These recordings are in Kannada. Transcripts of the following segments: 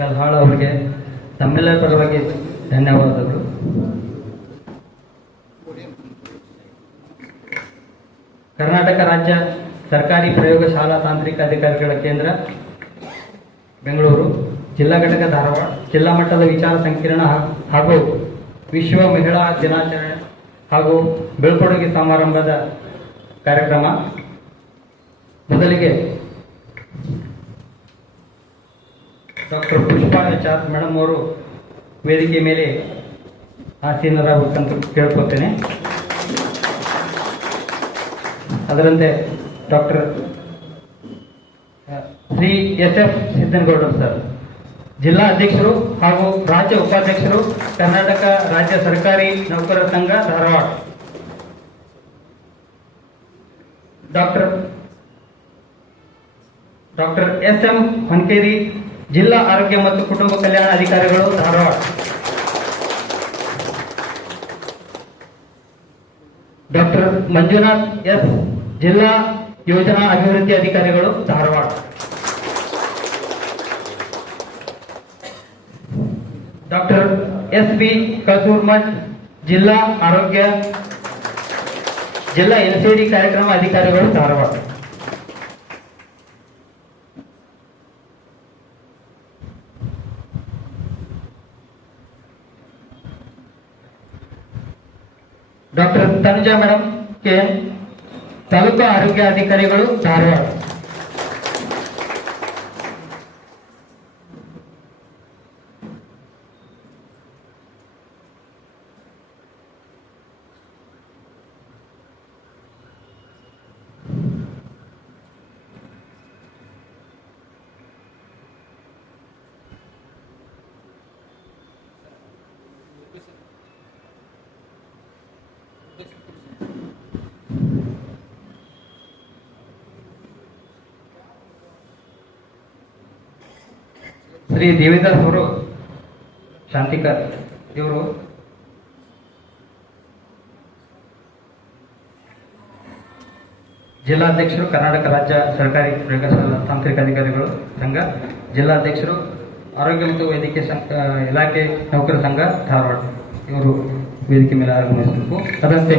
ಕಲ್ಹಾಳ್ ಅವರಿಗೆ ತಮ್ಮೆಲ್ಲರ ಪರವಾಗಿ ಧನ್ಯವಾದಗಳು. ಕರ್ನಾಟಕ ರಾಜ್ಯ ಸರ್ಕಾರಿ ಪ್ರಯೋಗಶಾಲಾ ತಾಂತ್ರಿಕ ಅಧಿಕಾರಿಗಳ ಕೇಂದ್ರ ಬೆಂಗಳೂರು, ಜಿಲ್ಲಾ ಘಟಕ ಧಾರವಾಡ, ಜಿಲ್ಲಾ ಮಟ್ಟದ ವಿಚಾರ ಸಂಕಿರಣ ಹಾಗೂ ವಿಶ್ವ ಮಹಿಳಾ ದಿನಾಚರಣೆ ಹಾಗೂ ಬೀಳ್ಕೊಡುಗೆ ಸಮಾರಂಭದ ಕಾರ್ಯಕ್ರಮ. ಮೊದಲಿಗೆ ಡಾಕ್ಟರ್ ಪುಷ್ಪಾ ಚಾರ್ ಮೇಡಮ್ ಅವರು ವೇದಿಕೆ ಮೇಲೆ ಆಸೀನರಾಗಬೇಕಂತ ಕೇಳ್ಕೊತೇನೆ. ಅದರಂತೆ ಡಾಕ್ಟರ್ ಶ್ರೀ SF ಸಿದ್ದನಗೌಡರು ಸರ್, ಜಿಲ್ಲಾ ಅಧ್ಯಕ್ಷರು ಹಾಗೂ ರಾಜ್ಯ ಉಪಾಧ್ಯಕ್ಷರು, ಕರ್ನಾಟಕ ರಾಜ್ಯ ಸರ್ಕಾರಿ ನೌಕರರ ಸಂಘ ಧಾರವಾಡ. ಡಾಕ್ಟರ್ SM ಹೊನ್ಕೇರಿ, ಜಿಲ್ಲಾ ಆರೋಗ್ಯ ಮತ್ತು ಕುಟುಂಬ ಕಲ್ಯಾಣ ಅಧಿಕಾರಿಗಳು ಧಾರವಾಡ. ಡಾಕ್ಟರ್ ಮಂಜುನಾಥ್ S, ಜಿಲ್ಲಾ ಯೋಜನಾ ಅಭಿವೃದ್ಧಿ ಅಧಿಕಾರಿಗಳು ಧಾರವಾಡ. ಡಾಕ್ಟರ್ SB ಕಸೂರ್ಮಠ್, ಜಿಲ್ಲಾ ಆರೋಗ್ಯ ಜಿಲ್ಲಾ NCD ಕಾರ್ಯಕ್ರಮ ಅಧಿಕಾರಿಗಳು Dharwad. Doctor Tanuja madam KN, taluk ಆರೋಗ್ಯ ಅಧಿಕಾರಿಗಳು ಧಾರವಾಡ. ಶ್ರೀ ದೇವಿದಾಸ್ ಅವರು ಶಾಂತಿಕರ್, ಇವರು ಜಿಲ್ಲಾಧ್ಯಕ್ಷರು, ಕರ್ನಾಟಕ ರಾಜ್ಯ ಸರ್ಕಾರಿ ಪ್ರಯೋಗಶಾಲಾ ತಾಂತ್ರಿಕ ಅಧಿಕಾರಿಗಳು ಸಂಘ, ಜಿಲ್ಲಾಧ್ಯಕ್ಷರು, ಆರೋಗ್ಯ ಮತ್ತು ವೈದ್ಯಕೀಯ ಇಲಾಖೆ ನೌಕರ ಸಂಘ ಧಾರವಾಡ. ಇವರು ವೇದಿಕೆ ಮೇಲೆ ಆಗಮಿಸಬೇಕು. ಅದಂತೆ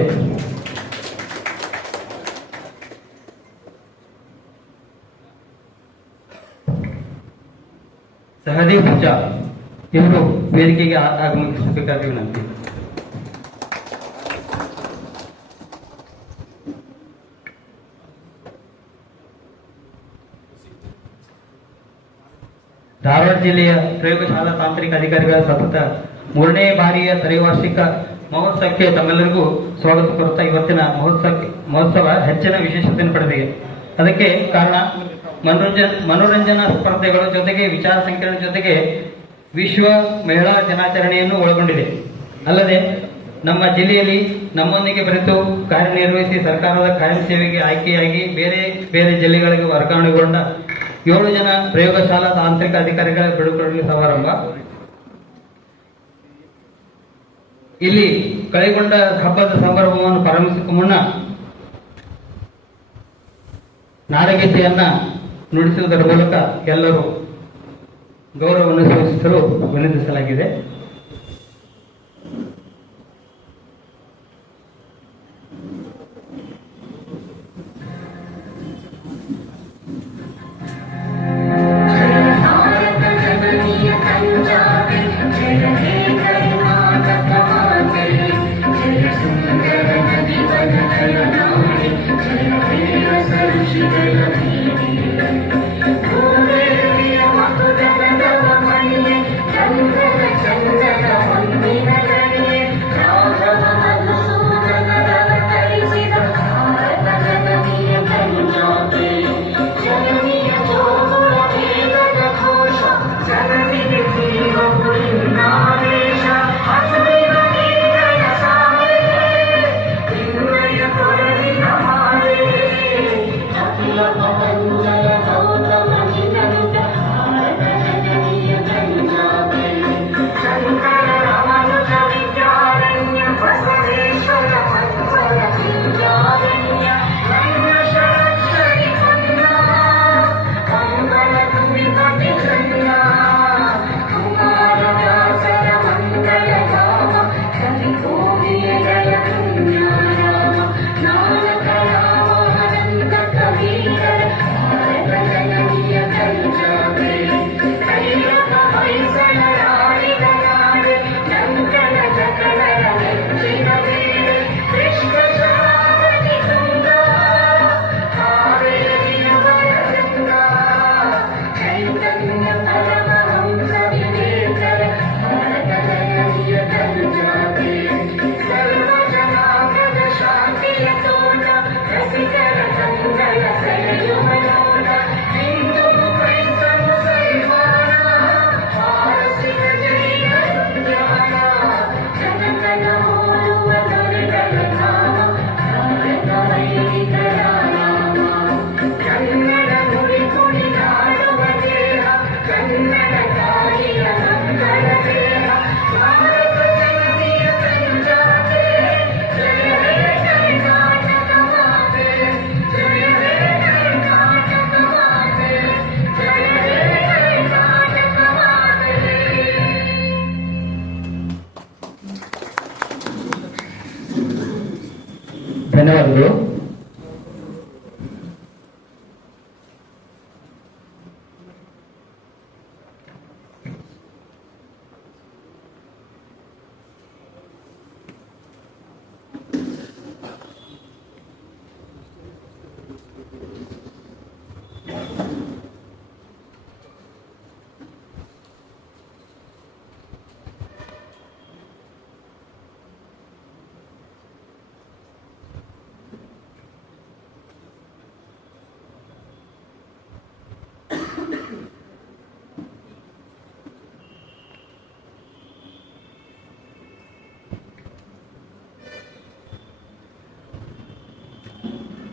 ಸಹದೇವ್ ಪೂಜಾ, ಇವರು ವೇದಿಕೆಗೆ ಆಗಮಿಸಬೇಕಾಗಿ ವಿನಂತಿ. ಧಾರವಾಡ ಜಿಲ್ಲೆಯ ಪ್ರಯೋಗಶಾಲಾ ತಾಂತ್ರಿಕ ಅಧಿಕಾರಿಗಳ ಸತತ 3ನೇ ಬಾರಿಯ ತ್ರೈವಾರ್ಷಿಕ ಮಹೋತ್ಸವಕ್ಕೆ ತಮ್ಮೆಲ್ಲರಿಗೂ ಸ್ವಾಗತ ಕೋರುತ್ತಾ, ಇವತ್ತಿನ ಮಹೋತ್ಸವ ಹೆಚ್ಚಿನ ವಿಶೇಷತೆಯನ್ನು ಪಡೆದಿದೆ. ಅದಕ್ಕೆ ಕಾರಣ ಮನೋರಂಜನಾ ಸ್ಪರ್ಧೆಗಳ ಜೊತೆಗೆ ವಿಚಾರ ಸಂಕಿರಣ ಜೊತೆಗೆ ವಿಶ್ವ ಮಹಿಳಾ ದಿನಾಚರಣೆಯನ್ನು ಒಳಗೊಂಡಿದೆ. ಅಲ್ಲದೆ ನಮ್ಮ ಜಿಲ್ಲೆಯಲ್ಲಿ ನಮ್ಮೊಂದಿಗೆ ಬೆರೆತು ಕಾರ್ಯನಿರ್ವಹಿಸಿ ಸರ್ಕಾರದ ಕಾಯಂ ಸೇವೆಗೆ ಆಯ್ಕೆಯಾಗಿ ಬೇರೆ ಬೇರೆ ಜಿಲ್ಲೆಗಳಿಗೆ ವರ್ಗಾವಣೆಗೊಂಡ 7 ಜನ ಪ್ರಯೋಗಶಾಲಾ ತಾಂತ್ರಿಕ ಅಧಿಕಾರಿಗಳ ಬೀಳ್ಕೊಡುಗೆ ಸಮಾರಂಭ. ಇಲ್ಲಿ ಕಳೆಗೊಂಡ ಹಬ್ಬದ ಸಂಭ್ರಮವನ್ನು ಪ್ರಾರಂಭಿಸಕ್ಕೂ ಮುನ್ನ ನಾಡಗೀತೆಯನ್ನ ನುಡಿಸುವುದರ ಮೂಲಕ ಎಲ್ಲರೂ ಗೌರವವನ್ನು ಸೂಚಿಸಲು ವಿನಂತಿಸಲಾಗಿದೆ. ಚಂದ್ರ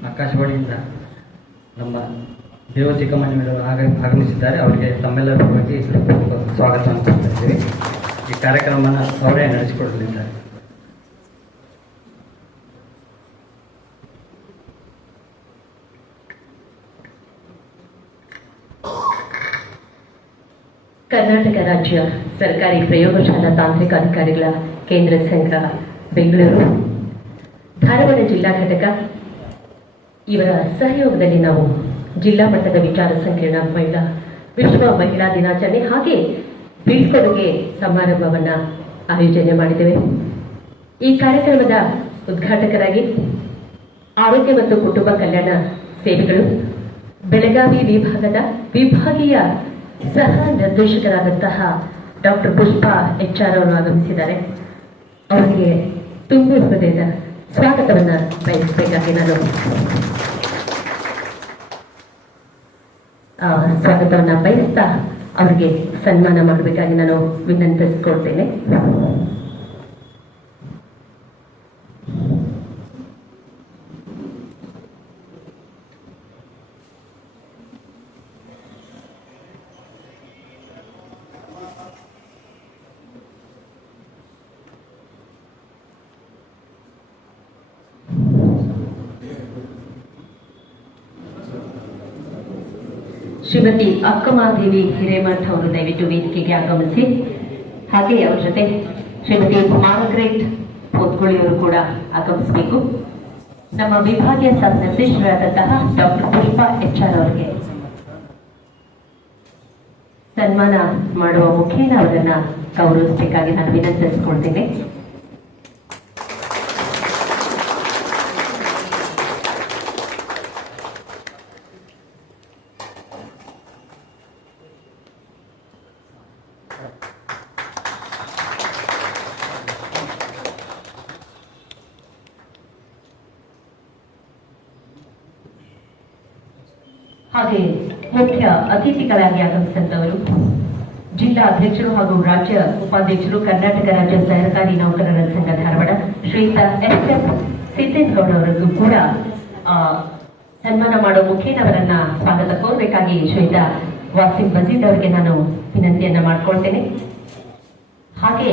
ಆಕಾಶವಾಣಿಯಿಂದ ನಮ್ಮ ದೇವ ಚಿಕ್ಕಮಣ್ಣವರು ಆಗಮಿಸಿದ್ದಾರೆ. ಅವರಿಗೆ ತಮ್ಮೆಲ್ಲರ ಬಗ್ಗೆ ಸ್ವಾಗತವನ್ನು ಕೊಡ್ತಾ ಇದ್ದೀವಿ. ಈ ಕಾರ್ಯಕ್ರಮವನ್ನು ಅವರೇ ನಡೆಸಿಕೊಡಲಿದ್ದಾರೆ. ಕರ್ನಾಟಕ ರಾಜ್ಯ ಸರ್ಕಾರಿ ಪ್ರಯೋಗಶಾಲಾ ತಾಂತ್ರಿಕ ಅಧಿಕಾರಿಗಳ ಕೇಂದ್ರ ಸಂಘ ಬೆಂಗಳೂರು, ಧಾರವಾಡ ಜಿಲ್ಲಾ ಘಟಕ ಇವರ ಸಹಯೋಗದಲ್ಲಿ ನಾವು ಜಿಲ್ಲಾ ಮಟ್ಟದ ವಿಚಾರ ಸಂಕಿರಣ ವಿಶ್ವ ಮಹಿಳಾ ದಿನಾಚರಣೆ ಹಾಗೆ ಬೀಳ್ಕೊಡುಗೆ ಸಮಾರಂಭವನ್ನು ಆಯೋಜನೆ ಮಾಡಿದ್ದೇವೆ. ಈ ಕಾರ್ಯಕ್ರಮದ ಉದ್ಘಾಟಕರಾಗಿ ಆರೋಗ್ಯ ಮತ್ತು ಕುಟುಂಬ ಕಲ್ಯಾಣ ಸೇವೆಗಳು ಬೆಳಗಾವಿ ವಿಭಾಗದ ವಿಭಾಗೀಯ ಸಹ ನಿರ್ದೇಶಕರಾದಂತಹ ಡಾಕ್ಟರ್ ಪುಷ್ಪಾ HR ಅವರು ಆಗಮಿಸಿದ್ದಾರೆ. ಅವರಿಗೆ ತುಂಬು ಹೃದಯದ ಸ್ವಾಗತವನ್ನು ಬಯಸಬೇಕಾಗಿ ನಾನು ಸ್ವಾಗತವನ್ನು ಬಯಸ್ತಾ ಅವರಿಗೆ ಸನ್ಮಾನ ಮಾಡಬೇಕಾಗಿ ನಾನು ವಿನಂತಿಸಿಕೊಳ್ತೇನೆ. ಶ್ರೀಮತಿ ಅಕ್ಕಮಾದೇವಿ ಹಿರೇಮಠ್ ಅವರು ದಯವಿಟ್ಟು ವೇದಿಕೆಗೆ ಆಗಮಿಸಿ, ಹಾಗೆ ಅವರ ಜೊತೆ ಶ್ರೀಮತಿ ಮಾರ್ಗ್ರೆಟ್ ಪೋತ್ಗುಳಿ ಅವರು ಕೂಡ ಆಗಮಿಸಬೇಕು. ನಮ್ಮ ವಿಭಾಗೀಯ ಸಹ ನಿರ್ದೇಶಕರಾದಂತಹ ಡಾಕ್ಟರ್ ಪುಷ್ಪಾ HR ಅವರಿಗೆ ಸನ್ಮಾನ ಮಾಡುವ ಮುಖೇನ ಅವರನ್ನ ಗೌರವಿಸಬೇಕಾಗಿ ನಾನು ವಿನಂತಿಸಿಕೊಳ್ತೇನೆ. ಹಾಗೆ ಮುಖ್ಯ ಅತಿಥಿಗಳಾಗಿ ಆಗಮಿಸಿದವರು ಜಿಲ್ಲಾ ಅಧ್ಯಕ್ಷರು ಹಾಗೂ ರಾಜ್ಯ ಉಪಾಧ್ಯಕ್ಷರು ಕರ್ನಾಟಕ ರಾಜ್ಯ ಸಹಕಾರಿ ನೌಕರರ ಸಂಘ ಧಾರವಾಡ ಶ್ರೀಯುತ SF ಸಿದ್ದೇಗೌಡ ಅವರನ್ನು ಕೂಡ ಸನ್ಮಾನ ಮಾಡುವ ಮುಖೇನ ಅವರನ್ನ ಸ್ವಾಗತ ಕೋರಬೇಕಾಗಿ ಶ್ರೀಯುತ ವಾಸಿಂ ಬಜೀದ್ ಅವರಿಗೆ ನಾನು ವಿನಂತಿಯನ್ನ ಮಾಡಿಕೊಳ್ತೇನೆ. ಹಾಗೆ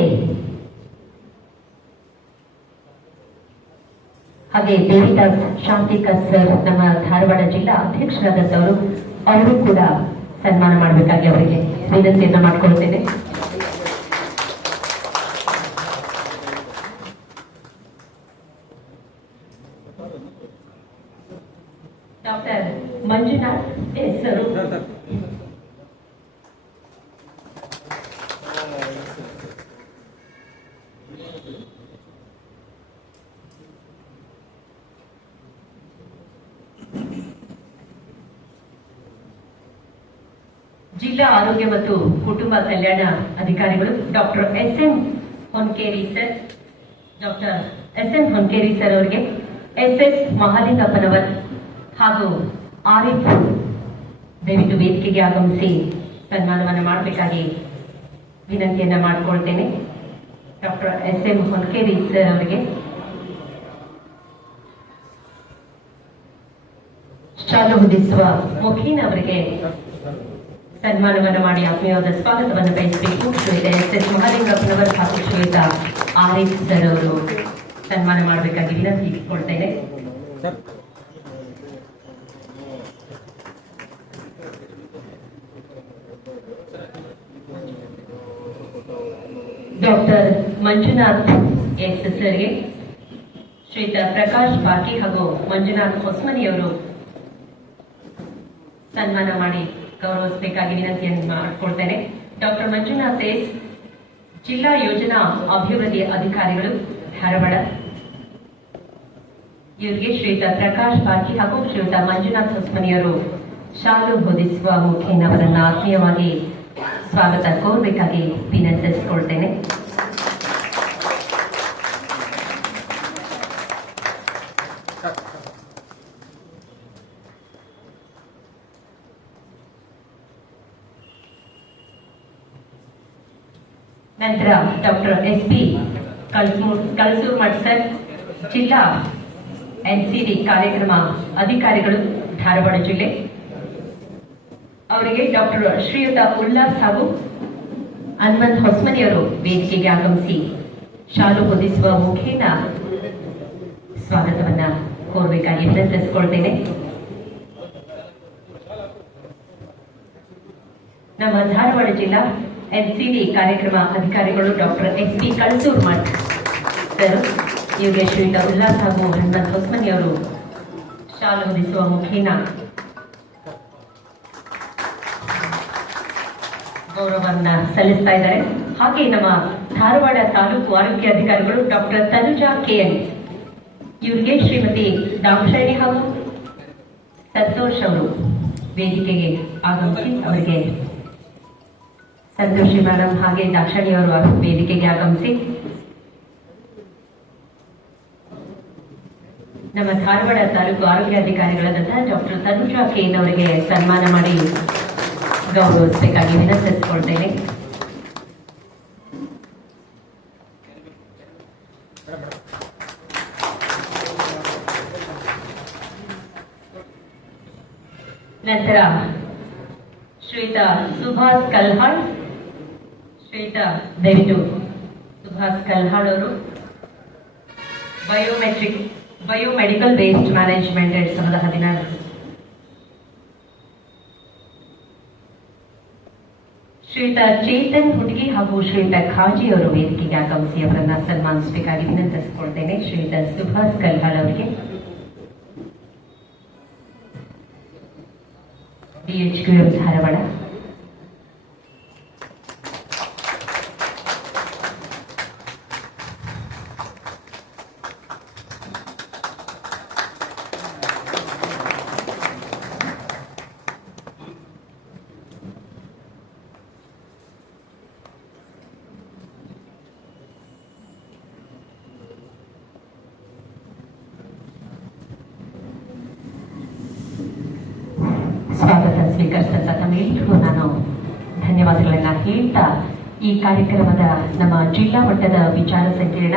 ದೇವಿದಾಸ್ ಶಾಂತಿಕರ್ ಸರ್ ನಮ್ಮ ಧಾರವಾಡ ಜಿಲ್ಲಾ ಅಧ್ಯಕ್ಷರಾದಂಥವರು, ಅವರು ಕೂಡ ಸನ್ಮಾನ ಮಾಡಬೇಕಾಗಿ ಅವರಿಗೆ ವಿನಂತಿಯನ್ನ ಮಾಡಿಕೊಳ್ತೇನೆ. ಡಾಕ್ಟರ್ ಮಂಜುನಾಥ್ S ಅವರು ಜಿಲ್ಲಾ ಆರೋಗ್ಯ ಮತ್ತು ಕುಟುಂಬ ಕಲ್ಯಾಣ ಅಧಿಕಾರಿಗಳು ಡಾಕ್ಟರ್ SM ಹೊನ್ಕೇರಿ ಸರ್ ಅವರಿಗೆ SS ಮಹಾಲಿಂಗಪ್ಪನವರ್ ಹಾಗೂ ಆರಿಫ್ ದಯವಿಟ್ಟು ವೇದಿಕೆಗೆ ಆಗಮಿಸಿ ಸನ್ಮಾನವನ್ನು ಮಾಡಬೇಕಾಗಿ ವಿನಂತಿಯನ್ನ ಮಾಡಿಕೊಳ್ತೇನೆ. ಡಾಕ್ಟರ್ SM ಹೊನ್ಕೇರಿ ಸರ್ ಅವರಿಗೆ ಶಾಲು ಹೊದಿಸುವ ಮುಖೇನ ಅವರಿಗೆ ಸನ್ಮಾನವನ್ನು ಮಾಡಿ ಆತ್ಮೀಯವಾದ ಸ್ವಾಗತವನ್ನು ಬಯಸಬೇಕು. ಶ್ರೀಯುತ SS ಮಹಾಲಿಂಗಪ್ಪನವರ್ ಹಾಗೂ ಶ್ರೀಯುತ ಆರಿಫ್ ಸರ್ ಅವರು ಸನ್ಮಾನ ಮಾಡಬೇಕಾಗಿ ವಿನಂತಿಸಿಕೊಳ್ತೇನೆ. ಡಾಕ್ಟರ್ ಮಂಜುನಾಥ್ S ಸರ್ಗೆ ಶ್ರೀಯುತ ಪ್ರಕಾಶ್ ಬಾಕಿ ಹಾಗೂ ಮಂಜುನಾಥ್ ಹೊಸ್ಮನಿಯವರು ಸನ್ಮಾನ ಮಾಡಿ ಗೌರವಿಸಬೇಕಾಗಿ ವಿನಂತಿಯನ್ನು ಮಾಡಿಕೊಳ್ತೇನೆ. ಡಾಕ್ಟರ್ ಮಂಜುನಾಥ್ S ಜಿಲ್ಲಾ ಯೋಜನಾ ಅಭಿವೃದ್ಧಿ ಅಧಿಕಾರಿಗಳು ಧಾರವಾಡ, ಇವರಿಗೆ ಶ್ರೀಯುತ ಪ್ರಕಾಶ್ ಬಾಕಿ ಹಾಗೂ ಶ್ರೀಯುತ ಮಂಜುನಾಥ್ ಹೊಸ್ಮನಿಯವರು ಶಾಲು ಹೊದಿಸುವ ಮುಖೇನ ಅವರನ್ನು ಆತ್ಮೀಯವಾಗಿ ಸ್ವಾಗತ ಕೋರಬೇಕಾಗಿ ವಿನಂತಿಸಿಕೊಳ್ತೇನೆ. ನಂತರ ಡಾಕ್ಟರ್ SP ಕಲ್ಸೂರ್ ಮಠ್ ಸರ್ ಜಿಲ್ಲಾ NCD ಕಾರ್ಯಕ್ರಮ ಅಧಿಕಾರಿಗಳು ಧಾರವಾಡ ಜಿಲ್ಲೆ ಅವರಿಗೆ ಡಾಕ್ಟರ್ ಶ್ರೀಯುತ ಉಲ್ಲಾಸ್ ಹಾಗೂ ಹನುಮಂತ್ ಹೊಸ್ಮನಿಯವರು ವೇದಿಕೆಗೆ ಆಗಮಿಸಿ ಶಾಲು ಹೊದಿಸುವ ಮುಖೇನ ಸ್ವಾಗತವನ್ನ ಕೋರಬೇಕಾಗಿ ವಿನಂತಿಸಿಕೊಳ್ತೇನೆ. ನಮ್ಮ ಧಾರವಾಡ ಜಿಲ್ಲಾ NCD ಕಾರ್ಯಕ್ರಮ ಅಧಿಕಾರಿಗಳು ಡಾಕ್ಟರ್ SP ಕಳಸೂರ್ ಮಠ್ ಸರ್ ಇವರಿಗೆ ಶ್ರೀಯುತ ಉಲ್ಲಾಸ್ ಹಾಗೂ ಹನುಮಂತ್ ಹೊಸ್ಮನಿಯವರು ಶಾಲು ಹೊದಿಸುವ ಮುಖೇನ ಗೌರವವನ್ನ ಸಲ್ಲಿಸ್ತಾ ಇದ್ದಾರೆ. ಹಾಗೆ ನಮ್ಮ ಧಾರವಾಡ ತಾಲೂಕು ಆರೋಗ್ಯ ಅಧಿಕಾರಿಗಳು ಡಾಕ್ಟರ್ ತನುಜಾ KN ಇವರಿಗೆ ಶ್ರೀಮತಿ ದಾಕ್ಷಾಯಿಣಿ ಹಾಗೂ ಸಂತೋಷ್ ಅವರು ವೇದಿಕೆಗೆ ಆಗಮಿಸಿ ಅವರಿಗೆ ಸಂತೋಷಿ ಮೇಡಮ್ ಹಾಗೆ ದಾಕ್ಷಾಯಿಣಿ ಅವರು ವೇದಿಕೆಗೆ ಆಗಮಿಸಿ ನಮ್ಮ ಧಾರವಾಡ ತಾಲೂಕು ಆರೋಗ್ಯ ಅಧಿಕಾರಿಗಳಾದಂತಹ ಡಾಕ್ಟರ್ ತನುಜಾ KN ಅವರಿಗೆ ಸನ್ಮಾನ ಮಾಡಿ ಗೌರವಿಸಬೇಕಾಗಿ ವಿನಂತಿಸಿಕೊಳ್ತೇನೆ. ನಂತರ ಶ್ರೀಯುತ ಸುಭಾಷ್ ಕಲ್ಹಾಳ್ ದಯವಿಟ್ಟು ಸುಭಾಷ್ ಕಲ್ಹಾಳ್ ಅವರು ಬಯೋಮೆಡಿಕಲ್ ವೇಸ್ಟ್ ಮ್ಯಾನೇಜ್ಮೆಂಟ್ 2016 ಶ್ರೀಯುತ ಚೇತನ್ ಹುಡ್ಗಿ ಹಾಗೂ ಶ್ರೀಯುತ ಖಾಜಿ ಅವರು ವೇದಿಕೆಗೆ ಆಗಮಿಸಿ ಅವರನ್ನ ಸನ್ಮಾನಿಸಬೇಕಾಗಿ ವಿನಂತಿಸಿಕೊಳ್ತೇನೆ. ಶ್ರೀಯುತ ಸುಭಾಷ್ ಕಲ್ಹಾಳ್ ಅವರಿಗೆ DHQM ಧಾರವಾಡ. ಸ್ವಾಗತ ಸ್ವೀಕರಿಸಿದಂತ ತಮ್ಮೆಲ್ಲರಿಗೂ ನಾನು ಧನ್ಯವಾದಗಳನ್ನ ಹೇಳ್ತಾ ಈ ಕಾರ್ಯಕ್ರಮದ ನಮ್ಮ ಜಿಲ್ಲಾ ಮಟ್ಟದ ವಿಚಾರ ಸಂಕಿರಣ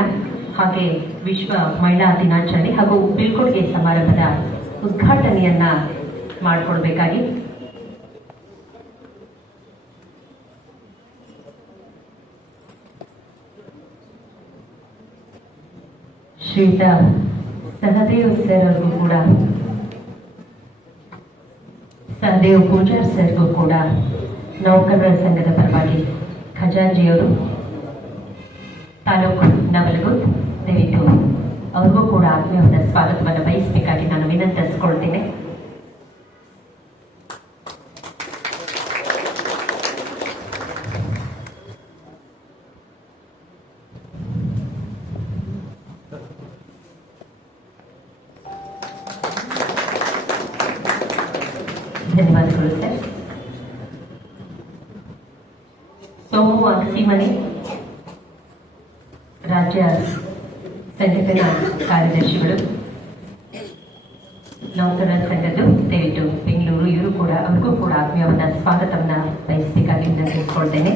ಹಾಗೆ ವಿಶ್ವ ಮಹಿಳಾ ದಿನಾಚರಣೆ ಹಾಗೂ ಬೀಳ್ಕೊಡುಗೆ ಸಮಾರಂಭದ ಉದ್ಘಾಟನೆಯನ್ನ ಮಾಡಿಕೊಡ್ಬೇಕಾಗಿ ಶ್ರೀಯುತ ಸಹದೇವ್ ಸರ್ ಅವ್ರಿಗೂ ಕೂಡ ಸಹದೇವ್ ಪೂಜಾರ್ ಸರ್ಗೂ ಕೂಡ ನೌಕರರ ಸಂಘದ ಪರವಾಗಿ ಖಜಾಂಜಿಯವರು ತಾಲೂಕು ನವಲಗುಂದ್ ದಯವಿಟ್ಟು ಅವ್ರಿಗೂ ಕೂಡ ಆತ್ಮೀಯವಾದ ಸ್ವಾಗತವನ್ನು ಬಯಸಬೇಕಾಗಿ ನಾನು ವಿನಂತಿಸಿಕೊಳ್ತೇನೆ. ಧನ್ಯವಾದಗಳು ಸರ್. ಸೋಮು ಅಗಸಿಮನೆ ರಾಜ್ಯ ಸಂಘಟನಾ ಕಾರ್ಯದರ್ಶಿಗಳು ನೌಕರರ ಸಂಘದ್ದು ದಯವಿಟ್ಟು ಬೆಂಗಳೂರು ಇವರು ಕೂಡ ಅವ್ರಿಗೂ ಕೂಡ ಆತ್ಮೀಯವಾದ ಸ್ವಾಗತವನ್ನ ಬಯಸಬೇಕಾಗಿ ವಿನಂತಿಸಿಕೊಳ್ತೇನೆ.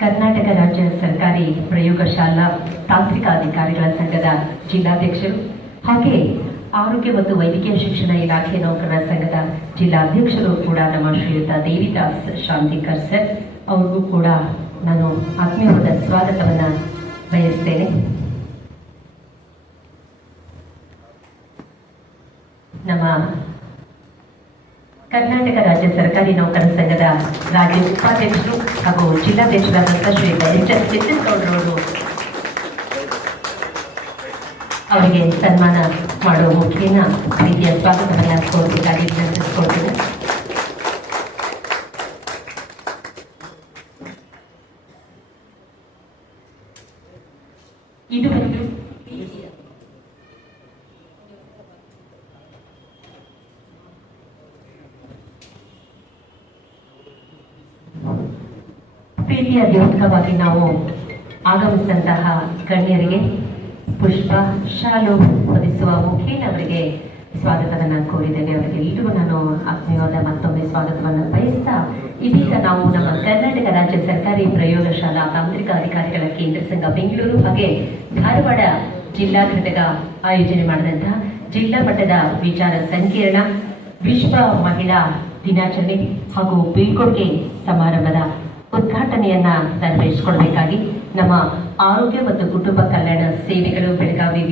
ಕರ್ನಾಟಕ ರಾಜ್ಯ ಸರ್ಕಾರಿ ಪ್ರಯೋಗಶಾಲಾ ತಾಂತ್ರಿಕ ಅಧಿಕಾರಿಗಳ ಸಂಘದ ಜಿಲ್ಲಾಧ್ಯಕ್ಷರು ಹಾಗೆ ಆರೋಗ್ಯ ಮತ್ತು ವೈದ್ಯಕೀಯ ಶಿಕ್ಷಣ ಇಲಾಖೆ ನೌಕರರ ಸಂಘದ ಜಿಲ್ಲಾಧ್ಯಕ್ಷರು ಕೂಡ ನಮ್ಮ ಶ್ರೀಯುತ ದೇವಿದಾಸ್ ಶಾಂತಿಕರ್ ಸರ್ ಅವ್ರಿಗೂ ಕೂಡ ನಾನು ಆತ್ಮೀಯವಾದ ಸ್ವಾಗತವನ್ನ ಬಯಸ್ತೇನೆ. ನಮ್ಮ ಕರ್ನಾಟಕ ರಾಜ್ಯ ಸರ್ಕಾರಿ ನೌಕರರ ಸಂಘದ ರಾಜ್ಯ ಉಪಾಧ್ಯಕ್ಷರು ಹಾಗೂ ಜಿಲ್ಲಾಧ್ಯಕ್ಷರಾದಂತಹ ಶ್ರೀಯುತ HS ಸಿದ್ದನಗೌಡರವರು ಅವರಿಗೆ ಸನ್ಮಾನ ಮಾಡುವ ಮುಖೇನ ರೀತಿಯ ಸ್ವಾಗತವನ್ನು ಕೋರಬೇಕಾಗಿ ವಿನಂತಿಸಿಕೊಳ್ತೇನೆ. ಇದುವರೆಗೂ ಪ್ರೀತಿಯ ದ್ಯೋತಕವಾಗಿ ನಾವು ಆಗಮಿಸಿದಂತಹ ಗಣ್ಯರಿಗೆ ಪುಷ್ಪ ಶಾಲು ಹೊದಿಸುವ ಮುಖೇನ ಅವರಿಗೆ ಸ್ವಾಗತವನ್ನು ಕೋರಿದ್ದೇನೆ. ಅವರಿಗೆಲ್ಲರಿಗೂ ನಾನು ಆತ್ಮೀಯವಾದ ಮತ್ತೊಮ್ಮೆ ಸ್ವಾಗತವನ್ನು ಬಯಸ್ತಾ, ಇದೀಗ ನಾವು ನಮ್ಮ ಕರ್ನಾಟಕ ರಾಜ್ಯ ಸರ್ಕಾರಿ ಪ್ರಯೋಗಶಾಲಾ ತಾಂತ್ರಿಕ ಅಧಿಕಾರಿಗಳ ಕೇಂದ್ರ ಸಂಘ ಬೆಂಗಳೂರು ಹಾಗೆ ಧಾರವಾಡ ಜಿಲ್ಲಾ ಘಟಕ ಆಯೋಜನೆ ಮಾಡಿದಂತಹ ಜಿಲ್ಲಾ ಮಟ್ಟದ ವಿಚಾರ ಸಂಕಿರಣ, ವಿಶ್ವ ಮಹಿಳಾ ದಿನಾಚರಣೆ ಹಾಗೂ ಬೀಳ್ಕೊಡುಗೆ ಸಮಾರಂಭದ ಉದ್ಘಾಟನೆಯನ್ನ ನೆರವೇರಿಸಿಕೊಡಬೇಕಾಗಿ ನಮ್ಮ ಆರೋಗ್ಯ ಮತ್ತು ಕುಟುಂಬ ಕಲ್ಯಾಣ ಸೇವೆಗಳು ಬೆಳಗಾವಿ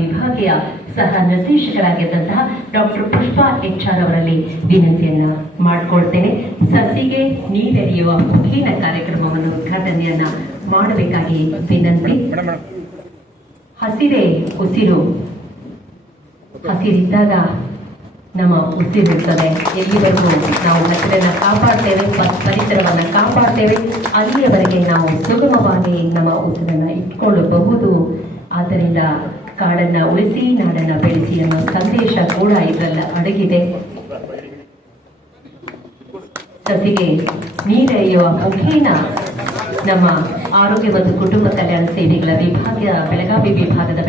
ವಿಭಾಗೀಯ ಸಹ ನಿರ್ದೇಶಕರಾಗಿದ್ದಂತಹ ಡಾಕ್ಟರ್ ಪುಷ್ಪಾ HR ಅವರಲ್ಲಿ ವಿನಂತಿಯನ್ನ ಮಾಡಿಕೊಳ್ತೇನೆ. ಸಸಿಗೆ ನೀರೆರೆಯುವ ಮುಖೇನ ಕಾರ್ಯಕ್ರಮವನ್ನು ಉದ್ಘಾಟನೆಯನ್ನ ಮಾಡಬೇಕಾಗಿ ವಿನಂತಿ. ಹಸಿರೇ ಉಸಿರು, ಹಸಿರಿದ್ದಾಗ ನಮ್ಮ ಉಸಿರಿರುತ್ತದೆ. ಎಲ್ಲಿವರೆಗೂ ನಾವು ಹಸಿರನ್ನ ಕಾಪಾಡ್ತೇವೆ, ಪರಿಸರವನ್ನ ಕಾಪಾಡ್ತೇವೆ, ಅಲ್ಲಿಯವರೆಗೆ ನಾವು ಸುಗಮವಾಗಿ ನಮ್ಮ ಉಸಿರನ್ನ ಇಟ್ಕೊಳ್ಳಬಹುದು. ಆದ್ದರಿಂದ ಕಾಡನ್ನ ಉಳಿಸಿ ನಾಡನ್ನ ಬೆಳೆಸಿ ಅನ್ನೋ ಸಂದೇಶ ಕೂಡ ಇದರಲ್ಲಿ ಅಡಗಿದೆ. ಸಸಿಗೆ ನೀರೆರೆಯುವ ಮುಖೇನ ನಮ್ಮ ಆರೋಗ್ಯ ಮತ್ತು ಕುಟುಂಬ ಕಲ್ಯಾಣ ಸೇವೆಗಳ ಬೆಳಗಾವಿ ವಿಭಾಗದ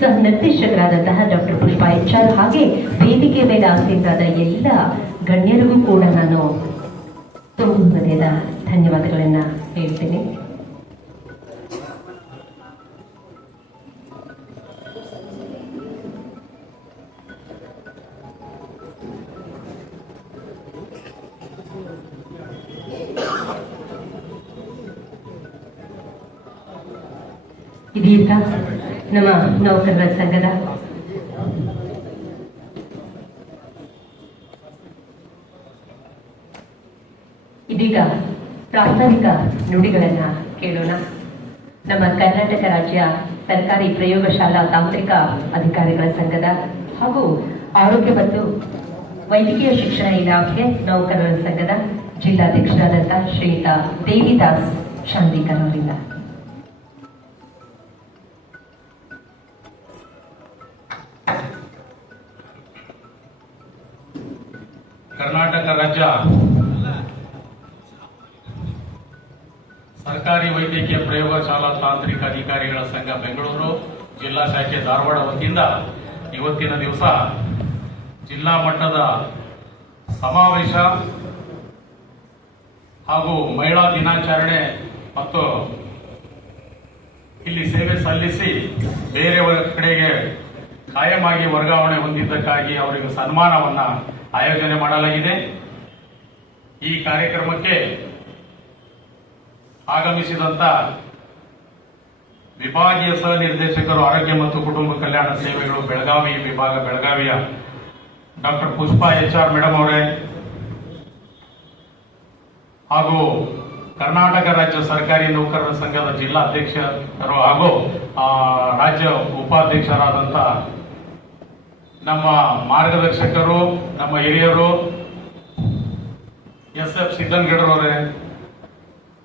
ಸಹ ನಿರ್ದೇಶಕರಾದಂತಹ ಡಾಕ್ಟರ್ ಪುಷ್ಪಾ HR ಹಾಗೆ ವೇದಿಕೆ ಮೇಲೆ ಆಸೀನರಾದ ಎಲ್ಲ ಗಣ್ಯರಿಗೂ ಕೂಡ ನಾನು ತುಂಬ ಹೃದಯದ ಧನ್ಯವಾದಗಳನ್ನ ಹೇಳ್ತೇನೆ. ಇದೀಗ ನಮ್ಮ ನೌಕರರ ಸಂಘದ ಇದೀಗ ಪ್ರಾಸ್ತಾವಿಕ ನುಡಿಗಳನ್ನ ಕೇಳೋಣ. ನಮ್ಮ ಕರ್ನಾಟಕ ರಾಜ್ಯ ಸರ್ಕಾರಿ ಪ್ರಯೋಗಶಾಲಾ ತಾಂತ್ರಿಕ ಅಧಿಕಾರಿಗಳ ಸಂಘದ ಹಾಗೂ ಆರೋಗ್ಯ ಮತ್ತು ವೈದ್ಯಕೀಯ ಶಿಕ್ಷಣ ಇಲಾಖೆ ನೌಕರರ ಸಂಘದ ಜಿಲ್ಲಾಧ್ಯಕ್ಷರಾದಂತಹ ಶ್ರೀಯುತ ದೇವಿದಾಸ್ ಶಾಂತಿಕರ್ ಅವರಿಂದ. ಕರ್ನಾಟಕ ರಾಜ್ಯ ಸರ್ಕಾರಿ ವೈದ್ಯಕೀಯ ಪ್ರಯೋಗಶಾಲಾ ತಾಂತ್ರಿಕ ಅಧಿಕಾರಿಗಳ ಸಂಘ ಬೆಂಗಳೂರು ಜಿಲ್ಲಾ ಶಾಖೆ ಧಾರವಾಡ ವತಿಯಿಂದ ಇವತ್ತಿನ ದಿವಸ ಜಿಲ್ಲಾ ಮಟ್ಟದ ಸಮಾವೇಶ ಹಾಗೂ ಮಹಿಳಾ ದಿನಾಚರಣೆ ಮತ್ತು ಇಲ್ಲಿ ಸೇವೆ ಸಲ್ಲಿಸಿ ಬೇರೆ ಕಡೆಗೆ ಕಾಯಮಾಗಿ ವರ್ಗಾವಣೆ ಹೊಂದಿದ್ದಕ್ಕಾಗಿ ಅವರಿಗೆ ಸನ್ಮಾನವನ್ನ ಆಯೋಜನೆ ಮಾಡಲಾಗಿದೆ. ಈ ಕಾರ್ಯಕ್ರಮಕ್ಕೆ ಆಗಮಿಸಿದಂತ ವಿಭಾಗೀಯ ಸಹ ನಿರ್ದೇಶಕರು ಆರೋಗ್ಯ ಮತ್ತು ಕುಟುಂಬ ಕಲ್ಯಾಣ ಸೇವೆಗಳು ಬೆಳಗಾವಿಯ ಡಾಕ್ಟರ್ ಪುಷ್ಪಾ HR ಮೇಡಮ್ ಅವರೇ ಹಾಗೂ ಕರ್ನಾಟಕ ರಾಜ್ಯ ಸರ್ಕಾರಿ ನೌಕರರ ಸಂಘದ ಜಿಲ್ಲಾ ಅಧ್ಯಕ್ಷರು ಹಾಗೂ ರಾಜ್ಯ ಉಪಾಧ್ಯಕ್ಷರಾದಂಥ ನಮ್ಮ ಮಾರ್ಗದರ್ಶಕರು, ನಮ್ಮ ಹಿರಿಯರು SF ಸಿದ್ದನಗೌಡರವರೇ,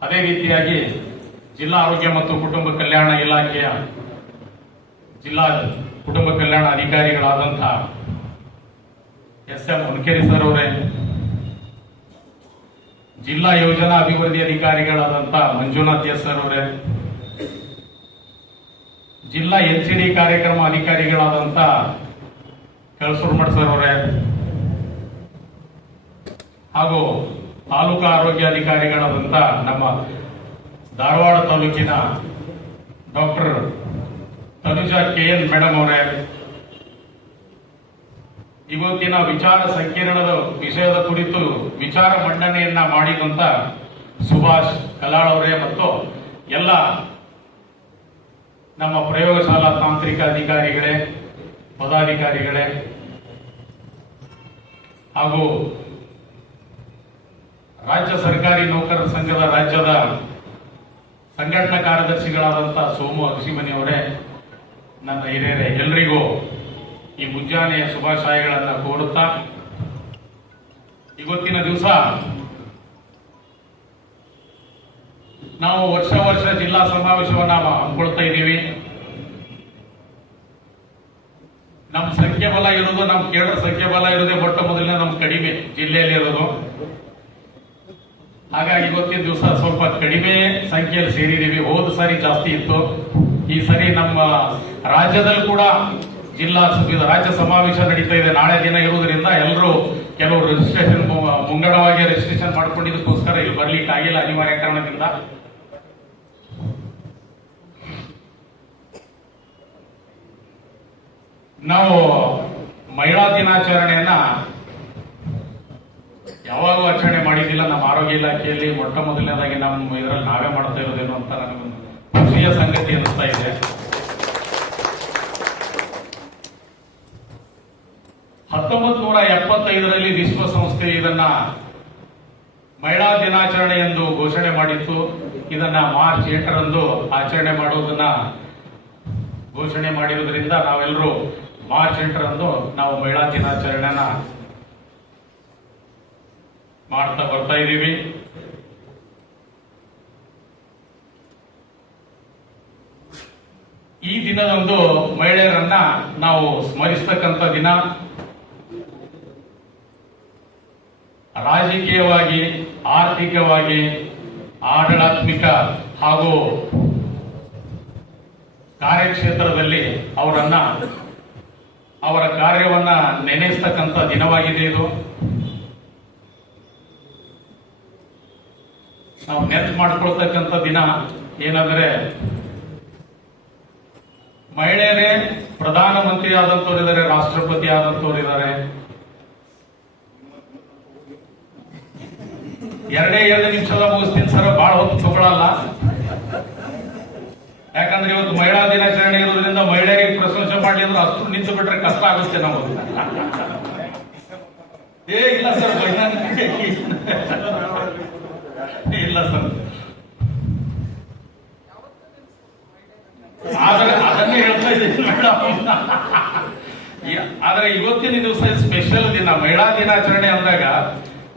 ಅದೇ ರೀತಿಯಾಗಿ ಜಿಲ್ಲಾ ಆರೋಗ್ಯ ಮತ್ತು ಕುಟುಂಬ ಕಲ್ಯಾಣ ಇಲಾಖೆಯ ಜಿಲ್ಲಾ ಕುಟುಂಬ ಕಲ್ಯಾಣ ಅಧಿಕಾರಿಗಳಾದಂಥ SM ಹುಣಕೇರಿ ಸರ್ ಅವರೇ, ಜಿಲ್ಲಾ ಯೋಜನಾ ಅಭಿವೃದ್ಧಿ ಅಧಿಕಾರಿಗಳಾದಂಥ ಮಂಜುನಾಥ್ ಸರ್ ಅವರೇ, ಜಿಲ್ಲಾ NCD ಕಾರ್ಯಕ್ರಮ ಅಧಿಕಾರಿಗಳಾದಂಥ ಕಳಸೂರ್ಮಠ್ ಸರ್ ಅವರೇ ಹಾಗೂ ತಾಲೂಕಾ ಆರೋಗ್ಯ ಅಧಿಕಾರಿಗಳಾದಂಥ ನಮ್ಮ ಧಾರವಾಡ ತಾಲೂಕಿನ ಡಾಕ್ಟರ್ ತನುಜಾ KN ಮೇಡಮ್ ಅವರೇ, ಇವತ್ತಿನ ವಿಚಾರ ಸಂಕಿರಣದ ವಿಷಯದ ಕುರಿತು ವಿಚಾರ ಮಂಡನೆಯನ್ನ ಮಾಡಿದಂತ ಸುಭಾಷ್ ಕಲಾಳ್ ಅವರೇ ಮತ್ತು ಎಲ್ಲ ನಮ್ಮ ಪ್ರಯೋಗಶಾಲಾ ತಾಂತ್ರಿಕ ಅಧಿಕಾರಿಗಳೇ, ಪದಾಧಿಕಾರಿಗಳೇ ಹಾಗೂ ರಾಜ್ಯ ಸರ್ಕಾರಿ ನೌಕರರ ಸಂಘದ ರಾಜ್ಯದ ಸಂಘಟನಾ ಕಾರ್ಯದರ್ಶಿಗಳಾದಂತಹ ಸೋಮು ಅಗಸಿಮನಿಯವರೇ, ನನ್ನ ಹಿರಿಯರೇ, ಎಲ್ರಿಗೂ ಈ ಮುಂಜಾನೆಯ ಶುಭಾಶಯಗಳನ್ನು ಕೋರುತ್ತಾ, ಇವತ್ತಿನ ದಿವಸ ನಾವು ವರ್ಷ ಜಿಲ್ಲಾ ಸಮಾವೇಶವನ್ನ ಹಮ್ಮಿಕೊಳ್ತಾ ಇದ್ದೀವಿ. ನಮ್ಮ ಸಂಖ್ಯೆ ಬಲ ಇರೋದು, ನಮ್ಮ ಕೇಡರ ಸಂಖ್ಯೆ ಬಲ ಇರೋದೇ ಮೊಟ್ಟ ಮೊದಲನೇ ನಮ್ಮ ಕಡಿಮೆ ಜಿಲ್ಲೆಯಲ್ಲಿ ಇರೋದು. ಹಾಗಾಗಿ ಇವತ್ತಿನ ದಿವಸ ಸ್ವಲ್ಪ ಕಡಿಮೆ ಸಂಖ್ಯೆಯಲ್ಲಿ ಸೇರಿದ್ದೀವಿ. ಹೋದ ಸಾರಿ ಜಾಸ್ತಿ ಇತ್ತು. ಈ ಸರಿ ನಮ್ಮ ರಾಜ್ಯದಲ್ಲಿ ಕೂಡ ರಾಜ್ಯ ಸಮಾವೇಶ ನಡೀತಾ ಇದೆ. ನಾಳೆ ದಿನ ಇರುವುದರಿಂದ ಎಲ್ಲರೂ ಕೆಲವರು ರಿಜಿಸ್ಟ್ರೇಷನ್ ಮುಂಗಡವಾಗಿ ರಿಜಿಸ್ಟ್ರೇಷನ್ ಮಾಡ್ಕೊಂಡಿದ್ದಕ್ಕೋಸ್ಕರ ಇಲ್ಲಿ ಬರ್ಲಿಕ್ಕೆ ಆಗಿಲ್ಲ ಅನಿವಾರ್ಯ ಕಾರಣದಿಂದ. ನಾವು ಮಹಿಳಾ ದಿನಾಚರಣೆಯನ್ನ ಯಾವಾಗೂ ಆಚರಣೆ ಮಾಡಿದ್ದಿಲ್ಲ. ನಮ್ಮ ಆರೋಗ್ಯ ಇಲಾಖೆಯಲ್ಲಿ ಮೊಟ್ಟ ಮೊದಲನೇದಾಗಿ ನಮ್ಮ ಇದರಲ್ಲಿ ನಾವೇ ಮಾಡ್ತಾ ಇರೋದೇನು ಅಂತ ನನಗೊಂದು ಖುಷಿಯ ಸಂಗತಿ ಅನಿಸ್ತಾ ಇದೆ. 1975ರಲ್ಲಿ ವಿಶ್ವಸಂಸ್ಥೆ ಇದನ್ನ ಮಹಿಳಾ ದಿನಾಚರಣೆ ಎಂದು ಘೋಷಣೆ ಮಾಡಿತ್ತು. ಇದನ್ನ ಮಾರ್ಚ್ 8ರಂದು ಆಚರಣೆ ಮಾಡುವುದನ್ನ ಘೋಷಣೆ ಮಾಡಿರುವುದರಿಂದ ನಾವೆಲ್ಲರೂ ಮಾರ್ಚ್ 8ರಂದು ನಾವು ಮಹಿಳಾ ದಿನಾಚರಣೆನ ಮಾಡ್ತಾ ಬರ್ತಾ ಇದ್ದೀವಿ. ಈ ದಿನದಂದು ಮಹಿಳೆಯರನ್ನ ನಾವು ಸ್ಮರಿಸತಕ್ಕಂಥ ದಿನ. ರಾಜಕೀಯವಾಗಿ, ಆರ್ಥಿಕವಾಗಿ, ಆಡಳಿತಾತ್ಮಕ ಹಾಗೂ ಕಾರ್ಯಕ್ಷೇತ್ರದಲ್ಲಿ ಅವರ ಕಾರ್ಯವನ್ನ ನೆನೆಸ್ತಕ್ಕಂಥ ದಿನವಾಗಿದೆ ಇದು. ನಾವು ನೆನಪು ಮಾಡ್ಕೊಳ್ತಕ್ಕಂಥ ದಿನ ಏನಂದ್ರೆ, ಮಹಿಳೆಯರೇ ಪ್ರಧಾನಮಂತ್ರಿ ಆದಂತವ್ರು ಇದ್ದಾರೆ, ರಾಷ್ಟ್ರಪತಿ ಆದಂತವ್ರು ಇದ್ದಾರೆ. 2 ನಿಮಿಷದ ಮುಗಿಸ್ತೀನಿ ಸರ್, ಬಹಳ ಹೊತ್ತು ತಗೊಳ್ಳಲ್ಲ. ಯಾಕಂದ್ರೆ ಇವತ್ತು ಮಹಿಳಾ ದಿನಾಚರಣೆ ಇರೋದ್ರಿಂದ ಮಹಿಳೆಯರಿಗೆ ಪ್ರಶಂಸೆ ಮಾಡಲಿ ಅಂದ್ರೆ ಅಷ್ಟು ನಿಂತು ಬಿಟ್ರೆ ಕಷ್ಟ ಆಗುತ್ತೆ ನಾವು. ಇಲ್ಲ ಸರ್, ಇಲ್ಲ ಸರ್, ಅದನ್ನೇ ಹೇಳ್ತಾ ಇದ್ದೀನಿ ಮೇಡಮ್. ಆದ್ರೆ ಇವತ್ತಿನ ದಿವಸ ಸ್ಪೆಷಲ್ ದಿನ. ಮಹಿಳಾ ದಿನಾಚರಣೆ ಅಂದಾಗ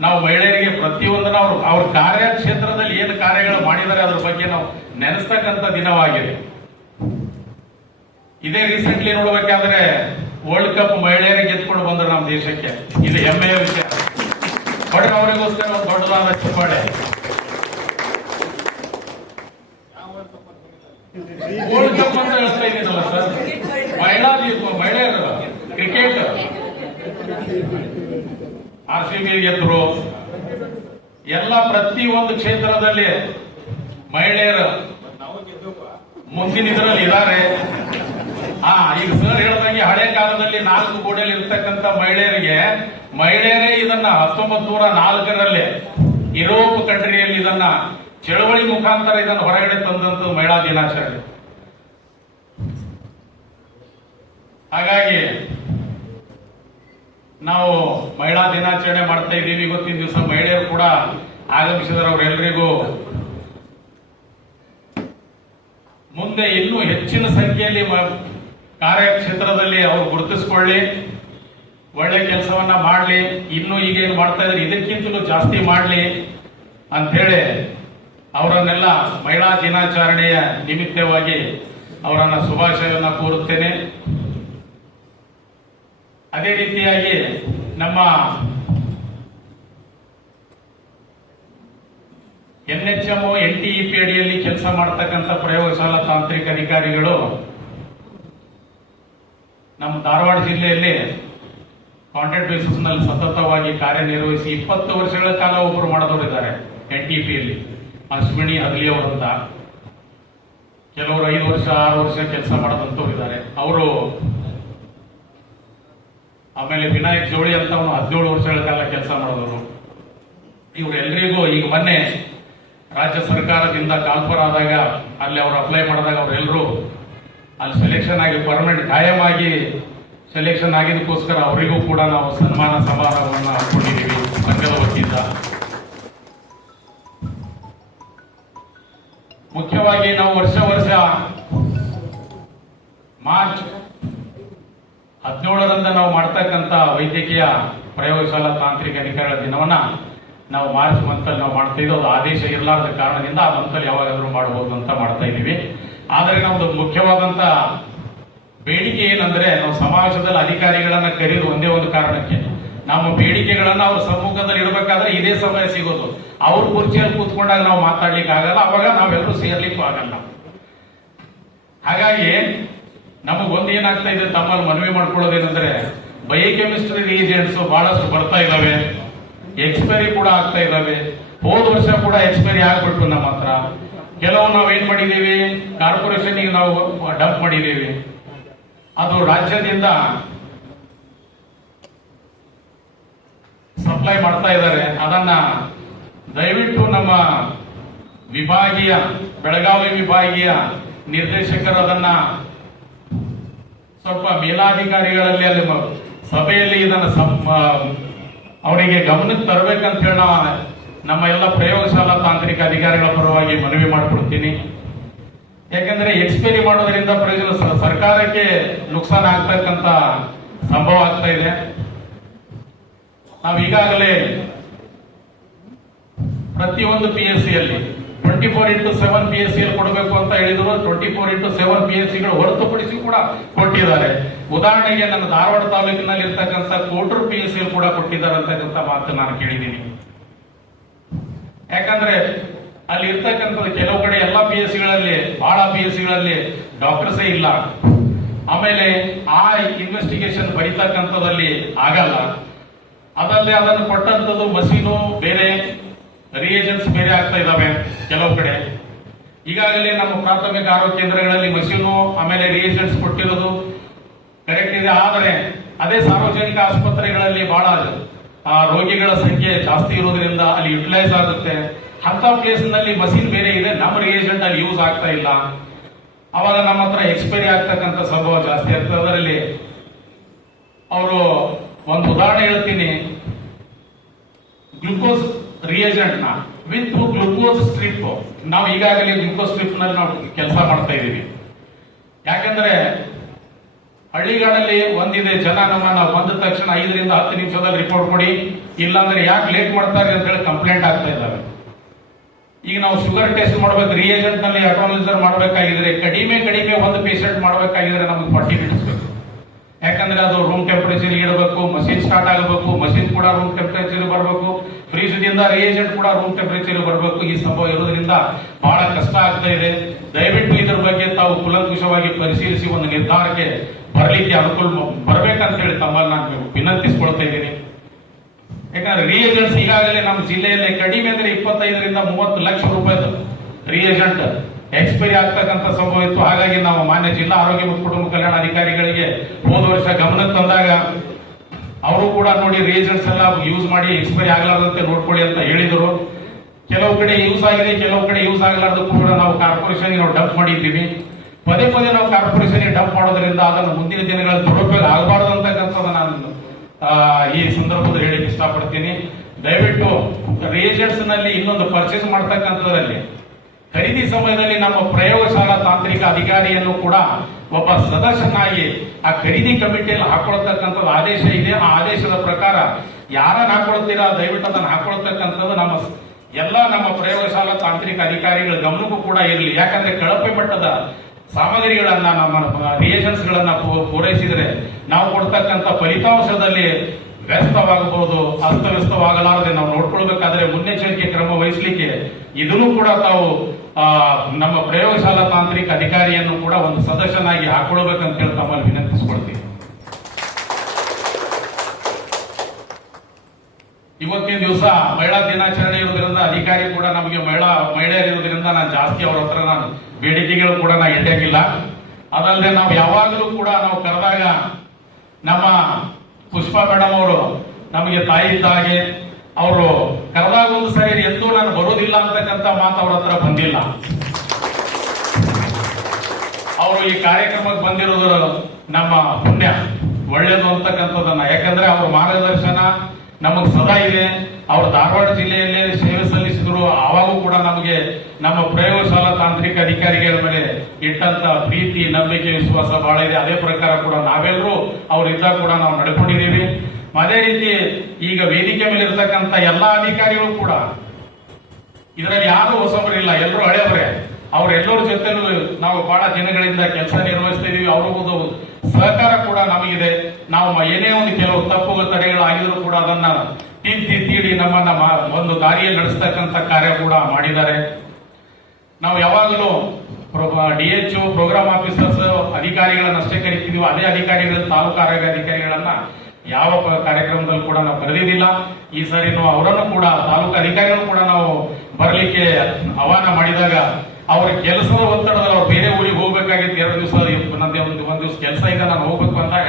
ನಾವು ಮಹಿಳೆಯರಿಗೆ ಪ್ರತಿಯೊಂದನ್ನು ಅವ್ರ ಕಾರ್ಯಕ್ಷೇತ್ರದಲ್ಲಿ ಏನು ಕಾರ್ಯಗಳು ಮಾಡಿದ್ದಾರೆ ಅದ್ರ ಬಗ್ಗೆ ನಾವು ನೆನೆಸ್ತಕ್ಕಂಥ ದಿನವಾಗಿದೆ. ಇದೇ ರೀಸೆಂಟ್ಲಿ ನೋಡ್ಬೇಕಾದ್ರೆ ವರ್ಲ್ಡ್ ಕಪ್ ಮಹಿಳೆಯರಿಗೆ ಗೆದ್ಕೊಂಡು ಬಂದ್ರು ನಮ್ಮ ದೇಶಕ್ಕೆ. ಇದು ಹೆಮ್ಮೆಯ ವಿಷಯ. ಬಟ್ ಅವರಿಗೋಸ್ಕರ ಒಂದು ದೊಡ್ಡದಾದ ಚಪ್ಪಾಳೆ. ವರ್ಲ್ಡ್ ಕಪ್ ಅಂತ ಹೇಳ್ತಾ ಇದ್ದೀನಲ್ಲ ಸರ್, ಮಹಿಳೆಯರು ಕ್ರಿಕೆಟ್ RCB ಗೆದ್ರು. ಎಲ್ಲ ಪ್ರತಿಯೊಂದು ಕ್ಷೇತ್ರದಲ್ಲಿ ಮಹಿಳೆಯರು ಮುಂದಿನ ಇದರಲ್ಲಿ ಇದ್ದಾರೆ. ಈಗ ಸರ್ ಹೇಳ್ದಂಗೆ ಹಳೆ ಕಾಲದಲ್ಲಿ 4 ಗೋಡೆಯಲ್ಲಿ ಇರ್ತಕ್ಕಂಥ ಮಹಿಳೆಯರೇ ಇದನ್ನ 1904ರಲ್ಲಿ ಯುರೋಪ್ ಕಂಟ್ರಿಯಲ್ಲಿ ಇದನ್ನ ಚಳವಳಿ ಮುಖಾಂತರ ಇದನ್ನು ಹೊರಗಡೆ ತಂದಂತ ಮಹಿಳಾ ದಿನಾಚರಣೆ. ಹಾಗಾಗಿ ನಾವು ಮಹಿಳಾ ದಿನಾಚರಣೆ ಮಾಡ್ತಾ ಇದ್ದೀವಿ. ಇವತ್ತಿನ ದಿವಸ ಮಹಿಳೆಯರು ಕೂಡ ಆಗಮಿಸಿದರೆ ಅವರೆಲ್ಲರಿಗೂ ಮುಂದೆ ಇನ್ನೂ ಹೆಚ್ಚಿನ ಸಂಖ್ಯೆಯಲ್ಲಿ ಕಾರ್ಯಕ್ಷೇತ್ರದಲ್ಲಿ ಅವರು ಗುರುತಿಸಿಕೊಳ್ಳಿ, ಒಳ್ಳೆ ಕೆಲಸವನ್ನ ಮಾಡಲಿ, ಇನ್ನೂ ಈಗೇನು ಮಾಡ್ತಾ ಇದ್ದಾರೆ ಇದಕ್ಕಿಂತಲೂ ಜಾಸ್ತಿ ಮಾಡಲಿ ಅಂಥೇಳಿ ಅವರನ್ನೆಲ್ಲ ಮಹಿಳಾ ದಿನಾಚರಣೆಯ ನಿಮಿತ್ತವಾಗಿ ಅವರನ್ನ ಶುಭಾಶಯವನ್ನ ಕೋರುತ್ತೇನೆ. ಅದೇ ರೀತಿಯಾಗಿ ನಮ್ಮ NHM NTEP ಅಡಿಯಲ್ಲಿ ಕೆಲಸ ಮಾಡತಕ್ಕಂಥ ಪ್ರಯೋಗಶಾಲಾ ತಾಂತ್ರಿಕ ಅಧಿಕಾರಿಗಳು ನಮ್ಮ ಧಾರವಾಡ ಜಿಲ್ಲೆಯಲ್ಲಿ ಕಾಂಟ್ರಾಕ್ಟ್ ಬೇಸಿಸ್ ನಲ್ಲಿ ಸತತವಾಗಿ ಕಾರ್ಯನಿರ್ವಹಿಸಿ 20 ವರ್ಷಗಳ ಕಾಲ ಒಬ್ಬರು ಮಾಡಿದವರಿದ್ದಾರೆ NTEP ಯಲ್ಲಿ. ಅಶ್ವಿನಿ ಹಗಲಿ ಅವರಂತ, ಕೆಲವರು 5 ವರ್ಷ 6 ವರ್ಷ ಕೆಲಸ ಮಾಡದಂತವ್ರು ಇದ್ದಾರೆ ಅವರು. ಆಮೇಲೆ ವಿನಾಯಕ್ ಜೋಳಿ ಅಂತ 17 ವರ್ಷಗಳ ಕಾಲ ಕೆಲಸ ಮಾಡಿದವರು. ಇವರೆಲ್ಲರಿಗೂ ಈಗ ಮೊನ್ನೆ ರಾಜ್ಯ ಸರ್ಕಾರದಿಂದ ಕಾಲ್ಫರ್ ಆದಾಗ ಅಲ್ಲಿ ಅವರು ಅಪ್ಲೈ ಮಾಡಿದಾಗ ಅವರೆಲ್ಲರೂ ಅಲ್ಲಿ ಸೆಲೆಕ್ಷನ್ ಆಗಿ ಪರ್ಮನೆಂಟ್ ಕಾಯಂ ಆಗಿ ಸೆಲೆಕ್ಷನ್ ಆಗಿದ್ದಕ್ಕೋಸ್ಕರ ಅವರಿಗೂ ಕೂಡ ನಾವು ಸನ್ಮಾನ ಸಮಾರಂಭವನ್ನು ಕೊಟ್ಟಿದ್ದೀವಿ ಸಂಘದ ವತಿಯಿಂದ. ಮುಖ್ಯವಾಗಿ ನಾವು ವರ್ಷ ಮಾರ್ಚ್ 17ರಂದು ನಾವು ಮಾಡ್ತಕ್ಕಂಥ ವೈದ್ಯಕೀಯ ಪ್ರಯೋಗಶಾಲಾ ತಾಂತ್ರಿಕ ಅಧಿಕಾರಿಗಳ ದಿನವನ್ನ ನಾವು ಮಾರ್ಚ್ ಮಂತಲ್ಲಿ ನಾವು ಮಾಡ್ತಾ ಇದ್ದೀವಿ. ಅದು ಆದೇಶ ಇರಲಾರದ ಕಾರಣದಿಂದ ಆ ಮಂತಲ್ಲಿ ಯಾವಾಗಾದ್ರೂ ಮಾಡಬಹುದು ಅಂತ ಮಾಡ್ತಾ ಇದ್ದೀವಿ. ಆದರೆ ನಮ್ದು ಮುಖ್ಯವಾದಂತ ಬೇಡಿಕೆ ಏನಂದ್ರೆ, ನಾವು ಸಮಾವೇಶದಲ್ಲಿ ಅಧಿಕಾರಿಗಳನ್ನ ಕರೆಯೋದು ಒಂದೇ ಒಂದು ಕಾರಣಕ್ಕೆ, ನಮ್ಮ ಬೇಡಿಕೆಗಳನ್ನ ಅವ್ರ ಸಮ್ಮುಖದಲ್ಲಿ ಇಡಬೇಕಾದ್ರೆ ಇದೇ ಸಮಯ ಸಿಗೋದು. ಅವ್ರ ಕುರ್ಚಿಯಲ್ಲಿ ಕೂತ್ಕೊಂಡಾಗ ನಾವು ಮಾತಾಡ್ಲಿಕ್ಕೆ ಆಗಲ್ಲ, ಅವಾಗ ನಾವೆಲ್ಲರೂ ಸೇರ್ಲಿಕ್ಕೂ ಆಗಲ್ಲ. ಹಾಗಾಗಿ ನಮಗೊಂದು ಏನಾಗ್ತಾ ಇದೆ ತಮ್ಮಲ್ಲಿ ಮನವಿ ಮಾಡ್ಕೊಳ್ಳೋದೇನೆಂದ್ರೆ, ಬಯೋಕೆಮಿಸ್ಟ್ರಿ ರಿಯೇಜೆಂಟ್ಸ್ ಬಹಳಷ್ಟು ಬರ್ತಾ ಇದಾವೆ, ಎಕ್ಸ್ಪೈರಿ ಕೂಡ ಆಗ್ತಾ ಇದಾವೆ. ಹೋದ ವರ್ಷ ಕೂಡ ಎಕ್ಸ್ಪೈರಿ ಆಗ್ಬಿಟ್ಟು ನಮ್ಮ ಹತ್ರ ಕೆಲವು ನಾವು ಏನ್ ಮಾಡಿದೀವಿ, ಕಾರ್ಪೊರೇಷನ್ಗೆ ನಾವು ಡಂಪ್ ಮಾಡಿದೀವಿ. ಅದು ರಾಜ್ಯದಿಂದ ಸಪ್ಲೈ ಮಾಡ್ತಾ ಇದ್ದಾರೆ. ಅದನ್ನ ದಯವಿಟ್ಟು ನಮ್ಮ ವಿಭಾಗೀಯ ಬೆಳಗಾವಿ ವಿಭಾಗೀಯ ನಿರ್ದೇಶಕರು ಅದನ್ನ ಸ್ವಲ್ಪ ಮೇಲಾಧಿಕಾರಿಗಳಲ್ಲಿ ಅಲ್ಲಿ ಸಭೆಯಲ್ಲಿ ಇದನ್ನ ಅವರಿಗೆ ಗಮನಕ್ಕೆ ತರಬೇಕಂತ ಹೇಳಿ ನಾವು ನಮ್ಮ ಎಲ್ಲ ಪ್ರಯೋಗಶಾಲಾ ತಾಂತ್ರಿಕ ಅಧಿಕಾರಿಗಳ ಪರವಾಗಿ ಮನವಿ ಮಾಡಿಕೊಡ್ತೀನಿ. ಯಾಕಂದ್ರೆ ಎಕ್ಸ್ಪೈರಿ ಮಾಡೋದ್ರಿಂದ ಪ್ರಯೋಜನ ಸರ್ಕಾರಕ್ಕೆ ನುಕ್ಸಾನ ಆಗ್ತಕ್ಕಂತ ಸಂಭವ ಆಗ್ತಾ ಇದೆ. ನಾವು ಈಗಾಗಲೇ ಪ್ರತಿಯೊಂದು PSCಯಲ್ಲಿ 24x7 PSCಯಲ್ಲಿ ಕೊಡಬೇಕು ಅಂತ ಹೇಳಿದ್ರು. 24x7 PSCಗಳು ಹೊರತುಪಡಿಸಿ ಕೂಡ ಕೊಟ್ಟಿದ್ದಾರೆ. ಉದಾಹರಣೆಗೆ ನನ್ನ ಧಾರವಾಡ ತಾಲೂಕಿನಲ್ಲಿ ಇರ್ತಕ್ಕಂಥ ಕೋಟೂರು PSCಯಲ್ಲಿ ಕೂಡ ಕೊಟ್ಟಿದ್ದಾರೆ ಅಂತಕ್ಕಂಥ ಮಾತು ನಾನು ಕೇಳಿದ್ದೀನಿ. ಯಾಕಂದ್ರೆ ಅಲ್ಲಿ ಇರ್ತಕ್ಕಂಥದ್ದು ಕೆಲವು ಕಡೆ ಎಲ್ಲ PSCಗಳಲ್ಲಿ ಬಹಳ PSCಗಳಲ್ಲಿ ಡಾಕ್ಟರ್ಸೇ ಇಲ್ಲ. ಆಮೇಲೆ ಆ ಇನ್ವೆಸ್ಟಿಗೇಷನ್ ಬರೀತಕ್ಕಂಥದ್ದಲ್ಲಿ ಆಗಲ್ಲ. ಅದಲ್ಲದೆ ಅದನ್ನು ಕೊಟ್ಟಂಥದ್ದು ಮಷೀನು ಬೇರೆ, ರಿಯೇಜೆಂಟ್ಸ್ ಬೇರೆ ಆಗ್ತಾ ಇದಾವೆ ಕೆಲವು ಕಡೆ. ಈಗಾಗಲೇ ನಮ್ಮ ಪ್ರಾಥಮಿಕ ಆರೋಗ್ಯ ಕೇಂದ್ರಗಳಲ್ಲಿ ಮಷೀನು ಆಮೇಲೆ ರಿಯೇಜೆಂಟ್ಸ್ ಕೊಟ್ಟಿರೋದು ಕರೆಕ್ಟ್ ಇದೆ. ಆದರೆ ಅದೇ ಸಾರ್ವಜನಿಕ ಆಸ್ಪತ್ರೆಗಳಲ್ಲಿ ಬಹಳ ರೋಗಿಗಳ ಸಂಖ್ಯೆ ಜಾಸ್ತಿ ಇರೋದ್ರಿಂದ ಅಲ್ಲಿ ಯುಟಿಲೈಸ್ ಆಗುತ್ತೆ. ಅಂತ ಪ್ಲೇಸ್ ನಲ್ಲಿ ಮಷೀನ್ ಬೇರೆ ಇದೆ, ನಮ್ಮ ರಿಯೇಜೆಂಟ್ ಅಲ್ಲಿ ಯೂಸ್ ಆಗ್ತಾ ಇಲ್ಲ. ಅವಾಗ ನಮ್ಮ ಹತ್ರ ಎಕ್ಸ್ಪೈರಿ ಆಗ್ತಕ್ಕಂಥ ಸಂಭವ ಜಾಸ್ತಿ ಆಗ್ತದೆ. ಅದರಲ್ಲಿ ಅವರು ಒಂದು ಉದಾಹರಣೆ ಹೇಳ್ತೀನಿ. ಗ್ಲುಕೋಸ್ ರಿಯೇಜೆಂಟ್ ನ ವಿತ್ ಗ್ಲುಕೋಸ್ ಸ್ಟ್ರಿಪ್ ನಾವು ಈಗಾಗಲೇ ಗ್ಲುಕೋಸ್ ಸ್ಟ್ರಿಪ್ ನಲ್ಲಿ ನಾವು ಕೆಲಸ ಮಾಡ್ತಾ ಇದ್ದೀವಿ. ಯಾಕಂದ್ರೆ ಹಳ್ಳಿಗಳಲ್ಲಿ ಒಂದಿದೆ, ಜನ ನಮ್ಮನ್ನ ಬಂದ ತಕ್ಷಣ 5 ರಿಂದ 10 ನಿಮಿಷದಲ್ಲಿ ರಿಪೋರ್ಟ್ ಕೊಡಿ, ಇಲ್ಲಾಂದ್ರೆ ಯಾಕೆ ಲೇಟ್ ಮಾಡ್ತಾರೆ ಅಂತ ಹೇಳಿ ಕಂಪ್ಲೇಂಟ್ ಆಗ್ತಾ ಇದ್ದಾವೆ. ಈಗ ನಾವು ಶುಗರ್ ಟೆಸ್ಟ್ ಮಾಡ್ಬೇಕು, ರಿಯೇಜೆಂಟ್ ನಲ್ಲಿ ಅಟೋನೈಸರ್ ಮಾಡಬೇಕಾಗಿದ್ರೆ ಕಡಿಮೆ ಒಂದು ಪೇಷಂಟ್ ಮಾಡಬೇಕಾಗಿದ್ರೆ ನಮಗೆ 40 ಮಿನಿಟ್ಸ್ ಬೇಕು. ಯಾಕಂದ್ರೆ ಅದು ರೂಮ್ ಟೆಂಪರೇಚರ್ ಇಡಬೇಕು, ಮಷೀನ್ ಸ್ಟಾರ್ಟ್ ಆಗಬೇಕು, ಮಷೀನ್ ಕೂಡ ರೂಮ್ ಟೆಂಪರೇಚರ್ ಬರಬೇಕು, ಫ್ರೀಜ್ ದಿಂದ ರಿಯೇಜೆಂಟ್ ಕೂಡ ರೂಮ್ ಟೆಂಪರೇಚರ್ ಬರಬೇಕು. ಈ ಸಂಭವ ಇರೋದ್ರಿಂದ ಬಹಳ ಕಷ್ಟ ಆಗ್ತಾ ಇದೆ. ದಯವಿಟ್ಟು ಇದ್ರ ಬಗ್ಗೆ ತಾವು ಕೂಲಂಕುಷವಾಗಿ ಪರಿಶೀಲಿಸಿ ಒಂದು ನಿರ್ಧಾರಕ್ಕೆ ಬರಲಿಕ್ಕೆ ಅನುಕೂಲ ಬರ್ಬೇಕಂತ ಹೇಳಿ ತಮ್ಮಲ್ಲಿ ನಾನು ವಿನಂತಿಸಿಕೊಳ್ತಾ ಇದ್ದೀನಿ. ಯಾಕಂದ್ರೆ ರಿಯೇಜೆಂಟ್ಸ್ ಈಗಾಗಲೇ ನಮ್ಮ ಜಿಲ್ಲೆಯಲ್ಲಿ ಕಡಿಮೆ ಅಂದ್ರೆ 25 ರಿಂದ 30 ಲಕ್ಷ ರೂಪಾಯಿದು ರಿಯೇಜೆಂಟ್ ಎಕ್ಸ್ಪೈರಿ ಆಗ್ತಕ್ಕಂಥ ಸಂಭವ ಇತ್ತು. ಹಾಗಾಗಿ ನಾವು ಮಾನ್ಯ ಜಿಲ್ಲಾ ಆರೋಗ್ಯ ಮತ್ತು ಕುಟುಂಬ ಕಲ್ಯಾಣ ಅಧಿಕಾರಿಗಳಿಗೆ ಹೋದ ವರ್ಷ ಗಮನಕ್ಕೆ ತಂದಾಗ ಅವರು ಕೂಡ ನೋಡಿ ರಿಯೇಜೆಂಟ್ಸ್ ಎಲ್ಲ ಯೂಸ್ ಮಾಡಿ ಎಕ್ಸ್ಪೈರಿ ಆಗಲಾರ್ದಂತೆ ನೋಡ್ಕೊಳ್ಳಿ ಅಂತ ಹೇಳಿದರು. ಕೆಲವು ಕಡೆ ಯೂಸ್ ಆಗಿದೆ, ಕೆಲವು ಕಡೆ ಯೂಸ್ ಆಗಲಾರ್ದಕ್ಕೂ ಕೂಡ ನಾವು ಕಾರ್ಪೊರೇಷನ್ಗೆ ನಾವು ಡಂಪ್ ಮಾಡಿದ್ದೀವಿ. ಪದೇ ನಾವು ಕಾರ್ಪೊರೇಷನ್ಗೆ ಡಂಪ್ ಮಾಡೋದ್ರಿಂದ ಅದನ್ನು ಮುಂದಿನ ದಿನಗಳಲ್ಲಿ ದುರುಪಯೋಗ ಆಗಬಾರ್ದು ಅಂತಕ್ಕಂಥದ್ದು ನಾನು ಈ ಸಂದರ್ಭದಲ್ಲಿ ಹೇಳಿಕ್ಕೆ ಇಷ್ಟಪಡ್ತೀನಿ. ದಯವಿಟ್ಟು ರಿಯೇಜೆಂಟ್ಸ್ ನಲ್ಲಿ ಇನ್ನೊಂದು ಪರ್ಚೇಸ್ ಮಾಡ್ತಕ್ಕಂಥದ್ರಲ್ಲಿ ಖರೀದಿ ಸಮಯದಲ್ಲಿ ನಮ್ಮ ಪ್ರಯೋಗಶಾಲಾ ತಾಂತ್ರಿಕ ಅಧಿಕಾರಿಯನ್ನು ಕೂಡ ಒಬ್ಬ ಸದಸ್ಯನಾಗಿ ಆ ಖರೀದಿ ಕಮಿಟಿಯಲ್ಲಿ ಹಾಕೊಳ್ತಕ್ಕಂಥದ್ದು ಆದೇಶ ಇದೆ. ಆ ಆದೇಶದ ಪ್ರಕಾರ ಯಾರನ್ನ ಹಾಕೊಳ್ತೀರಾ ದಯವಿಟ್ಟು ಅದನ್ನು ಹಾಕೊಳ್ತಕ್ಕಂಥದ್ದು ನಮ್ಮ ಪ್ರಯೋಗಶಾಲಾ ತಾಂತ್ರಿಕ ಅಧಿಕಾರಿಗಳ ಗಮನಕ್ಕೂ ಕೂಡ ಇರಲಿ. ಯಾಕಂದ್ರೆ ಕಳಪೆ ಮಟ್ಟದ ಸಾಮಗ್ರಿಗಳನ್ನ ನಮ್ಮ ರಿಯೇಜೆಂಟ್ಸ್ ಗಳನ್ನ ಪೂರೈಸಿದ್ರೆ ನಾವು ಕೊಡ್ತಕ್ಕಂಥ ಫಲಿತಾಂಶದಲ್ಲಿ ವ್ಯಸ್ತವಾಗಬಹುದು, ಅಸ್ತವ್ಯಸ್ತವಾಗಲಾರದೆ ನಾವು ನೋಡ್ಕೊಳ್ಬೇಕಾದ್ರೆ ಮುನ್ನೆಚ್ಚರಿಕೆ ಕ್ರಮ ವಹಿಸಲಿಕ್ಕೆ ಇದನ್ನು ಕೂಡ ತಾವು ನಮ್ಮ ಪ್ರಯೋಗಶಾಲಾ ತಾಂತ್ರಿಕ ಅಧಿಕಾರಿಯನ್ನು ಕೂಡ ಒಂದು ಸದಸ್ಯನಾಗಿ ಹಾಕೊಳ್ಬೇಕಂತ ಹೇಳಿ ತಮ್ಮಲ್ಲಿ ವಿನಂತಿಸಿಕೊಳ್ತೀವಿ. ಇವತ್ತಿನ ದಿವಸ ಮಹಿಳಾ ದಿನಾಚರಣೆ ಇರೋದ್ರಿಂದ ಅಧಿಕಾರಿ ಕೂಡ ನಮಗೆ ಮಹಿಳೆಯರು ಇರೋದ್ರಿಂದ ನಾನು ಜಾಸ್ತಿ ಅವ್ರ ಹತ್ರ ನಾನು ಬೇಡಿಕೆಗಳು ಕೂಡ ನಾ ಇಡಕ್ಕಿಲ್ಲ. ಅದಲ್ಲದೆ ನಾವು ಯಾವಾಗಲೂ ಕೂಡ ನಾವು ಕರೆದಾಗ ನಮ್ಮ ಪುಷ್ಪಾ ಮೇಡಮ್ ಅವರು ನಮಗೆ ತಾಯಿ ಇದ್ದ ಹಾಗೆ ಅವರು ಕರೆದಾಗ ಒಂದು ಸರಿ ಎಂದೂ ನಾನು ಬರೋದಿಲ್ಲ ಅಂತಕ್ಕಂಥ ಮಾತು ಅವ್ರ ಹತ್ರ ಬಂದಿಲ್ಲ. ಅವರು ಈ ಕಾರ್ಯಕ್ರಮಕ್ಕೆ ಬಂದಿರೋದು ನಮ್ಮ ಪುಣ್ಯ, ಒಳ್ಳೇದು ಅಂತಕ್ಕಂಥದ್ದನ್ನ. ಯಾಕಂದ್ರೆ ಅವ್ರ ಮಾರ್ಗದರ್ಶನ ನಮಗ್ ಸದಾ ಇದೆ. ಅವರು ಧಾರವಾಡ ಜಿಲ್ಲೆಯಲ್ಲೇ ಸೇವೆ ಸಲ್ಲಿಸಿದ್ರು. ಆವಾಗೂ ಕೂಡ ನಮಗೆ ನಮ್ಮ ಪ್ರಯೋಗಶಾಲಾ ತಾಂತ್ರಿಕ ಅಧಿಕಾರಿಗಳ ಮೇಲೆ ಇಟ್ಟಂತ ಪ್ರೀತಿ, ನಂಬಿಕೆ, ವಿಶ್ವಾಸ ಬಹಳ ಇದೆ. ಅದೇ ಪ್ರಕಾರ ಕೂಡ ನಾವೆಲ್ಲರೂ ಅವರಿದ್ದಾಗ ಕೂಡ ನಾವು ನಡ್ಕೊಂಡಿದ್ದೀವಿ. ಅದೇ ರೀತಿ ಈಗ ವೇದಿಕೆ ಮೇಲೆ ಇರ್ತಕ್ಕಂಥ ಎಲ್ಲಾ ಅಧಿಕಾರಿಗಳು ಕೂಡ ಇದರಲ್ಲಿ ಯಾರು ಹೊಸಬರಿಲ್ಲ, ಎಲ್ಲರೂ ಹಳೆಯವರೇ. ಅವರೆಲ್ಲರ ಜೊತೆಲೂ ನಾವು ಬಹಳ ದಿನಗಳಿಂದ ಕೆಲಸ ನಿರ್ವಹಿಸ್ತಾ ಇದೀವಿ. ಅವ್ರಿಗೂ ಸಹಕಾರ ಕೂಡ ನಮಗಿದೆ. ನಾವು ಏನೇ ಒಂದು ಕೆಲವು ತಪ್ಪುಗಳು ತಡೆಗಳಾಗಿದ್ರು ಕೂಡ ಅದನ್ನ ತೀಡಿ ನಮ್ಮನ್ನ ಒಂದು ದಾರಿಯಲ್ಲಿ ನಡೆಸ್ತಕ್ಕಂಥ ಕಾರ್ಯ ಕೂಡ ಮಾಡಿದ್ದಾರೆ. ನಾವು ಯಾವಾಗಲೂ DH ಪ್ರೋಗ್ರಾಮ್ ಆಫೀಸರ್ಸ್ ಅಧಿಕಾರಿಗಳನ್ನಷ್ಟೇ ಕರಿತಿದೀವಿ. ಅದೇ ಅಧಿಕಾರಿಗಳು ತಾಲೂಕು ಆರೋಗ್ಯ ಅಧಿಕಾರಿಗಳನ್ನ ಯಾವ ಕಾರ್ಯಕ್ರಮದಲ್ಲಿ ಕೂಡ ನಾವು ಕರೆದಿದ್ದಿಲ್ಲ. ಈ ಸಾರಿ ಅವರನ್ನು ಕೂಡ ತಾಲೂಕು ಅಧಿಕಾರಿಗಳನ್ನು ಕೂಡ ನಾವು ಬರಲಿಕ್ಕೆ ಆಹ್ವಾನ ಮಾಡಿದಾಗ ಅವರ ಕೆಲಸದ ಒತ್ತಡದಲ್ಲಿ ಅವ್ರು ಬೇರೆ ಊರಿಗೆ ಹೋಗ್ಬೇಕಾಗಿತ್ತು. 2 ದಿವಸ ಒಂದ್ ದಿವಸ ಕೆಲಸ ಇದೆ, ನಾನು ಹೋಗ್ಬೇಕು ಅಂದಾಗ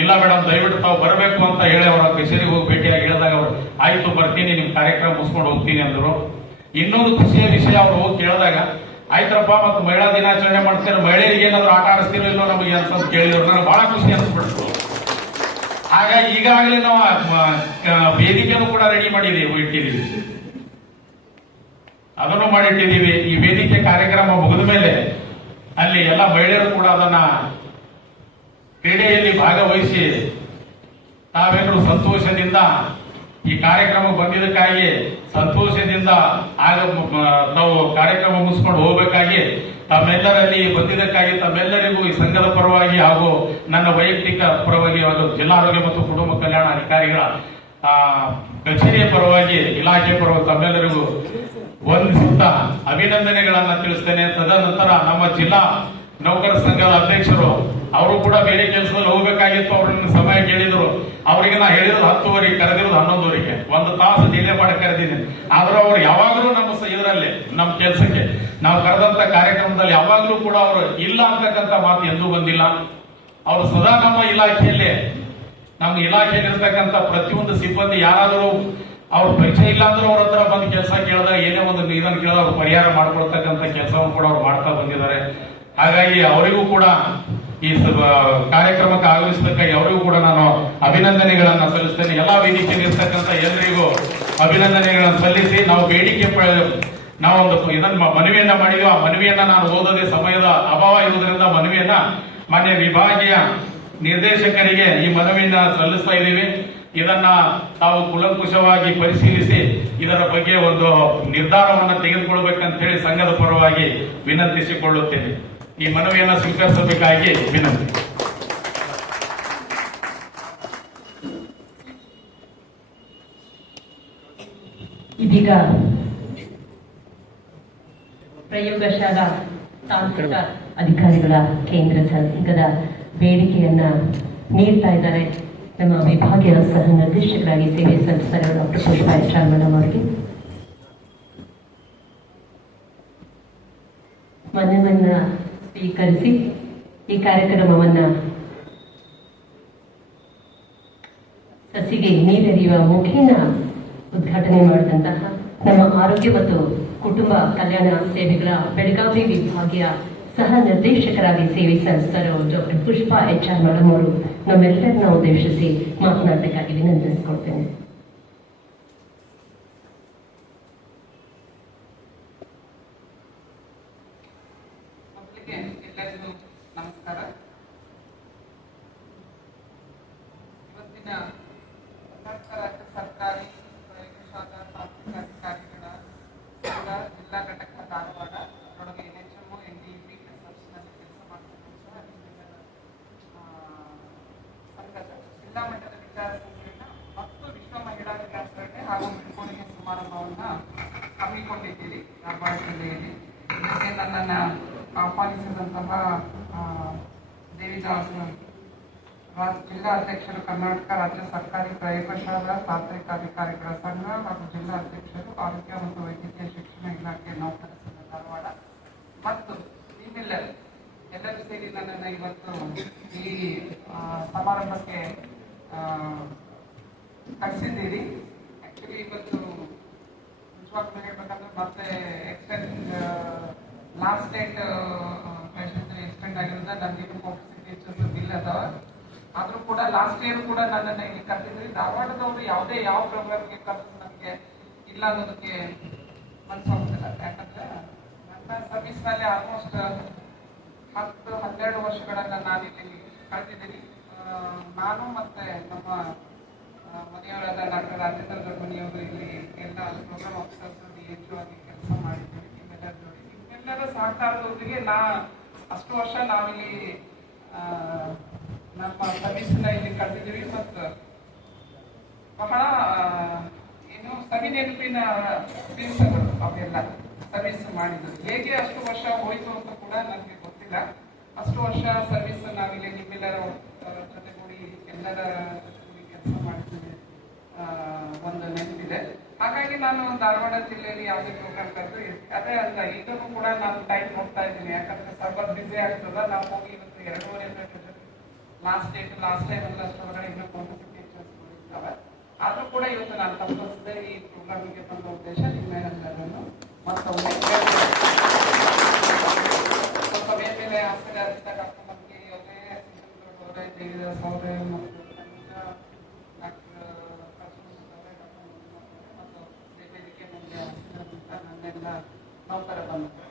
ಇಲ್ಲ ಮೇಡಮ್ ದಯವಿಟ್ಟು ತಾವು ಬರಬೇಕು ಅಂತ ಹೇಳಿ ಅವರ ಕಚೇರಿಗೆ ಹೋಗಿ ಭೇಟಿಯಾಗಿ ಹೇಳಿದಾಗ ಅವ್ರು ಆಯ್ತು ಬರ್ತೀನಿ, ನಿಮ್ ಕಾರ್ಯಕ್ರಮ ಮುಗಿಸ್ಕೊಂಡು ಹೋಗ್ತೀನಿ ಅಂದರು. ಇನ್ನೊಂದು ಖುಷಿಯ ವಿಷಯ ಅವ್ರು ಹೋಗಿ ಕೇಳಿದಾಗ ಆಯ್ತರಪ್ಪ ಮತ್ತು ಮಹಿಳಾ ದಿನಾಚರಣೆ ಮಾಡ್ತಾರೆ, ಮಹಿಳೆಯರಿಗೆ ಏನಾದ್ರು ಆಟ ಆಡಿಸ್ತೀರೋ ಇಲ್ಲೋ ನಮಗೆ ಅಂತ ಕೇಳಿದ್ರು. ನನಗೆ ಬಹಳ ಖುಷಿ ಅನ್ಸ್ಬಿಡ್ತು. ಹಾಗಾಗಿ ಈಗಾಗಲೇ ನಾವು ವೇದಿಕೆಯನ್ನು ಕೂಡ ರೆಡಿ ಇಟ್ಟಿದ್ದೀವಿ, ಅದನ್ನು ಮಾಡಿಟ್ಟಿದ್ದೀವಿ. ಈ ವೇದಿಕೆ ಕಾರ್ಯಕ್ರಮ ಮುಗಿದ ಮೇಲೆ ಅಲ್ಲಿ ಎಲ್ಲ ಮಹಿಳೆಯರು ಕೂಡ ಅದನ್ನ ಕ್ರೀಡೆಯಲ್ಲಿ ಭಾಗವಹಿಸಿ ತಾವೆಲ್ಲರೂ ಸಂತೋಷದಿಂದ ಈ ಕಾರ್ಯಕ್ರಮ ಬಂದಿದ್ದಕ್ಕಾಗಿ ಸಂತೋಷದಿಂದ ನಾವು ಕಾರ್ಯಕ್ರಮ ಮುಗಿಸ್ಕೊಂಡು ಹೋಗಬೇಕಾಗಿ ತಮ್ಮೆಲ್ಲರಲ್ಲಿ ಬಂದಿದ್ದಕ್ಕಾಗಿ ತಮ್ಮೆಲ್ಲರಿಗೂ ಈ ಸಂಘದ ಪರವಾಗಿ ಹಾಗೂ ನನ್ನ ವೈಯಕ್ತಿಕ ಪರವಾಗಿ ಹಾಗೂ ಜಿಲ್ಲಾ ಆರೋಗ್ಯ ಮತ್ತು ಕುಟುಂಬ ಕಲ್ಯಾಣ ಅಧಿಕಾರಿಗಳ ಕಚೇರಿಯ ಪರವಾಗಿ ಇಲಾಖೆ ಪರವಾಗಿ ತಮ್ಮೆಲ್ಲರಿಗೂ ವಂದಿಸುತ್ತಾ ಅಭಿನಂದನೆಗಳನ್ನ ತಿಳಿಸ್ತೇನೆ. ತದನಂತರ ನಮ್ಮ ಜಿಲ್ಲಾ ನೌಕರ ಸಂಘದ ಅಧ್ಯಕ್ಷರು ಅವರು ಕೂಡ ಬೇರೆ ಕೆಲಸದಲ್ಲಿ ಹೋಗಬೇಕಾಗಿತ್ತು, ಅವ್ರನ್ನ ಸಮಯ ಕೇಳಿದ್ರು. ಅವರಿಗೆ ನಾ ಹೇಳಿದ್ರು 10:00 ಕರೆದಿರೋದು 11:00, 1 ತಾಸು ಡಿಲೇ ಮಾಡಿ ಕರೆದಿದ್ದೀನಿ. ಆದ್ರೂ ಅವ್ರು ಯಾವಾಗಲೂ ನಮ್ಮ ಇದರಲ್ಲಿ ನಮ್ಮ ಕೆಲಸಕ್ಕೆ ನಾವು ಕರೆದಂತ ಕಾರ್ಯಕ್ರಮದಲ್ಲಿ ಯಾವಾಗಲೂ ಕೂಡ ಅವರು ಇಲ್ಲ ಅಂತಕ್ಕಂಥ ಮಾತು ಎಂದೂ ಬಂದಿಲ್ಲ. ಅವರು ಸದಾ ನಮ್ಮ ಇಲಾಖೆಯಲ್ಲಿ ಇರ್ತಕ್ಕಂಥ ಪ್ರತಿಯೊಂದು ಸಿಬ್ಬಂದಿ ಯಾರಾದರೂ ಅವ್ರ ಪರಿಚಯ ಇಲ್ಲ ಅಂದ್ರೂ ಅವ್ರ ಹತ್ರ ಬಂದು ಕೆಲಸ ಕೇಳಿದಾಗ ಏನೇ ಒಂದು ಇದನ್ನು ಕೇಳಿದಾಗ ಅವ್ರು ಪರಿಹಾರ ಮಾಡ್ಕೊಳ್ತಕ್ಕಂಥ ಕೆಲಸವನ್ನು ಕೂಡ ಅವ್ರು ಮಾಡ್ತಾ ಬಂದಿದ್ದಾರೆ. ಹಾಗಾಗಿ ಅವರಿಗೂ ಕೂಡ ಈ ಕಾರ್ಯಕ್ರಮಕ್ಕೆ ಆಗಮಿಸಬೇಕಾಗಿ ಅವರಿಗೂ ಕೂಡ ನಾನು ಅಭಿನಂದನೆಗಳನ್ನ ಸಲ್ಲಿಸ್ತೇನೆ. ಎಲ್ಲಾ ವೇದಿಕೆಯಲ್ಲಿ ಇರ್ತಕ್ಕಂಥ ಎಲ್ಲರಿಗೂ ಅಭಿನಂದನೆಗಳನ್ನು ಸಲ್ಲಿಸಿ ನಾವು ನಾವೊಂದು ಇದನ್ನ ಮನವಿಯನ್ನ ಮಾಡಿದ್ವಿ. ಆ ಮನವಿಯನ್ನ ನಾನು ಓದದೆ ಸಮಯದ ಅಭಾವ ಇರುವುದರಿಂದ ಮನವಿಯನ್ನ ಮಾನ್ಯ ವಿಭಾಗೀಯ ನಿರ್ದೇಶಕರಿಗೆ ಈ ಮನವಿಯನ್ನ ಸಲ್ಲಿಸ್ತಾ ಇದ್ದೀವಿ. ಇದನ್ನ ತಾವು ಕೂಲಂಕುಷವಾಗಿ ಪರಿಶೀಲಿಸಿ ಇದರ ಬಗ್ಗೆ ಒಂದು ನಿರ್ಧಾರವನ್ನು ತೆಗೆದುಕೊಳ್ಬೇಕಂತ ಹೇಳಿ ಸಂಘದ ಪರವಾಗಿ ವಿನಂತಿಸಿಕೊಳ್ಳುತ್ತೇನೆ. ಈ ಮನವಿಯನ್ನು ಸ್ವೀಕರಿಸಬೇಕಾಗಿ ವಿನಂತಿ. ಇದೀಗ ಪ್ರಯೋಗಶಾಲಾ ತಾಂತ್ರಿಕ ಅಧಿಕಾರಿಗಳ ಕೇಂದ್ರ ಸಂಘದ ಬೇಡಿಕೆಯನ್ನ ನೀಡ್ತಾ ಇದ್ದಾರೆ. ನಮ್ಮ ವಿಭಾಗೀಯ ಸಹ ನಿರ್ದೇಶಕರಾಗಿ ಸೇವೆ ಸಲ್ಲಿಸ್ತಾರೆ doctor Pushpa H R madam ಅವರಿಗೆ ಮನವನ್ನ ಸ್ವೀಕರಿಸಿ ಈ ಕಾರ್ಯಕ್ರಮವನ್ನ ಸಸಿಗೆ ನೀರೆರೆಯುವ ಮುಖೇನ ಉದ್ಘಾಟನೆ ಮಾಡಿದಂತಹ ನಮ್ಮ ಆರೋಗ್ಯ ಮತ್ತು ಕುಟುಂಬ ಕಲ್ಯಾಣ ಸೇವೆಗಳ ಬೆಳಗಾವಿ ವಿಭಾಗೀಯ ಸಹ ನಿರ್ದೇಶಕರಾಗಿ ಸೇವೆ ಸಲ್ಲಿಸಿದರು doctor Pushpa H R madam ಅವರು ನಮ್ಮೆಲ್ಲರನ್ನ ಉದ್ದೇಶಿಸಿ ಮಾತನಾಡಬೇಕಾಗಿ ವಿನಂತಿಸಿಕೊಳ್ತೇನೆ. ಎಲ್ಲರಿಗೂ ನಮಸ್ಕಾರ. ಇವತ್ತಿನ ರಾಜ್ಯ ಸರ್ಕಾರಿ ಪ್ರಯೋಗಶಾಲಾ ತಾಂತ್ರಿಕ ಅಧಿಕಾರಿಗಳ ಜಿಲ್ಲಾ ಘಟಕ ಧಾರವಾಡ ಅದರೊಳಗೆ NHM NDEP ನಲ್ಲಿ ಕೆಲಸ ಮಾಡ್ತಿರುವಂತಹ ಸಂಘದ ಜಿಲ್ಲಾ ಮಟ್ಟದ ವಿಚಾರ ಸಂಕಿರಣ ಮತ್ತು ವಿಶ್ವ ಮಹಿಳಾ ದಿನಾಚರಣೆ ಹಾಗೂ ಬೀಳ್ಕೊಡುಗೆ ಸಮಾರಂಭವನ್ನ ಹಮ್ಮಿಕೊಂಡಿದ್ದೀರಿ ಧಾರವಾಡ ಜಿಲ್ಲೆಯಲ್ಲಿ. ಇದಕ್ಕೆ ನನ್ನನ್ನು ಆಹ್ವಾನಿಸಿದಂತಹ ದೇವಿದಾಸ್ ಜಿಲ್ಲಾ ಅಧ್ಯಕ್ಷರು ಕರ್ನಾಟಕ ರಾಜ್ಯ ಸರ್ಕಾರಿ ಪ್ರಯೋಗಶಾಲಾ ತಾಂತ್ರಿಕ ಅಧಿಕಾರಿಗಳ ಸಂಘ ಹಾಗೂ ಜಿಲ್ಲಾ ಅಧ್ಯಕ್ಷರು ಆರೋಗ್ಯ ಮತ್ತು ವೈದ್ಯಕೀಯ ಶಿಕ್ಷಣ ಇಲಾಖೆ ನೌಕರ ಸಂಘ ಧಾರವಾಡ ಮತ್ತು ಎಲ್ಲರೂ ಸೇರಿ ನನ್ನನ್ನು ಇವತ್ತು ಈ ಸಮಾರಂಭಕ್ಕೆ ಕರೆಸಿದ್ದೀರಿ. ಆಕ್ಚುಲಿ ಇವತ್ತು ನಿಜವಾಗ್ಲೂ ಹೇಳ್ಬೇಕಂದ್ರೆ ಮತ್ತೆ ಎಕ್ಸ್ಟೆಂಡ್ ಲಾಸ್ಟ್ ಡೇಟ್ ಎಕ್ಸ್ಟೆಂಡ್ ಆಗಿರೋದ ನನ್ನೇನು ಸಿಗ್ನೇಚರ್ಸ್ ಬಿಲ್ ಅದಾವ. ಆದ್ರೂ ಕೂಡ ಲಾಸ್ಟ್ ಇಯರ್ ಕೂಡ ನನ್ನನ್ನು ಇಲ್ಲಿ ಕರೆದಿದ್ರಿ. ಧಾರವಾಡದವರು ಯಾವ ಪ್ರೋಗ್ರಾಮ್ಗೆ ಕರೆದು ನನಗೆ ಇಲ್ಲ ಅನ್ನೋದಕ್ಕೆ ಮನಸ್ಸಾಗುತ್ತಿಲ್ಲ. ಯಾಕಂದ್ರೆ ನನ್ನ ಸರ್ವಿಸ್ ನಲ್ಲಿ ಆಲ್ಮೋಸ್ಟ್ 10-12 ವರ್ಷಗಳನ್ನ ನಾನು ಇಲ್ಲಿ ಕಳೆದಿದ್ದೀನಿ. ನಾನು ಮತ್ತೆ ನಮ್ಮ ಮನೆಯವರಾದ ಡಾಕ್ಟರ್ ರಾಜೇಂದ್ರ ದೊಡ್ಮನಿಯವರು ಇಲ್ಲಿ ಎಲ್ಲ ಪ್ರೋಗ್ರಾಮ್ ಆಫೀಸರ್ಸ್ DHO ಆಗಿ ಕೆಲಸ ಮಾಡಿದ್ದೀವಿ. ನಿಮ್ಮೆಲ್ಲರ ಜೋಡಿ ನಿಮ್ಮೆಲ್ಲರ ಸಹಕಾರದೊಂದಿಗೆ ಅಷ್ಟು ವರ್ಷ ನಾವಿಲ್ಲಿ ನಮ್ಮ ಸರ್ವಿಸ್ನ ಇಲ್ಲಿ ಕಳೆದಿದ್ದೀವಿ ಮತ್ತು ಬಹಳ ಸವಿ ನೆನಪಿನ ದಿವಸಗಳು ಅವೆಲ್ಲ ಸರ್ವಿಸ್ ಮಾಡಿದ್ರು. ಹೇಗೆ ಅಷ್ಟು ವರ್ಷ ಹೋಯ್ತು ಅಂತ ಕೂಡ ನನಗೆ ಗೊತ್ತಿಲ್ಲ. ಅಷ್ಟು ವರ್ಷ ಸರ್ವಿಸ್ ನಾವಿಲ್ಲಿ ನಿಮ್ಮೆಲ್ಲರ ಜೊತೆಗೂಡಿ ಎಲ್ಲರ ಜೊತೆಗೂಡಿ ಕೆಲಸ ಮಾಡಿದ್ದೀವಿ ಒಂದು ನೆನಪಿದೆ. ಹಾಗಾಗಿ ನಾನು ಧಾರವಾಡ ಜಿಲ್ಲೆಯಲ್ಲಿ ಯಾವುದೇ ಪ್ರೋಗ್ರಾಮ್ ಕರೆದು ಅದೇ ಅಲ್ಲ, ಈಗಲೂ ಕೂಡ ನಾನು ಟೈಮ್ ಹೋಗ್ತಾ ಇದ್ದೀನಿ. ಯಾಕಂದ್ರೆ ಸ್ವಲ್ಪ ಬ್ಯುಸಿ ಆಗ್ತದ. ನಾವು ಹೋಗಿ ಇವತ್ತು 2:30 ಲಾಸ್ಟ್ ಟೈಮ್ ಎಲ್ಲ ಅಷ್ಟೊಳಗಡೆ ಇನ್ನೂ ಕಾಂಪಿಟೇಷನ್ಸ್ ಇದ್ದಾವೆ. ಆದ್ರೂ ಕೂಡ ಇವತ್ತು ನಾನು ತಪ್ಪಿಸದೆ ಈ ಪ್ರೋಗ್ರಾಮಿಗೆ ಬಂದ ಉದ್ದೇಶ ನಿಮ್ಮೆಲ್ಲರನ್ನು ಮತ್ತೊಮ್ಮೆ ಸಮಯ ಮೇಲೆ ಆಸರೆ ಆಗ್ತಾ ಡಾಕ್ಟರ್ ಮಲ್ಲಿಗೆ ಅವರೇ, ಅವರೇ, ದೇವಿದಾಸ್ ಅವರೇ ಮತ್ತು ನನ್ನೆಲ್ಲ ನೌಕರ ಬಂದರು.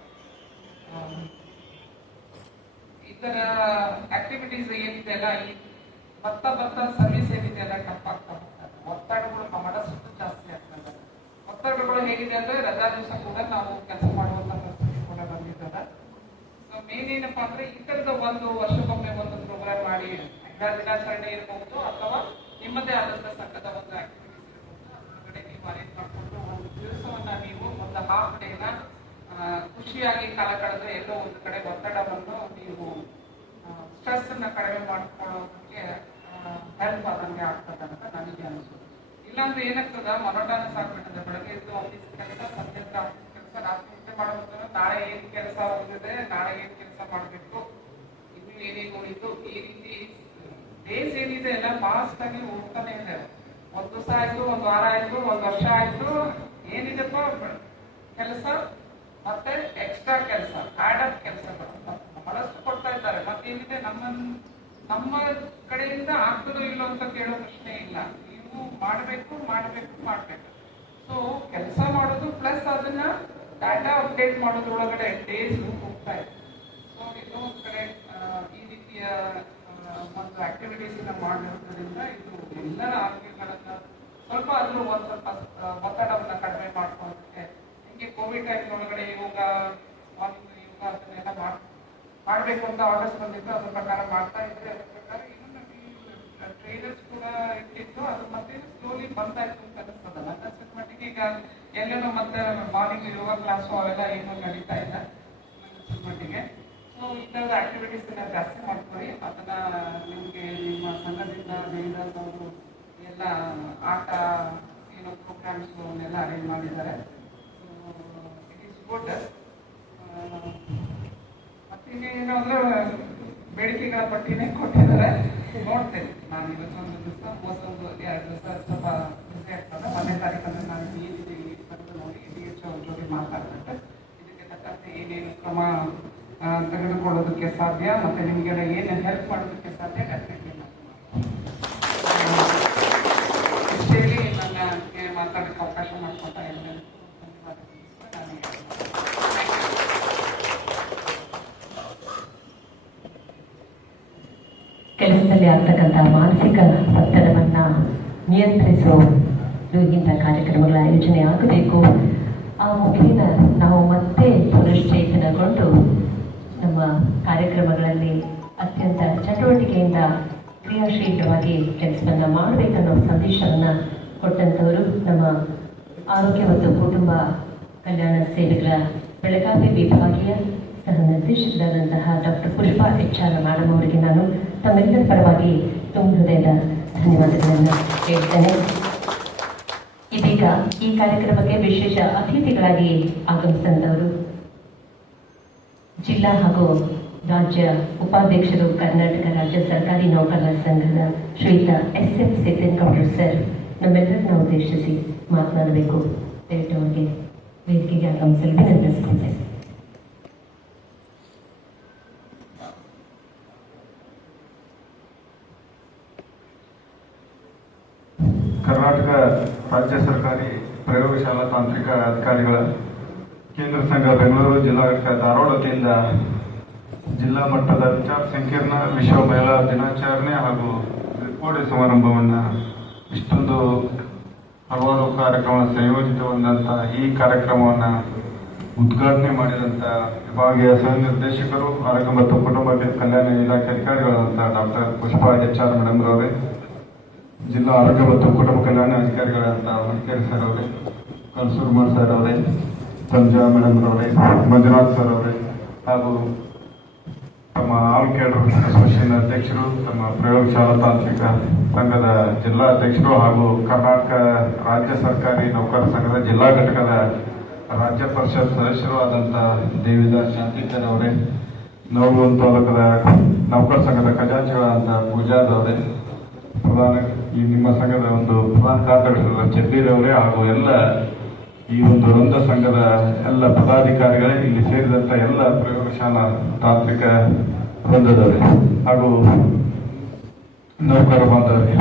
ಇತರ ಆಕ್ಟಿವಿಟೀಸ್ ಏನಿದೆ ಅಲ್ಲ, ಈ ಬರ್ತಾ ಸರ್ವಿಸ್ ಏನಿದೆ ಅಲ್ಲ ಟಫ್ ಆಗ್ತಾ ಹೋಗ್ತದೆ. ಒತ್ತಡಗಳು ಬಹಳಷ್ಟು ಜಾಸ್ತಿ ಆಗ್ತದೆ. ಒತ್ತಡಗಳು ಹೇಗಿದೆ ಅಂದ್ರೆ ರಜಾ ದಿವಸ ಕೂಡ ನಾವು ಕೆಲಸ ಮಾಡುವಂತ ಪರಿಸ್ಥಿತಿ ಕೂಡ ಬಂದಿರ್ತದೆ. ಸೊ ಮೇನ್ ಏನಪ್ಪಾ ಅಂದ್ರೆ ಈ ತರದ ಒಂದು ವರ್ಷಕ್ಕೊಮ್ಮೆ ಒಂದು ಪ್ರೋಗ್ರಾಮ್ ಮಾಡಿ ದಿನಾಚರಣೆ ಇರಬಹುದು ಅಥವಾ ನಿಮ್ಮದೇ ಆದಂತ ಸಂಘದ ಒಂದು ಆಕ್ಟಿವಿಟೀಸ್ ಇರಬಹುದು. ಅದರೊಳಗಡೆ ನೀವು ಅರೇಂಜ್ ಮಾಡಿಕೊಂಡು ಒಂದು ದಿವಸವನ್ನ ನೀವು ಒಂದು ಹಾಫ್ ಡೇನ ಖುಷಿಯಾಗಿ ಕಾಲ ಕಳೆದ್ರೆ ಎಲ್ಲೋ ಒಂದು ಕಡೆ ಒತ್ತಡವನ್ನು ನೀವು ಸ್ಟ್ರೆಸ್ ಅನ್ನ ಕಡಿಮೆ ಮಾಡ್ಕೊಳ್ಳೋದಕ್ಕೆ ಹೆಲ್ಪ್ ಆದಂಗೆ ಆಗ್ತದೆ ಅಂತ ನನಗೆ ಅನಿಸುತ್ತೆ. ಇಲ್ಲಾಂದ್ರೆ ಏನಾಗ್ತದ, ಮೊನೋಟನಸ್ ಆಗ್ಬಿಟ್ಟದೆ. ಬೆಳಗ್ಗೆ ಎದ್ದು ಆಫೀಸ್ ಕೆಲಸ, ಸಂಜೆ ಆಫೀಸ್ ಕೆಲಸ, ರಾತ್ರಿ ನಿದ್ದೆ ಮಾಡೋದಂದ್ರೆ ನಾಳೆ ಏನ್ ಕೆಲಸ ಹೋಗಿದೆ, ನಾಳೆ ಏನ್ ಕೆಲಸ ಮಾಡ್ಬೇಕು, ಇನ್ನು ಏನೇನು ಉಳಿತು, ಈ ರೀತಿ ಡೇಸ್ ಏನಿದೆ ಎಲ್ಲ ಫಾಸ್ಟ್ ಆಗಿ ಹೋಗ್ತಾನೆ ಇದೆ. ಒಂದ್ ದಿವಸ ಆಯ್ತು, ಒಂದ್ ವಾರ ಆಯ್ತು, ಒಂದ್ ವರ್ಷ ಆಯ್ತು, ಏನಿದೆಪ್ಪ ಕೆಲಸ ಮತ್ತೆ ಎಕ್ಸ್ಟ್ರಾ ಕೆಲಸ, ಆಡ್ ಅಪ್ ಕೆಲಸಗಳು ಬಹಳಷ್ಟು ಕೊಡ್ತಾ ಇದ್ದಾರೆ. ಮತ್ತೇನಿದೆ, ನಮ್ಮ ಕಡೆಯಿಂದ ಆಗ್ತದೋ ಇಲ್ಲೋ ಅಂತ ಕೇಳೋ ಪ್ರಶ್ನೆ ಇಲ್ಲ. ನೀವು ಮಾಡಬೇಕು. ಸೊ ಕೆಲಸ ಮಾಡೋದು ಪ್ಲಸ್ ಅದನ್ನ ಡಾಟಾ ಅಪ್ಡೇಟ್ ಮಾಡೋದ್ರೊಳಗಡೆ ಡೇಸ್ ಹೋಗ್ತಾ ಇದೆ. ಸೊ ಇನ್ನೂ ಒಂದು ಕಡೆ ಈ ರೀತಿಯ ಒಂದು ಆಕ್ಟಿವಿಟೀಸ್ ಮಾಡಿರೋದ್ರಿಂದ ಇದು ಎಲ್ಲರ ಆರೋಗ್ಯಗಳನ್ನ ಸ್ವಲ್ಪ ಆದ್ರೂ ಒಂದು ಸ್ವಲ್ಪ ಒತ್ತಡವನ್ನ ಕಡಿಮೆ ಮಾಡ್ಕೊಳ್ಳೋದಕ್ಕೆ, ಹಿಂಗೆ ಕೋವಿಡ್ ಟೈಮ್ ಒಳಗಡೆ ಯೋಗ ಅದನ್ನೆಲ್ಲ ಮಾಡಬೇಕು ಅಂತ ಆರ್ಡರ್ಸ್ ಬಂದಿತ್ತು. ಅದ್ರ ಪ್ರಕಾರ ಮಾಡ್ತಾ ಇದ್ರೆ ಅದ್ರ ಪ್ರಕಾರ ಇನ್ನೂ ಟ್ರೈನರ್ಸ್ ಕೂಡ ಇಟ್ಟಿತ್ತು. ಅದು ಮತ್ತೆ ಸ್ಲೋಲಿ ಬರ್ತಾ ಇತ್ತು ಅಂತ ಅನಿಸ್ತದಲ್ಲ. ಅದ್ರ ಮಟ್ಟಿಗೆ ಈಗ ಎಲ್ಲೇನೋ ಮತ್ತೆ ಮಾರ್ನಿಂಗ್ ಯೋಗ ಕ್ಲಾಸು ಅವೆಲ್ಲ ಏನೂ ನಡೀತಾ ಇಲ್ಲ ಮಟ್ಟಿಗೆ. ಸೊ ಈ ಥರದ ಆಕ್ಟಿವಿಟೀಸ್ ಎಲ್ಲ ಜಾಸ್ತಿ ಮಾಡ್ಕೊಳ್ಳಿ. ಅದನ್ನ ನಿಮಗೆ ನಿಮ್ಮ ಸಂಘದಿಂದ ದೇವಿದಾಸ್ ಅವರು ಎಲ್ಲ ಆಟ ಏನೋ ಪ್ರೋಗ್ರಾಮ್ಸ್ ಅವನ್ನೆಲ್ಲ ಅರೇಂಜ್ ಮಾಡಿದ್ದಾರೆ. It is good. ಮತ್ತೆ ಏನಾದ್ರೂ ಬೇಡಿಕೆಗಳ ಪಟ್ಟಿನೇ ಕೊಟ್ಟಿದ್ದಾರೆ, ನೋಡ್ತೇನೆ ನಾನು. ಇವತ್ತೊಂದು ದಿವಸ, ಮತ್ತೊಂದು 2 ದಿವಸ ಸ್ವಲ್ಪ ಬಿಸಿ ಆಗ್ತದೆ. 1ನೇ ತಾರೀಕಂದ್ರೆ ನಾನು ಈ ರೀತಿ ಬಂದು ನೋಡಿ DH ಅವ್ರ ಜೊತೆ ಮಾತಾಡ್ಬಿಟ್ಟು ಇದಕ್ಕೆ ತಕ್ಕಂತೆ ಏನೇನು ಕ್ರಮ ತೆಗೆದುಕೊಳ್ಳೋದಕ್ಕೆ ಸಾಧ್ಯ ಮತ್ತೆ ನಿಮಗೆಲ್ಲ ಏನು ಹೆಲ್ಪ್ ಮಾಡೋದಕ್ಕೆ ಸಾಧ್ಯ ಡೆಫಿನೆಟ್ಲಿ ಇಷ್ಟೇಳಿ ನನಗೆ ಮಾತಾಡೋಕ್ಕೆ ಅವಕಾಶ ಮಾಡ್ಕೊತಾ ಇದ್ದೇನೆ. ಕೆಲಸದಲ್ಲಿ ಆಗ್ತಕ್ಕಂಥ ಮಾನಸಿಕ ಒತ್ತಡವನ್ನ ನಿಯಂತ್ರಿಸುವುದು ಇಂಥ ಕಾರ್ಯಕ್ರಮಗಳ ಆಯೋಜನೆ ಆಗಬೇಕು. ಆ ಮುಖೇನ ನಾವು ಮತ್ತೆ ಪುನಶ್ಚೇತನಗೊಂಡು ನಮ್ಮ ಕಾರ್ಯಕ್ರಮಗಳಲ್ಲಿ ಅತ್ಯಂತ ಚಟುವಟಿಕೆಯಿಂದ ಕ್ರಿಯಾಶೀಲವಾಗಿ ಕೆಲಸವನ್ನ ಮಾಡಬೇಕನ್ನೋ ಸಂದೇಶವನ್ನ ಕೊಟ್ಟಂತವರು ನಮ್ಮ ಆರೋಗ್ಯ ಮತ್ತು ಕುಟುಂಬ ಕಲ್ಯಾಣ ಸೇವೆಗಳ ಬೆಳಗಾವಿ ವಿಭಾಗೀಯ ಸಹ ನಿರ್ದೇಶಕರಾದಂತಹ ಡಾಕ್ಟರ್ ಪುಷ್ಪಾ HR ಮೇಡಮ್ ಅವರಿಗೆ ನಾನು ತಮ್ಮೆಲ್ಲರ ಪರವಾಗಿ ತುಂಬ ಹೃದಯದ ಧನ್ಯವಾದಗಳನ್ನು ಹೇಳ್ತೇನೆ. ಇದೀಗ ಈ ಕಾರ್ಯಕ್ರಮಕ್ಕೆ ವಿಶೇಷ ಅತಿಥಿಗಳಾಗಿ ಆಗಮಿಸಿದವರು ಜಿಲ್ಲಾ ಹಾಗೂ ರಾಜ್ಯ ಉಪಾಧ್ಯಕ್ಷರು, ಕರ್ನಾಟಕ ರಾಜ್ಯ ಸರ್ಕಾರಿ ನೌಕರರ ಸಂಘದ ಶ್ರೀಯುತ SF ಸಿದ್ದೇಗೌಡರು ಸರ್ ನಮ್ಮೆಲ್ಲರನ್ನ ಉದ್ದೇಶಿಸಿ ಮಾತನಾಡಬೇಕು. ದಯವಿಟ್ಟು ಅವರಿಗೆ ವೇದಿಕೆಗೆ ಆಗಮಿಸಲು ವಿನಂತಿಸಿಕೊಂಡೆ. ಕರ್ನಾಟಕ ರಾಜ್ಯ ಸರ್ಕಾರಿ ಪ್ರಯೋಗಶಾಲಾ ತಾಂತ್ರಿಕ ಅಧಿಕಾರಿಗಳ ಕೇಂದ್ರ ಸಂಘ ಬೆಂಗಳೂರು ಜಿಲ್ಲಾ ಘಟಕ ಧಾರವಾಡ ವತಿಯಿಂದ ಜಿಲ್ಲಾ ಮಟ್ಟದ ವಿಚಾರ ಸಂಕಿರಣ ವಿಶ್ವ ಮಹಿಳಾ ದಿನಾಚರಣೆ ಹಾಗೂ ಬೀಳ್ಕೊಡುಗೆ ಸಮಾರಂಭವನ್ನು ಇಷ್ಟೊಂದು ಹಲವಾರು ಕಾರ್ಯಕ್ರಮ ಸಂಯೋಜಿತವಾದಂತಹ ಈ ಕಾರ್ಯಕ್ರಮವನ್ನು ಉದ್ಘಾಟನೆ ಮಾಡಿದಂಥ ವಿಭಾಗೀಯ ಸಹ ನಿರ್ದೇಶಕರು, ಆರೋಗ್ಯ ಮತ್ತು ಕುಟುಂಬ ಕಲ್ಯಾಣ ಇಲಾಖೆ ಅಧಿಕಾರಿಗಳಾದಂತಹ ಡಾಕ್ಟರ್ ಪುಷ್ಪಾ HR ಮೇಡಮ್ ರವರೇ, ಜಿಲ್ಲಾ ಆರೋಗ್ಯ ಮತ್ತು ಕುಟುಂಬ ಕಲ್ಯಾಣ ಅಧಿಕಾರಿಗಳಾದಂತಹ ಮಡಿಕೇರಿ ಸರ್ ಅವರೇ, ಕಲ್ಸೂರ್ಮರ್ ಸರ್ ಅವರೇ, ಸಂಜಾ ಮೇಡಮ್ ಅವರೇ, ಮಂಜುನಾಥ್ ಸರ್ ಅವರೇ, ಹಾಗೂ ತಮ್ಮ ಆಲ್ ಕೇಡರ್ ಅಸೋಸಿಯೇಷನ್ ಅಧ್ಯಕ್ಷರು, ತಮ್ಮ ಪ್ರಯೋಗಶಾಲಾ ತಾಂತ್ರಿಕ ಸಂಘದ ಜಿಲ್ಲಾ ಅಧ್ಯಕ್ಷರು ಹಾಗೂ ಕರ್ನಾಟಕ ರಾಜ್ಯ ಸರ್ಕಾರಿ ನೌಕರ ಸಂಘದ ಜಿಲ್ಲಾ ಘಟಕದ ರಾಜ್ಯ ಪರಿಷತ್ ಸದಸ್ಯರು ಆದಂಥ ದೇವಿದಾಸ್ ಶಾಂತಿಕರ್ ಅವರೇ, ನವಲೂರು ತಾಲೂಕದ ನೌಕರ ಸಂಘದ ಖಜಾಂಚಿಗಳಾದಂಥ ಪೂಜಾದ್ ಅವರೇ, ಪ್ರಧಾನ ಈ ನಿಮ್ಮ ಸಂಘದ ಒಂದು ಪ್ರಧಾನ ಕಾರ್ಯದರ್ಶಿಗಳ ಚಬ್ಬೀರ್ ಅವರೇ, ಹಾಗೂ ಎಲ್ಲ ಈ ಒಂದು ವೃಂದ ಸಂಘದ ಎಲ್ಲ ಪದಾಧಿಕಾರಿಗಳೇ, ಇಲ್ಲಿ ಸೇರಿದಂಥ ಎಲ್ಲ ಪ್ರಯೋಗಶಾಲಾ ತಾಂತ್ರಿಕ ವೃಂದದವರೇ ಹಾಗೂ ನೌಕರ ಬಾಂಧವರಿಗೆ,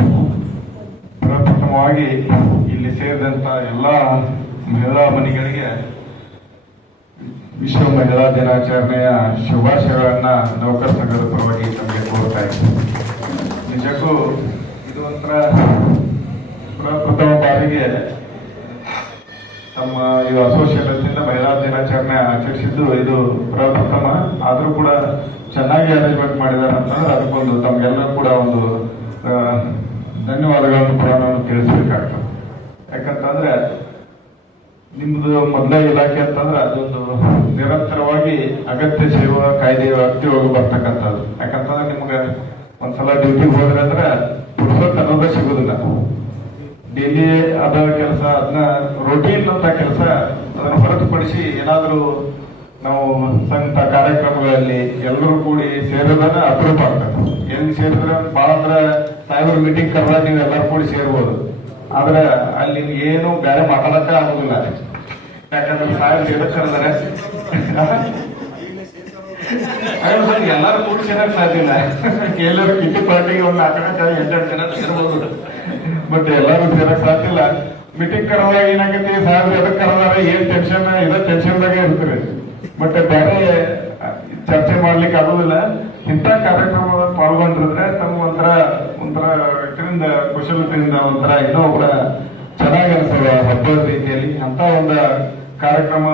ಪ್ರಪ್ರಥಮವಾಗಿ ಇಲ್ಲಿ ಸೇರಿದಂಥ ಎಲ್ಲ ಮಹಿಳಾ ಮನೆಗಳಿಗೆ ವಿಶ್ವ ಮಹಿಳಾ ದಿನಾಚರಣೆಯ ಶುಭಾಶಯಗಳನ್ನ ನೌಕರ ಸಂಘದ ಪರವಾಗಿ ತಮಗೆ ಕೋರ್ತಾ ಇದ್ದೀನಿ. ನಿಜಕ್ಕೂ ಇದು ಒಂಥರ ಪ್ರಪ್ರಥಮ ಬಾರಿಗೆ ತಮ್ಮ ಇದು ಅಸೋಸಿಯೇಷನ್ ಮಹಿಳಾ ದಿನಾಚರಣೆ ಆಚರಿಸಿದ್ದು ಇದು ಪ್ರಪ್ರಥಮ. ಆದರೂ ಕೂಡ ಚೆನ್ನಾಗಿ ಅರೇಂಜ್ಮೆಂಟ್ ಮಾಡಿದ್ದಾರೆ ಅಂತಂದ್ರೆ ಅದಕ್ಕೊಂದು ತಮಗೆಲ್ಲರೂ ಕೂಡ ಒಂದು ಧನ್ಯವಾದಗಳನ್ನು ಕೂಡ ನಾನು ತಿಳಿಸಬೇಕಾಗ್ತದೆ. ಯಾಕಂತಂದ್ರೆ ನಿಮ್ದು ಮೊದಲೇ ಇಲಾಖೆ ಅಂತಂದ್ರೆ ಅದೊಂದು ನಿರಂತರವಾಗಿ ಅಗತ್ಯ ಸೇವಾ ಕಾಯ್ದೆಯ ವ್ಯಾಪ್ತಿಯೊಳಗೆ ಬರ್ತಕ್ಕಂಥದ್ದು. ಯಾಕಂತಂದ್ರೆ ನಿಮ್ಗೆ ಒಂದ್ಸಲ ಡ್ಯೂಟಿಗೆ ಹೋದ್ರೆ ಅಂದ್ರೆ ಪುರುಸೊತ್ತು ಅನ್ನೋದೇ ಸಿಗೋದಿಲ್ಲ. ಡೈಲಿ ಅದ ಕೆಲಸ, ಅದನ್ನ ರೊಟೀನ್ ಅಂತ ಕೆಲಸ, ಅದನ್ನು ಹೊರತುಪಡಿಸಿ ಏನಾದರೂ ನಾವು ಸಂತ ಕಾರ್ಯಕ್ರಮಗಳಲ್ಲಿ ಎಲ್ಲರೂ ಕೂಡಿ ಸೇರೋದನ್ನ ಅಪರೂಪ ಆಗ್ತದೆ. ಎಲ್ಲಿ ಸೇರಿದ್ರೆ ಭಾಳ ಅಂದ್ರೆ ಸಾಹೇಬ್ರ ಮೀಟಿಂಗ್ ಕರೆದಾಗ ನೀವು ಎಲ್ಲರೂ ಕೂಡಿ ಸೇರ್ಬೋದು. ಆದ್ರೆ ಅಲ್ಲಿ ಏನು ಬೇರೆ ಮಾತಾಡಕ್ಕೆ ಆಗೋದಿಲ್ಲ. ಯಾಕಂದ್ರೆ ಸಾಹೇಬ್ರು ಏನಕ್ಕೆ ಕರೆದಾರೆ ಎಲ್ಲರೂ ಕೂಡಿ ಸೇರಕ್ ಸಾಧ್ಯ ಇಲ್ಲ. ಎಲ್ಲರೂ ಕಿಟ್ಟಿ ಪಾರ್ಟಿಗೆ ಒಂದು 4-8 ಜನ ಸೇರ್ಬೋದು, ಬಟ್ ಎಲ್ಲರೂ ಸೇರಕ್ ಸಾಧ್ಯ ಇಲ್ಲ. ಮೀಟಿಂಗ್ ಕರೆದಾಗ ಏನಾಗೈತಿ, ಸಾಹೇಬ್ರು ಎದಕ್ಕೆ ಕರೆದಾರ, ಏನ್ ಟೆನ್ಷನ್ ಇದ ಟೆನ್ಷನ್ದಾಗೆ ಇರ್ತೀರಿ. ಬಟ್ ಬೇರೆ ಚರ್ಚೆ ಮಾಡ್ಲಿಕ್ಕೆ ಆಗೋದಿಲ್ಲ. ಇಂಥ ಕಾರ್ಯಕ್ರಮದಲ್ಲಿ ಪಾಲ್ಗೊಂಡಿದ್ರೆ ತಮ್ಮ ಒಂಥರ ಇದರಿಂದ ಕುಶಲತೆಯಿಂದ ಒಂಥರ ಇನ್ನೂ ಕೂಡ ಚೆನ್ನಾಗಿ ಅನಿಸ್ತದೆ ಹಬ್ಬದ ರೀತಿಯಲ್ಲಿ. ಅಂತ ಒಂದು ಕಾರ್ಯಕ್ರಮ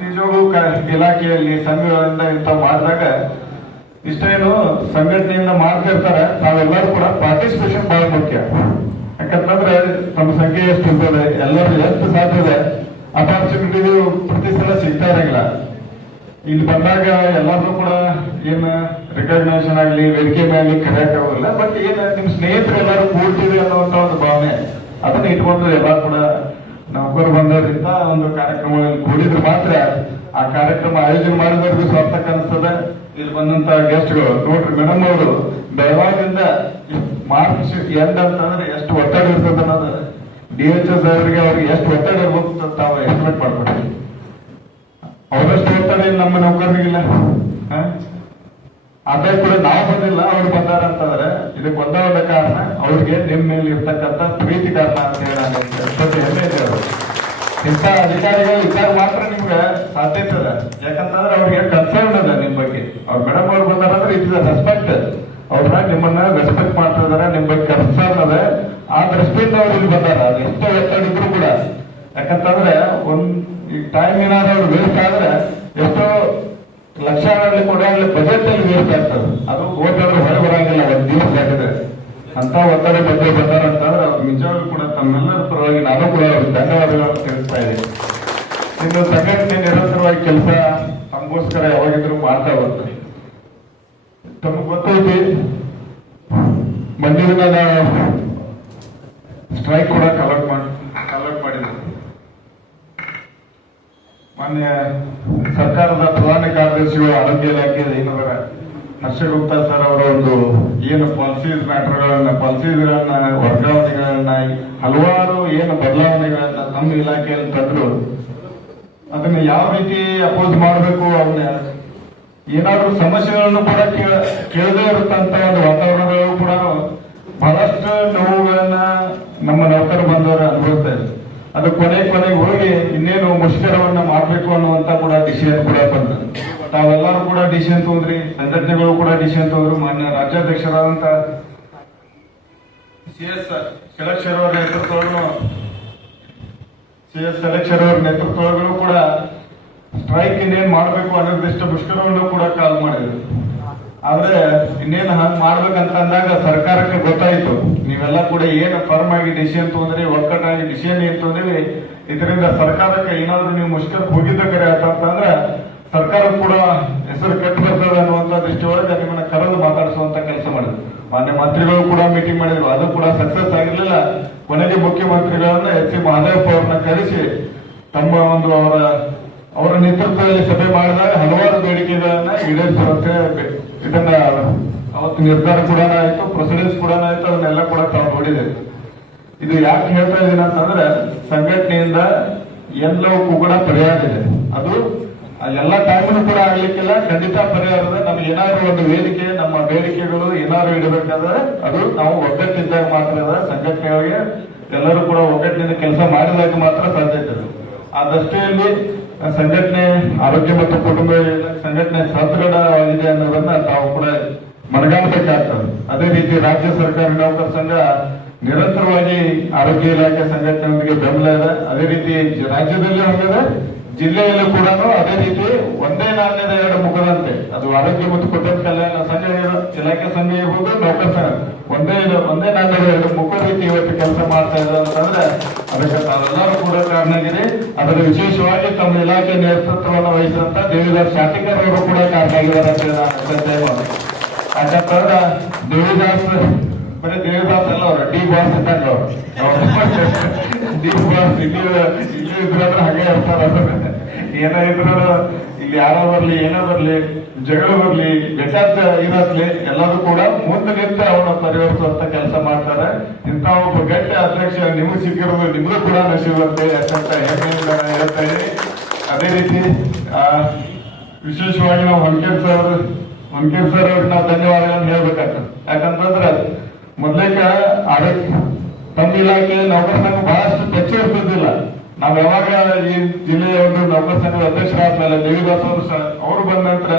ನಿಜವಾಗೂ ಇಲಾಖೆಯಲ್ಲಿ ಸಂಘಗಳಿಂದ ಇಂಥ ಮಾಡಿದಾಗ ಇಷ್ಟೇನು ಸಂಘಟನೆಯಿಂದ ಮಾಡ್ತಿರ್ತಾರೆ, ತಾವೆಲ್ಲರೂ ಕೂಡ ಪಾರ್ಟಿಸಿಪೇಷನ್ ಬಹಳ ಮುಖ್ಯ. ಯಾಕಂತಂದ್ರೆ ತಮ್ಮ ಸಂಖ್ಯೆ ಎಷ್ಟು ಇರ್ತದೆ, ಎಲ್ಲರೂ ಎಷ್ಟು ಸಾಧ್ಯತೆ ಅಪಾರ್ಚುನಿಟಿ ಪ್ರತಿ ಸಲ ಸಿಗ್ತಾ ಇರಂಗಿಲ್ಲ. ಇಲ್ಲಿ ಬಂದಾಗ ಎಲ್ಲರೂ ಕೂಡ ಏನ್ ರಿಕಗ್ನೈಸೇಷನ್ ಆಗಲಿ ವೇದಿಕೆ ಮೇಲೆ ಕರೆಯಕ್ ಆಗೋದಿಲ್ಲ. ಬಟ್ ಏನ್ ನಿಮ್ ಸ್ನೇಹಿತರು ಎಲ್ಲರೂ ಕೂಡ್ತಿದೆ ಅನ್ನುವಂತ ಒಂದು ಭಾವನೆ ಅದನ್ನ ಇಟ್ಕೊಂಡು ಎಲ್ಲ ಕೂಡ ನೌಕರು ಬಂದವರಿಂದ ಒಂದು ಕಾರ್ಯಕ್ರಮಗಳಲ್ಲಿ ಕೂಡಿದ್ರೆ ಮಾತ್ರ ಆ ಕಾರ್ಯಕ್ರಮ ಆಯೋಜನೆ ಮಾಡಿದವ್ರಿಗೂ ಸಾರ್ಥಕ ಅನಿಸ್ತದೆ. ಇಲ್ಲಿ ಬಂದಂತ ಗೆಸ್ಟ್ಗಳು ನೋಡ್ರಿ, ಮೇಡಮ್ ಅವರು ಬೆಳಗಾವಿಯಿಂದ ಮಾರ್ಚ್ ಎಂಡ್ ಅಂತಂದ್ರೆ ಎಷ್ಟು ಒತ್ತಡ ಇರ್ತದೆ ಅನ್ನೋದು DHS ಅವರಿಗೆ ಅವ್ರಿಗೆ ಎಷ್ಟು ಒತ್ತಡ ಇರ್ಬೇಕು ತಾವು ಎಸ್ಟಿಮೇಟ್ ಮಾಡ್ಕೊಡ್ತೀವಿ. ಅವರಷ್ಟು ಒತ್ತಡ ನಮ್ಮ ನೌಕರರಿಗಿಲ್ಲ. ಅದೇ ಕೂಡ ನಾವು ಬಂದಿಲ್ಲ, ಅವ್ರು ಬಂದಾರ ಅಂತಂದ್ರೆ ಇದಕ್ಕೆ ಒಂದೇ ಕಾರಣ, ಅವ್ರಿಗೆ ನಿಮ್ಮ ಮೇಲೆ ಇರ್ತಕ್ಕಂಥ ಪ್ರೀತಿ ಕಾರಣ ಅಂತ ಹೇಳಿ ಹೆಮ್ಮೆ ಇದೆ. ಅವರು ಇಂಥ ಅಧಿಕಾರಿಗಳು ಇದ್ದಾಗ ಮಾತ್ರ ನಿಮ್ಗೆ ಸಾಧ್ಯತೆ ಇದೆ. ಯಾಕಂತಂದ್ರೆ ಅವ್ರಿಗೆ ಕನ್ಸರ್ನ್ ಅದ ನಿಮ್ ಬಗ್ಗೆ. ಅವ್ರ ಮೇಡಮ್ ಅವ್ರು ಬಂದಾರಂದ್ರೆ ಇಟ್ ಇಸ್ ರೆಸ್ಪೆಕ್ಟ್. ಅವ್ರನ್ನ ನಿಮ್ಮನ್ನ ರೆಸ್ಪೆಕ್ಟ್ ಮಾಡ್ತಾ ಇದಾರೆ, ನಿಮ್ ಬಗ್ಗೆ ಕನ್ಸರ್ನ್ ಅದ. ಆ ದೃಷ್ಟಿಯಿಂದ ಅವ್ರು ಇಲ್ಲಿ ಬಂದಾರ. ಅದು ಎಷ್ಟೋ ಒತ್ತಡ ಇದ್ರು ಕೂಡ. ಯಾಕಂತಂದ್ರೆ ಈ ಟೈಮ್ ಏನಾದ್ರು ಅವ್ರು ವೇಸ್ಟ್ ಆದ್ರೆ ಎಷ್ಟೋ ಲಕ್ಷಗಳಲ್ಲಿ ಕೂಡ ಬಜೆಟ್ ಅಲ್ಲಿ ವೇಸ್ಟ್ ಆಗ್ತದೆ. ಅದು ಓಟಾದ್ರೂ ಹೊರ ಬರಂಗಿಲ್ಲ ಒಂದ್ ದಿವಸ ಆಗಿದೆ. ಅಂತ ಒತ್ತಡ ಬಗ್ಗೆ ಬಂದಾರ ಅಂತಂದ್ರೆ ಅವ್ರು ನಿಜವಾಗ್ಲೂ ಕೂಡ ತಮ್ಮೆಲ್ಲರ ಪರವಾಗಿ ನಾನು ಕೂಡ ಅವ್ರಿಗೆ ಧನ್ಯವಾದಗಳನ್ನು ತಿಳಿಸ್ತಾ ಇದ್ದೀನಿ. ಇನ್ನು ಸಂಘಟನೆ ನಿರಂತರವಾಗಿ ಕೆಲಸ ತಮಗೋಸ್ಕರ ಯಾವಾಗಿದ್ರು ಮಾಡ್ತಾ ಬರ್ತದೆ. ತಮಗೆ ಗೊತ್ತೈತಿ, ಮಂದಿರ ಸ್ಟ್ರೈಕ್ ಕೂಡ ಕಲೆಕ್ಟ್ ಮಾಡಿದ್ರು. ಮಾನ್ಯ ಸರ್ಕಾರದ ಪ್ರಧಾನ ಕಾರ್ಯದರ್ಶಿಗಳು ಆರೋಗ್ಯ ಇಲಾಖೆಯಲ್ಲಿ ಏನವರ ಹರ್ಷಗುಪ್ತಾ ಸರ್ ಅವರ ಒಂದು ಏನು ಪಾಲಿಸಿಗಳನ್ನ ವರ್ಗಾವಣೆಗಳನ್ನ ಹಲವಾರು ಏನು ಬದಲಾವಣೆಗಳನ್ನ ನಮ್ಮ ಇಲಾಖೆಯಲ್ಲಿ ತಂದ್ರು. ಅದನ್ನ ಯಾವ ರೀತಿ ಅಪೋಸ್ ಮಾಡಬೇಕು, ಅವನ್ನ ಏನಾದ್ರೂ ಸಮಸ್ಯೆಗಳನ್ನು ಕೂಡ ಕೇಳದೇ ಇರುತ್ತಂತ ಒಂದು ವಾತಾವರಣಗಳು ಕೂಡ ಬಹಳಷ್ಟು ನೋವುಗಳನ್ನ ನಮ್ಮ ನೌಕರ ಬಂದವರು ಅನುಭವಿಸ್ತಾ ಇದ್ದಾರೆ. ಅದು ಕೊನೆಗೆ ಹೋಗಿ ಇನ್ನೇನು ಮುಷ್ಕರವನ್ನ ಮಾಡಬೇಕು ಅನ್ನುವಂತ ಕೂಡ ಡಿಸಿಷನ್ ಕೂಡ ಬಂತು. ತಾವೆಲ್ಲರೂ ಕೂಡ ಡಿಸಿಷನ್ ತಗೊಂಡ್ರಿ, ಸಂಘಟನೆಗಳು ಕೂಡ ಡಿಸಿಷನ್ ತಗೊಂಡ್ರು. ಮಾನ್ಯ ರಾಜ್ಯಾಧ್ಯಕ್ಷರಾದಂತ CS ಸೆಲೆಕ್ಷರ್ ಅವರ ನೇತೃತ್ವಗಳು ಕೂಡ ಸ್ಟ್ರೈಕ್ ಇನ್ನೇನ್ ಮಾಡಬೇಕು ಅನಿರ್ದಿಷ್ಟ ಮುಷ್ಕರವನ್ನು ಕೂಡ ಕಾಲ್ ಮಾಡಿದ್ರು. ಆದ್ರೆ ಇನ್ನೇನು ಹಂಗ್ ಮಾಡ್ಬೇಕಂತ ಅಂದಾಗ ಸರ್ಕಾರಕ್ಕೆ ಗೊತ್ತಾಯ್ತು, ನೀವೆಲ್ಲ ಕೂಡ ಏನು ಫರ್ಮ್ ಆಗಿ ಡಿಸಿಷನ್ ತಗೊಂಡ್ರಿ, ಒಕ್ಕಟ್ಟಾಗಿ ಡಿಸಿಷನ್ ಏನ್ ತಗೊಂಡ್ರಿ, ಇದರಿಂದ ಸರ್ಕಾರಕ್ಕೆ ಏನಾದ್ರು ನೀವು ಮುಷ್ಕರಕ್ಕೆ ಹೋಗಿದ್ದ ಕರೆ ಅಂತಂದ್ರೆ ಸರ್ಕಾರ ಕೂಡ ಹೆಸರು ಕೆಟ್ಟು ಬರ್ತದೆ ಅನ್ನುವಂತ ದೃಷ್ಟಿಯೊಳಗೆ ನಿಮ್ಮನ್ನ ಕರೆದು ಮಾತಾಡಿಸುವಂತ ಕೆಲಸ ಮಾಡಿದ್ರು. ಮಾನ್ಯ ಮಂತ್ರಿಗಳು ಕೂಡ ಮೀಟಿಂಗ್ ಮಾಡಿದ್ರು, ಅದು ಕೂಡ ಸಕ್ಸಸ್ ಆಗಿರ್ಲಿಲ್ಲ. ಕೊನೆಗೆ ಮುಖ್ಯಮಂತ್ರಿಗಳನ್ನ ಎಚ್ ಸಿ ಮಹದೇವಪ್ಪ ಅವ್ರನ್ನ ಕರೆಸಿ ತಮ್ಮ ಒಂದು ಅವರ ನೇತೃತ್ವದಲ್ಲಿ ಸಭೆ ಮಾಡಿದಾಗ ಹಲವಾರು ಬೇಡಿಕೆಗಳನ್ನ ಈಡೇರಿಸುವಂತೆ ಇದನ್ನ ಅವತ್ತು ನಿರ್ಧಾರ ಕೂಡ ಆಯ್ತು, ಪ್ರೊಸೀಡಿಂಗ್ಸ್ ಕೂಡ ಆಯ್ತು, ಅದನ್ನೆಲ್ಲ ಕೂಡ ತಾವು ನೋಡಿದೆ. ಇದು ಯಾಕೆ ಹೇಳ್ತಾ ಇದ್ದೀನಿ ಅಂತಂದ್ರೆ ಸಂಘಟನೆಯಿಂದ ಎಲ್ಲವಕ್ಕೂ ಕೂಡ ಪರಿಹಾರ ಇದೆ. ಅದು ಎಲ್ಲ ಟೈಮನ್ನು ಕೂಡ ಆಗ್ಲಿಕ್ಕಿಲ್ಲ, ಖಂಡಿತ ಪರಿಹಾರ ಇದೆ. ನಮ್ಗೆ ಏನಾದ್ರು ಒಂದು ವೇದಿಕೆ ನಮ್ಮ ಬೇಡಿಕೆಗಳು ಏನಾದ್ರು ಇಡಬೇಕಾದ್ರೆ ಅದು ನಾವು ಒಗ್ಗಟ್ಟಿದ್ದಾಗ ಮಾತ್ರ ಅದ. ಸಂಘಟನೆಗಳಿಗೆ ಎಲ್ಲರೂ ಕೂಡ ಒಗ್ಗಟ್ಟಿನಿಂದ ಕೆಲಸ ಮಾಡಿದಾಗ ಮಾತ್ರ ಸಾಧ್ಯತೆ ಇದೆ. ಆ ದೃಷ್ಟಿಯಲ್ಲಿ ಸಂಘಟನೆ ಆರೋಗ್ಯ ಮತ್ತು ಕುಟುಂಬ ಸಂಘಟನೆ ಸದೃಢವಾಗಿದೆ ಅನ್ನೋದನ್ನ ತಾವು ಕೂಡ ಮನಗಾಣಬೇಕಾಗ್ತದೆ. ಅದೇ ರೀತಿ ರಾಜ್ಯ ಸರ್ಕಾರಿ ನೌಕರ ಸಂಘ ನಿರಂತರವಾಗಿ ಆರೋಗ್ಯ ಇಲಾಖೆ ಸಂಘಟನೆಯೊಂದಿಗೆ ಬೆಂಬಲ ಇದೆ. ಅದೇ ರೀತಿ ರಾಜ್ಯದಲ್ಲಿ ಹೋಗಿದೆ, ಜಿಲ್ಲೆಯಲ್ಲೂ ಕೂಡ ಅದೇ ರೀತಿ ಒಂದೇ ನಾಣ್ಯದ ಎರಡು ಮುಖದಂತೆ ಅದು ಆರೋಗ್ಯ ಮತ್ತು ಕುಟುಂಬ ಕಲ್ಯಾಣ ಸಂಘ ಇಲಾಖೆ ಸಂಘ ಇರ್ಬೋದು, ನೌಕರ ಸಂಘ ಒಂದೇ ನಾಣ್ಯದ ಎರಡು ಮುಖ ರೀತಿ ಇವತ್ತು ಕೆಲಸ ಮಾಡ್ತಾ ಇದೆ ಅಂತಂದ್ರೆ ಅದಕ್ಕೆ ತಾವೆಲ್ಲರೂ ಕೂಡ ಕಾರಣಾಗಿದೆ. ಅದರ ವಿಶೇಷವಾಗಿ ತಮ್ಮ ಇಲಾಖೆ ನೇತೃತ್ವವನ್ನು ವಹಿಸಿದಂತ ದೇವಿದಾಸ್ ಶಾಟಿಕರ್ ಅವರು ಕೂಡ ಕಾರಣ ಆಗಿದ್ದಾರೆ ಅಂತ ಯಾಕಂತಂದ್ರೆ ದೇವಿದಾಸ್ ಅಲ್ಲ ಅವರು ಡಿ ಬಾಸ್ ಇದ್ದಾಗ ಡಿ ಬಾಸ್ ಇಲ್ಲಿ ಇದ್ರಾದ್ರೆ ಹಾಗೆ ಇರ್ತಾರೆ. ಏನೋ ಇದ್ರು ಇಲ್ಲಿ ಯಾರೋ ಬರ್ಲಿ ಏನೋ ಬರ್ಲಿ ಜಗಳ ಬರ್ಲಿ ಬೇಕಾದ ಇರತ್ಲಿ ಎಲ್ಲರೂ ಕೂಡ ಮುಂದೆ ನಿಂತು ಅವನ್ನ ಪರಿಹರಿಸುವಂತ ಕೆಲಸ ಮಾಡ್ತಾರೆ. ಇಂಥ ಒಬ್ಬ ಗಟ್ಟಿ ಅಧ್ಯಕ್ಷ ನಿಮ್ಗೆ ಸಿಕ್ಕಿರೋದು ನಿಮಗೂ ಕೂಡ ನಶೀವಂತೆ ಯಾಕಂತ ಹೇಳ್ತಾ ಇದ್ದೀನಿ. ಅದೇ ರೀತಿ ವಿಶೇಷವಾಗಿ ನಾವು ಹೊನ್ಕೇರ್ ಸರ್ ಅವ್ರಿಗೆ ನಾವು ಧನ್ಯವಾದಗಳನ್ನು ಹೇಳ್ಬೇಕಾಗ್ತದೆ. ಯಾಕಂತಂದ್ರೆ ಮೊದಲೇಕ ತಮ್ಮ ಇಲಾಖೆ ನೌಕರ ಸಂಘ ಬಹಳಷ್ಟು ಟಚ್ ಇರ್ತಿದ್ದಿಲ್ಲ. ನಾವ್ ಯಾವಾಗ ಈ ಜಿಲ್ಲೆಯ ಒಂದು ನೌಕರ ಸಂಘದ ಅಧ್ಯಕ್ಷರಾದ್ಮೇಲೆ ದೇವಿದಾಸ್ ಅವರು ಬಂದ ನಂತರ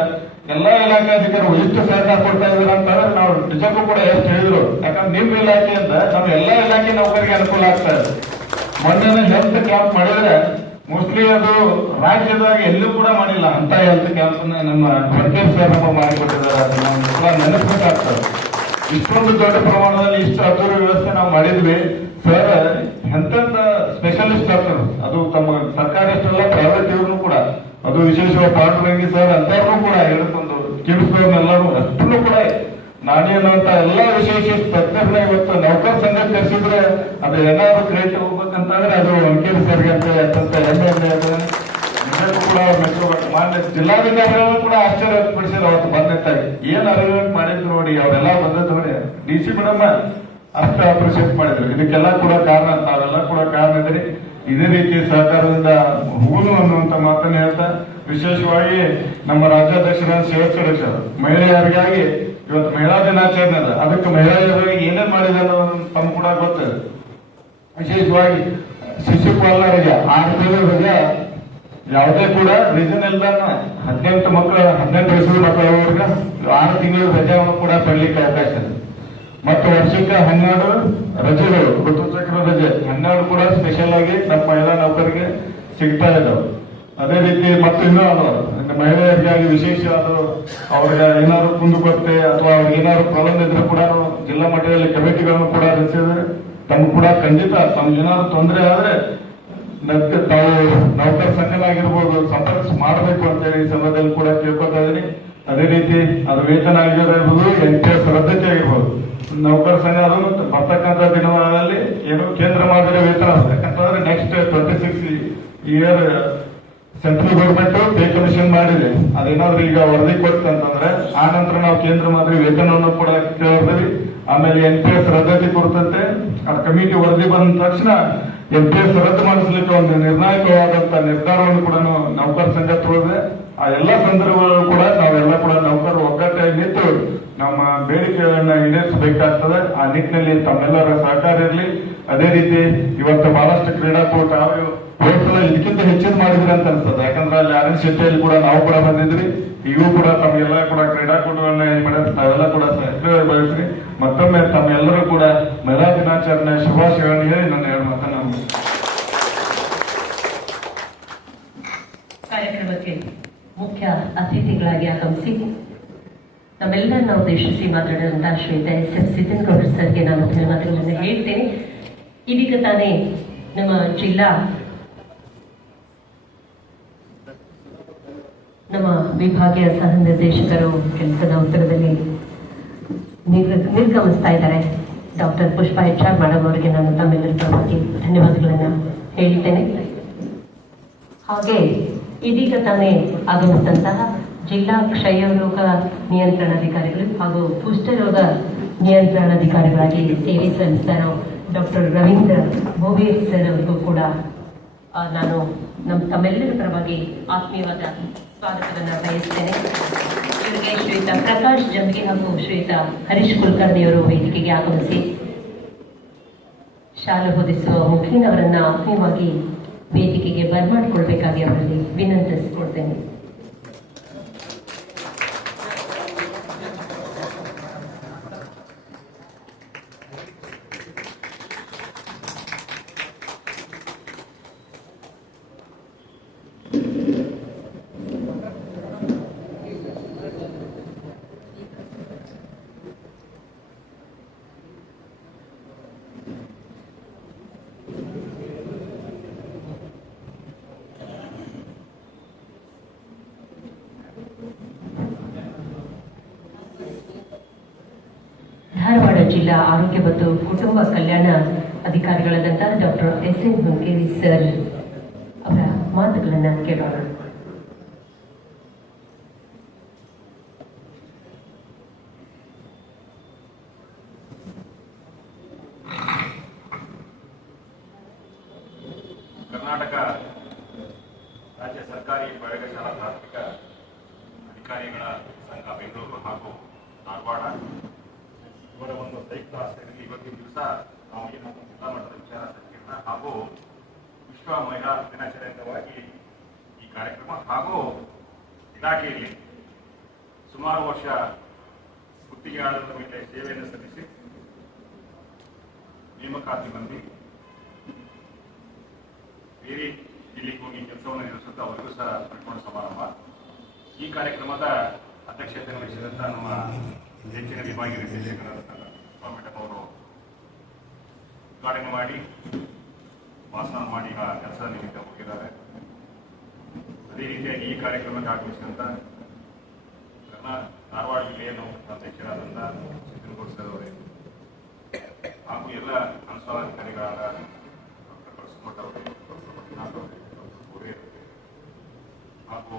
ಎಲ್ಲಾ ಇಲಾಖೆ ಅಧಿಕಾರಿಗಳು ಎಷ್ಟು ಸಹಕಾರ ಕೊಡ್ತಾ ಇದಾರೆ ಅಂತಂದ್ರೆ ನಾವು ನಿಜಕ್ಕೂ ಕೂಡ ಎಷ್ಟು ಹೇಳಿದ್ರು. ಯಾಕಂದ್ರೆ ನಿಮ್ಮ ಇಲಾಖೆಯಿಂದ ನಮ್ಮ ಎಲ್ಲಾ ಇಲಾಖೆ ನೌಕರಿಗೆ ಅನುಕೂಲ ಆಗ್ತಾ ಇದೆ. ಮೊನ್ನೆ ಹೆಲ್ತ್ ಕ್ಯಾಂಪ್ ಮಾಡಿದ್ರೆ ಮೋಸ್ಟ್ಲಿ ಅದು ರಾಜ್ಯದಾಗ ಎಲ್ಲೂ ಕೂಡ ಮಾಡಿಲ್ಲ ಅಂತ ಹೆಲ್ತ್ ಕ್ಯಾಂಪ್ ನಮ್ಮ ಹೊನ್ಕೇರ್ ಸರ್ ನಮ್ಮ ಮಾಡಿಕೊಟ್ಟಿದ್ದಾರೆ. ಅದನ್ನ ಕೂಡ ನೆನಸ್ಬೇಕಾಗ್ತದೆ. ಇಷ್ಟೊಂದು ದೊಡ್ಡ ಪ್ರಮಾಣದಲ್ಲಿ ಇಷ್ಟು ಅದ್ದೂರಿ ವ್ಯವಸ್ಥೆ ನಾವು ಮಾಡಿದ್ವಿ. ಸರ್ ಎಂತೆಂತ ಸ್ಪೆಷಲಿಸ್ಟ್ ಡಾಕ್ಟರ್ ಅದು ತಮ್ಮ ಸರ್ಕಾರಿ ಅಷ್ಟೆಲ್ಲ ಪ್ರೈವೇಟ್ ಇವ್ರು ಕೂಡ ಅದು ವಿಶೇಷವಾಗಿ ಪಾಂಡುರಂಗಿ ಸರ್ ಅಂತವ್ರು ಕೂಡ ಹೇಳ್ಕೊಂಡು ಕಿಡಿಸ್ದವ್ರನ್ನೆಲ್ಲರೂ ಅಷ್ಟನ್ನು ಕೂಡ ನಾನೇ ಅನ್ನುವಂತ ಎಲ್ಲಾ ವಿಶೇಷ ತಜ್ಞರನ್ನ ಇವತ್ತು ನೌಕರ ಸಂಘ ಕರೆಸಿದ್ರೆ ಅದು ಏನಾದ್ರು ಕ್ರೇಟ್ ಹೋಗ್ಬೇಕಂತಂದ್ರೆ ಅದು ಹೊನ್ಕೇರಿ ಸರ್ಗೆ ಅಂತ ಹೆಮ್ಮೆ ನಿಜಕ್ಕೂ ಕೂಡ ಮೆಚ್ಚಬೇಕು. ಮಾನ್ಯ ಜಿಲ್ಲಾಧಿಕಾರಿಗಳು ಕೂಡ ಆಶ್ಚರ್ಯ ವ್ಯಕ್ತಪಡಿಸಿದ್ರು ಅವತ್ತು ಬಂದಿತ್ತಾಗಿ ಏನ್ ಅರೇಂಜ್ಮೆಂಟ್ ಮಾಡಿದ್ರು ನೋಡಿ, ಅವರೆಲ್ಲ ಬಂದದ್ದು ನೋಡಿ DC ಮೇಡಮ್ ಅಷ್ಟು ಅಪ್ರಿಶಿಯೇಟ್ ಮಾಡಿದ್ರು. ಇದಕ್ಕೆಲ್ಲ ಕೂಡ ಕಾರಣ ತಾವೆಲ್ಲ ಕೂಡ ಕಾರಣ ಇದ್ರಿ. ಇದೇ ರೀತಿ ಸಹಕಾರದಿಂದ ಹೂನು ಅನ್ನುವಂತ ಮಾತನ್ನ ಹೇಳ್ತಾ ವಿಶೇಷವಾಗಿ ನಮ್ಮ ರಾಜ್ಯಾಧ್ಯಕ್ಷರ ಸೇವಕ ಮಹಿಳೆಯರಿಗಾಗಿ ಇವತ್ತು ಮಹಿಳಾ ದಿನಾಚರಣೆ ಅದ. ಅದಕ್ಕೆ ಮಹಿಳೆಯರಿಗೆ ಏನೇನ್ ಮಾಡಿದೆ ಅನ್ನೋದು ತಮ್ಮ ಕೂಡ ಗೊತ್ತಿದೆ. ವಿಶೇಷವಾಗಿ ಶಿಶುಪಾಲನ ರಜೆ 6 ತಿಂಗಳ ರಜೆ ಯಾವುದೇ ಕೂಡ ರೀಸನ್ ಇಲ್ದಾನ 18 ವಯಸ್ಸಿನ ಮಕ್ಕಳವರೆಗೆ 6 ತಿಂಗಳ ರಜೆಯನ್ನು ಕೂಡ ಪಡಲಿಕ್ಕೆ ಅವಕಾಶ ಇದೆ. ಮತ್ತು ವರ್ಷಕ್ಕೆ 12 ರಜೆಗಳು ಋತುಚಕ್ರ ರಜೆ 12 ಕೂಡ ಸ್ಪೆಷಲ್ ಆಗಿ ನಮ್ಮ ಮಹಿಳಾ ನೌಕರಿಗೆ ಸಿಗ್ತಾ ಇದ್ದಾವೆ. ಅದೇ ರೀತಿ ಮತ್ತು ಇನ್ನೂ ಮಹಿಳೆಯರಿಗಾಗಿ ವಿಶೇಷ ಅದು ಅವ್ರಿಗೆ ಏನಾದ್ರು ಕುಂದುಕೊರತೆ ಅಥವಾ ಅವ್ರಿಗೆ ಏನಾದ್ರು ಪ್ರಾಬ್ಲಮ್ ಇದ್ರೆ ಕೂಡ ಜಿಲ್ಲಾ ಮಟ್ಟದಲ್ಲಿ ಕಮಿಟಿಗಳನ್ನು ಕೂಡ ರಚಿಸಿದ್ರೆ ತಮ್ಗೆ ಕೂಡ ಖಂಡಿತ ತಮ್ಗೆ ಏನಾದ್ರು ತೊಂದರೆ ಆದ್ರೆ ತಾವು ನೌಕರ ಸಂಘನಾಗಿರ್ಬೋದು ಸಂಪರ್ಕ ಮಾಡಬೇಕು ಅಂತೇಳಿ ಈ ಸಮಯದಲ್ಲಿ ಕೂಡ ಕೇಳ್ಕೊತಾ ಇದೀನಿ. ಅದೇ ರೀತಿ ಅದು ವೇತನ ಆಗಿರ್ಬೋದು NPS ರದ್ದತಿ ಆಗಿರ್ಬೋದು ನೌಕರ ಸಂಘ ಅದು ಬರ್ತಕ್ಕಂಥ ದಿನಗಳಲ್ಲಿ ಏನು ಕೇಂದ್ರ ಮಾದರಿ ವೇತನ ಯಾಕಂತಂದ್ರೆ next 26 year central government pay commission ಮಾಡಿದೆ. ಅದೇನಾದ್ರೂ ಈಗ ವರದಿ ಕೊಡ್ತಂತಂದ್ರೆ ಆ ನಂತರ ನಾವು ಕೇಂದ್ರ ಮಾದರಿ ವೇತನವನ್ನು ಕೂಡ ಕೇಳಿದ್ವಿ. ಆಮೇಲೆ NPS ರದ್ದತಿ ಕೊಡ್ತಂತೆ ಆ ಕಮಿಟಿ ವರದಿ ಬಂದ ತಕ್ಷಣ NPS ರದ್ದು ಮಾಡಿಸ್ಲಿಕ್ಕೆ ಒಂದು ನಿರ್ಣಾಯಕವಾದಂತ ನಿರ್ಧಾರವನ್ನು ಕೂಡ ನೌಕರ ಸಂಘ ತಗೊಳ್ಳಿದೆ. ಆ ಎಲ್ಲ ಸಂದರ್ಭಗಳು ಕೂಡ ನಾವೆಲ್ಲ ಕೂಡ ನೌಕರರು ಒಗ್ಗಟ್ಟಾಗಿ ನಿಂತು ನಮ್ಮ ಬೇಡಿಕೆಗಳನ್ನ ಈಡೇರಿಸಬೇಕಾಗ್ತದೆ. ಆ ನಿಟ್ಟಿನಲ್ಲಿ ತಮ್ಮೆಲ್ಲರ ಸಹಕಾರ ಇರಲಿ. ಅದೇ ರೀತಿ ಇವತ್ತು ಬಹಳಷ್ಟು ಕ್ರೀಡಾಕೂಟ ಹೋದ್ಸಲ ಇದಕ್ಕಿಂತ ಹೆಚ್ಚಿನ ಮಾಡಿದ್ರಿ ಅಂತ ಅನ್ಸ್ತದೆ. ಯಾಕಂದ್ರೆ ಅಲ್ಲಿ ಆನಂದ್ ಶೆಟ್ಟಿಯಲ್ಲಿ ಕೂಡ ನಾವು ಕೂಡ ಬಂದಿದ್ರಿ. ಇವು ಕೂಡ ತಮ್ಗೆಲ್ಲ ಕೂಡ ಕ್ರೀಡಾಕೂಟಗಳನ್ನ ಏನ್ ಮಾಡಿದ್ರೆ ನಾವೆಲ್ಲ ಕೂಡ ಬಯಸ್ರಿ. ಮತ್ತೊಮ್ಮೆ ತಮ್ಮೆಲ್ಲರೂ ಕೂಡ ಮಹಿಳಾ ದಿನಾಚರಣೆ ಶುಭಾಶಯಗಳನ್ನು ಹೇಳಿ ನನ್ನ 2 ಮಾತನ್ನ ಕಾರ್ಯಕ್ರಮಕ್ಕೆ ಮುಖ್ಯ ಅತಿಥಿಗಳಾಗಿ ಆಗಮಿಸಿ ನಮ್ಮೆಲ್ಲರನ್ನ ಉದ್ದೇಶಿಸಿ ಮಾತನಾಡಿದಂತಹ ಶ್ರೀಯುತ SF ಸಿದ್ದನಗೌಡ ಸರ್ಗೆ ನಾನು ಧನ್ಯವಾದಗಳನ್ನು ಹೇಳ್ತೇನೆ. ಇದೀಗ ತಾನೇ ನಮ್ಮ ಜಿಲ್ಲಾ ನಮ್ಮ ವಿಭಾಗೀಯ ಸಹ ನಿರ್ದೇಶಕರು ಕೆಲಸದ ಉತ್ತರದಲ್ಲಿ ನಿರ್ಗಮಿಸ್ತಾ ಇದ್ದಾರೆ. ಡಾಕ್ಟರ್ ಪುಷ್ಪಾ HR ಮೇಡಮ್ ಅವರಿಗೆ ನಾನು ತಮ್ಮೆಲ್ಲರ ಪರವಾಗಿ ಧನ್ಯವಾದಗಳನ್ನು ಹೇಳಿದ್ದೇನೆ. ಹಾಗೆ ಇದೀಗ ತಾನೇ ಆಗಮಿಸಿದಂತಹ ಜಿಲ್ಲಾ ಕ್ಷಯ ರೋಗ ನಿಯಂತ್ರಣಾಧಿಕಾರಿಗಳು ಹಾಗೂ ಕುಷ್ಠರೋಗ ನಿಯಂತ್ರಣಾಧಿಕಾರಿಗಳಾಗಿ ಸೇವೆ ಸಲ್ಲಿಸಿದ ಡಾಕ್ಟರ್ ರವೀಂದ್ರ ಭೋವೆ ಸರ್ ಅವರಿಗೂ ಕೂಡ ನಾನು ತಮ್ಮೆಲ್ಲರ ಪರವಾಗಿ ಆತ್ಮೀಯವಾದ ಸ್ವಾಗತವನ್ನು ಬಯಸ್ತೇನೆ. ಇವರಿಗೆ ಶ್ರೀಯುತ ಪ್ರಕಾಶ್ ಜಂಬಿ ಹಾಗೂ ಶ್ರೀಯುತ ಹರೀಶ್ ಕುಲಕರ್ಣಿ ಅವರು ವೇದಿಕೆಗೆ ಆಗಮಿಸಿ ಶಾಲೆ ಹೊದಿಸುವ ಮುಖೀನವರನ್ನ ಆತ್ಮೀಯವಾಗಿ ವೇದಿಕೆಗೆ ಬರ್ಮಾಡಿಕೊಳ್ಬೇಕಾಗಿ ಅವರಲ್ಲಿ ವಿನಂತಿಸಿಕೊಳ್ತೇನೆ. ಧಾರವಾಡ ಜಿಲ್ಲಾ ಆರೋಗ್ಯ ಮತ್ತು ಕುಟುಂಬ ಕಲ್ಯಾಣ ಅಧಿಕಾರಿಗಳಾದಂತಹ ಡಾಕ್ಟರ್ SN ಹುಂಕೇರಿ ಸರ್ ಅವರ ಮಾತುಗಳನ್ನು ಕೇಳೋಣ. ಕರ್ನಾಟಕ ರಾಜ್ಯ ಸರ್ಕಾರಿ ಪ್ರಯೋಗಶಾಲಾ ತಾಂತ್ರಿಕ ಅಧಿಕಾರಿಗಳ ಸಂಘ ಬೆಂಗಳೂರು ಹಾಗೂ ಧಾರವಾಡ ಇವರ ಒಂದು ಸಂಯುಕ್ತ ಆಶ್ರಯದಲ್ಲಿ ಇವತ್ತಿನ ದಿವಸ ನಾವು ಏನು ಜಿಲ್ಲಾ ಮಟ್ಟದ ವಿಚಾರ ಸಂಕಿರಣ ಹಾಗೂ ವಿಶ್ವ ಮಹಿಳಾ ದಿನಾಚರಣೆ ಅಂಗವಾಗಿ ಈ ಕಾರ್ಯಕ್ರಮ ಹಾಗೂ ಇಲಾಖೆಯಲ್ಲಿ ಸುಮಾರು ವರ್ಷ ಗುತ್ತಿಗೆದಾರರ ಮೇಲೆ ಸೇವೆಯನ್ನು ಸಲ್ಲಿಸಿ ನೇಮಕಾತಿ ಬಂದು ಬೇರೆ ಜಿಲ್ಲೆಗೆ ಹೋಗಿ ಕೆಲಸವನ್ನು ನಿರ್ವಹಿಸುತ್ತಾ ಅವರಿಗೂ ಸಹ ಪ್ರಕರಣ ಸಮಾರಂಭ. ಈ ಕಾರ್ಯಕ್ರಮದ ಅಧ್ಯಕ್ಷತೆಯನ್ನು ವಹಿಸಿದಂಥ ನಮ್ಮ ಹೆಚ್ಚಿನ ವಿಭಾಗೀಯ ನಿರ್ದೇಶಕರಾದ ಮೇಡಮ್ ಅವರು ಉದ್ಘಾಟನೆ ಮಾಡಿ ಭಾಷಣ ಮಾಡಿ ಕೆಲಸದ ನಿಮಿತ್ತ ಹೋಗಿದ್ದಾರೆ. ಅದೇ ರೀತಿಯಾಗಿ ಈ ಕಾರ್ಯಕ್ರಮಕ್ಕೆ ಆಗಮಿಸಿದಂಥ ಧಾರವಾಡ ಜಿಲ್ಲೆಯ ಅಧ್ಯಕ್ಷರಾದಂಥ ಸಿದ್ದನಗೌಡ ಸರ್ ಅವರೇ ಹಾಗೂ ಎಲ್ಲ ಅನುಷ್ಠಾನಾಧಿಕಾರಿಗಳಾದ ಡಾಕ್ಟರ್ ಕಳಸಮಠ ಅವರೇ, ಹಾಗೂ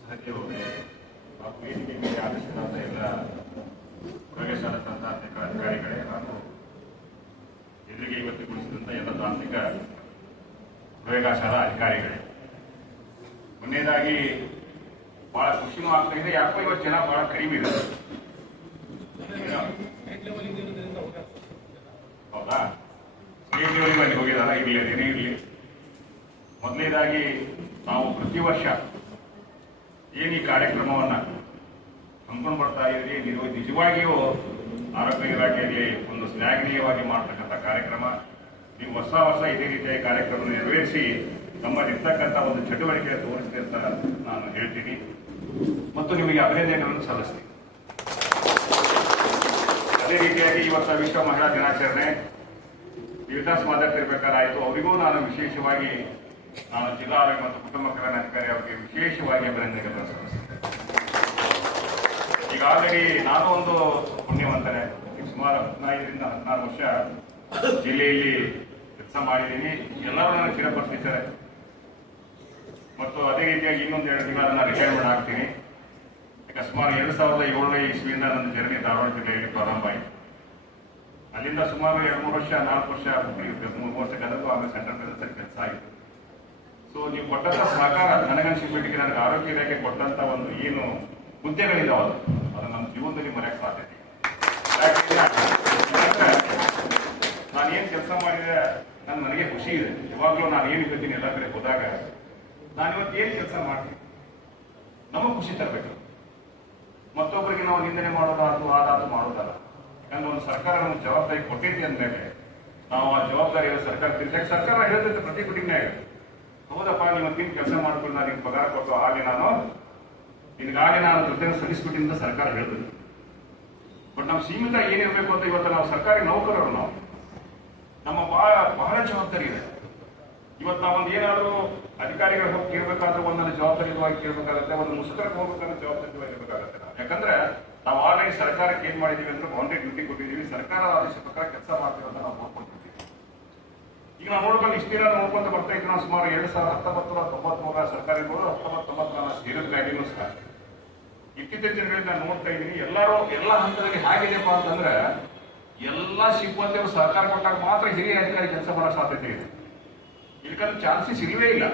ಸಹದೇವರೇ ಹಾಗೂ ವೇದಿಕೆ ಮೇಲೆ ಆದೇಶಿಸಿದಂಥ ಎಲ್ಲ ಪ್ರಯೋಗಶಾಲಾ ತಾಂತ್ರಿಕ ಅಧಿಕಾರಿಗಳೇ ಹಾಗೂ ಎದುರಿಗೆ ಇವತ್ತುಗೊಳಿಸಿದಂಥ ಎಲ್ಲ ತಾಂತ್ರಿಕ ಪ್ರಯೋಗಶಾಲಾ ಅಧಿಕಾರಿಗಳೇ, ಮೊನ್ನೆಯದಾಗಿ ಬಹಳ ಖುಷಿನೂ ಆಗ್ತಾ ಇದೆ. ಯಾಕೋ ಇವತ್ತು ಜನ ಬಹಳ ಕಡಿಮೆ ಇದೆ. ಹೌದಾ? ಸ್ಟೇಟ್ ಲೆವೆಲ್ಗೆ ಅಲ್ಲಿ ಹೋಗಿದಾರ? ಇರಲಿ, ಅದೇನೇ ಇರಲಿ. ಮೊದಲನೇದಾಗಿ ನಾವು ಪ್ರತಿ ವರ್ಷ ಏನು ಈ ಕಾರ್ಯಕ್ರಮವನ್ನು ಹಮ್ಮಿಕೊಂಡು ಬರ್ತಾ ಇದ್ದೀವಿ, ನಿಜವಾಗಿಯೂ ಆರೋಗ್ಯ ಇಲಾಖೆಯಲ್ಲಿ ಒಂದು ಶ್ಲಾಘನೀಯವಾಗಿ ಮಾಡತಕ್ಕಂಥ ಕಾರ್ಯಕ್ರಮ. ನೀವು ಹೊಸ ಹೊಸ ಇದೇ ರೀತಿಯ ಕಾರ್ಯಕ್ರಮ ನೆರವೇರಿಸಿ ನಮ್ಮಲ್ಲಿರ್ತಕ್ಕಂಥ ಒಂದು ಚಟುವಟಿಕೆ ತೋರಿಸಿದೆ ಅಂತ ನಾನು ಹೇಳ್ತೀನಿ ಮತ್ತು ನಿಮಗೆ ಅಭಿನಂದನೆಗಳನ್ನು ಸಲ್ಲಿಸ್ತೀನಿ. ಅದೇ ರೀತಿಯಾಗಿ ಇವತ್ತು ವಿಶ್ವ ಮಹಿಳಾ ದಿನಾಚರಣೆ ವಿವಿಧ ಮಾತಾಡ್ತಿರ್ಬೇಕಾರಾಯಿತು. ಅವರಿಗೂ ನಾನು ವಿಶೇಷವಾಗಿ ಜಿಲ್ಲಾ ಆರೋಗ್ಯ ಮತ್ತು ಕುಟುಂಬ ಕಲ್ಯಾಣ ಅಧಿಕಾರಿ ಅವರಿಗೆ ವಿಶೇಷವಾಗಿ ಅಭಿನಂದನೆಗಳನ್ನು ಸಲ್ಲಿಸ್ತೇನೆ. ಈಗ ಆಲ್ರೆಡಿ ನಾನು ಒಂದು ಪುಣ್ಯವಂತನೇ. ಸುಮಾರು 15ರಿಂದ 16 ವರ್ಷ ಜಿಲ್ಲೆಯಲ್ಲಿ ಕೆಲಸ ಮಾಡಿದ್ದೀನಿ. ಎಲ್ಲರೂ ನನಗೆ ಚಿರಪರಿಚಿತಾರೆ ಮತ್ತು ಅದೇ ರೀತಿಯಾಗಿ ಇನ್ನೊಂದು 2 ತಿಂಗಳ ನಾನು ರಿಟೈರ್ಮೆಂಟ್ ಆಗ್ತೀನಿ. ಈಗ ಸುಮಾರು 2007 ಇಸ್ವಿಯಿಂದ ನನ್ನ ಜರ್ನಿ ಧಾರವಾಡ ಜಿಲ್ಲೆಯಲ್ಲಿ ಪ್ರಾರಂಭ ಆಯಿತು. ಅಲ್ಲಿಂದ ಸುಮಾರು 2-3 ವರ್ಷ 4 ವರ್ಷ 3 ವರ್ಷ ಕಳೆದು ಆಮೇಲೆ ಸೆಂಟ್ರಲ್ ಪ್ರದೇಶದಲ್ಲಿ ಕೆಲಸ ಆಯಿತು. ಸೊ ನೀವು ಕೊಟ್ಟಂತ ಸಹಕಾರ ನನಗನ್ಸಿಬಿಟ್ಟಿಗೆ ನನಗೆ ಆರೋಗ್ಯ ಇಲಾಖೆ ಕೊಟ್ಟಂತ ಒಂದು ಏನು ಹುದ್ದೆಗಳಿದಾವಲ್ಲ ಅದು ನಮ್ಮ ಜೀವನದಲ್ಲಿ ಮರೆಯಕ್ಕೆ ಸಾಧ್ಯತೆ. ನಾನೇನು ಕೆಲಸ ಮಾಡಿದ್ರೆ ನನಗೆ ಖುಷಿ ಇದೆ. ಯಾವಾಗಲೂ ನಾನು ಏನು ಇರ್ತೀನಿ ಎಲ್ಲ ಕಡೆ ಹೋದಾಗ ನಾನು ಇವತ್ತು ಏನು ಕೆಲಸ ಮಾಡ್ತೀನಿ ನಮಗೆ ಖುಷಿ ತರಬೇಕು. ಮತ್ತೊಬ್ಬರಿಗೆ ನಾವು ನಿಂದನೆ ಮಾಡೋದಾದ್ರು ಆದಾದ್ರು ಮಾಡೋದಲ್ಲ. ಯಾಕಂದ್ರೆ ಒಂದು ಸರ್ಕಾರ ನಮ್ಗೆ ಜವಾಬ್ದಾರಿ ಕೊಟ್ಟೈತಿ ಅಂದಮೇಲೆ ನಾವು ಆ ಜವಾಬ್ದಾರಿ ಸರ್ಕಾರ ಹೇಳ್ತೈತೆ ಪ್ರತಿ ಮೀಟಿಂಗ್ನಾಗ, ಹೌದಪ್ಪ ನೀವತ್ತಿನ ಕೆಲಸ ಮಾಡ್ಕೊಂಡು ನಾನು ನಿಮ್ಗೆ ಪಗಾರ ಕೊಟ್ಟು ಹಾಗೆ ನಿನಗಾಗಲೇ ನಾನು ಜೊತೆ ಸಲ್ಲಿಸ್ಬಿಟ್ಟಿಂದ ಸರ್ಕಾರ ಹೇಳ್ತದೆ. ಬಟ್ ನಾವು ಸೀಮಿತ ಏನಿರಬೇಕು ಅಂತ ಇವತ್ತು ನಾವು ಸರ್ಕಾರಿ ನೌಕರರು, ನಾವು ನಮ್ಮ ಬಹಳ ಜವಾಬ್ದಾರಿ ಇದೆ. ಇವತ್ತು ನಾವೊಂದು ಏನಾದರೂ ಅಧಿಕಾರಿಗಳು ಹೋಗಿ ಕೇಳಬೇಕಾದ್ರೆ ಒಂದೊಂದು ಜವಾಬ್ದಾರಿಯುತವಾಗಿ ಕೇಳಬೇಕಾಗುತ್ತೆ, ಒಂದು ಮುಷ್ಕರಕ್ಕೆ ಹೋಗ್ಬೇಕಾದ್ರೆ ಜವಾಬ್ದಾರಿಯುತವಾಗಿರ್ಬೇಕಾಗುತ್ತೆ. ಯಾಕಂದ್ರೆ ನಾವು ಆಲ್ರೆಡಿ ಸರ್ಕಾರಕ್ಕೆ ಏನ್ ಮಾಡಿದೀವಿ ಅಂದ್ರೆ ಬೌಂಡ್ರಿ ಡ್ಯೂಟಿ ಕೊಟ್ಟಿದ್ದೀವಿ, ಸರ್ಕಾರ ಆದೇಶ ಪ್ರಕಾರ ಕೆಲಸ ಮಾಡ್ತೀವಿ ಅಂತ ನಾವು ನೋಡ್ಕೊಳ್ತೀವಿ. ಈಗ ನಾವು ನೋಡ್ಕೊಂಡು ಇಷ್ಟು ದಿನ ನೋಡ್ಕೊಂಡು ಬರ್ತಾ ಇದ್ದೀವಿ. ನಾವು ಸುಮಾರು 1993 ಸರ್ಕಾರಗಳು 1990 ಸೇರಿದ ಮ್ಯಾಗಿನೂ ಸಹ ಇತ್ತೀಚಿನ ದಿನಗಳಲ್ಲಿ ನಾನು ನೋಡ್ತಾ ಇದ್ದೀನಿ. ಎಲ್ಲ ಹಂತದಲ್ಲಿ ಹೇಗಿದೆಯಪ್ಪ ಅಂತಂದ್ರೆ ಎಲ್ಲ ಸಿಬ್ಬಂದಿಯವರು ಸಹಕಾರ ಕೊಟ್ಟಾಗ ಮಾತ್ರ ಹಿರಿಯ ಅಧಿಕಾರಿ ಕೆಲಸ ಮಾಡೋ ಸಾಧ್ಯತೆ ಇದೆ. ಇದಕ್ಕಂದ್ರೆ ಚಾನ್ಸಸ್ ಇಲ್ಲವೇ ಇಲ್ಲ.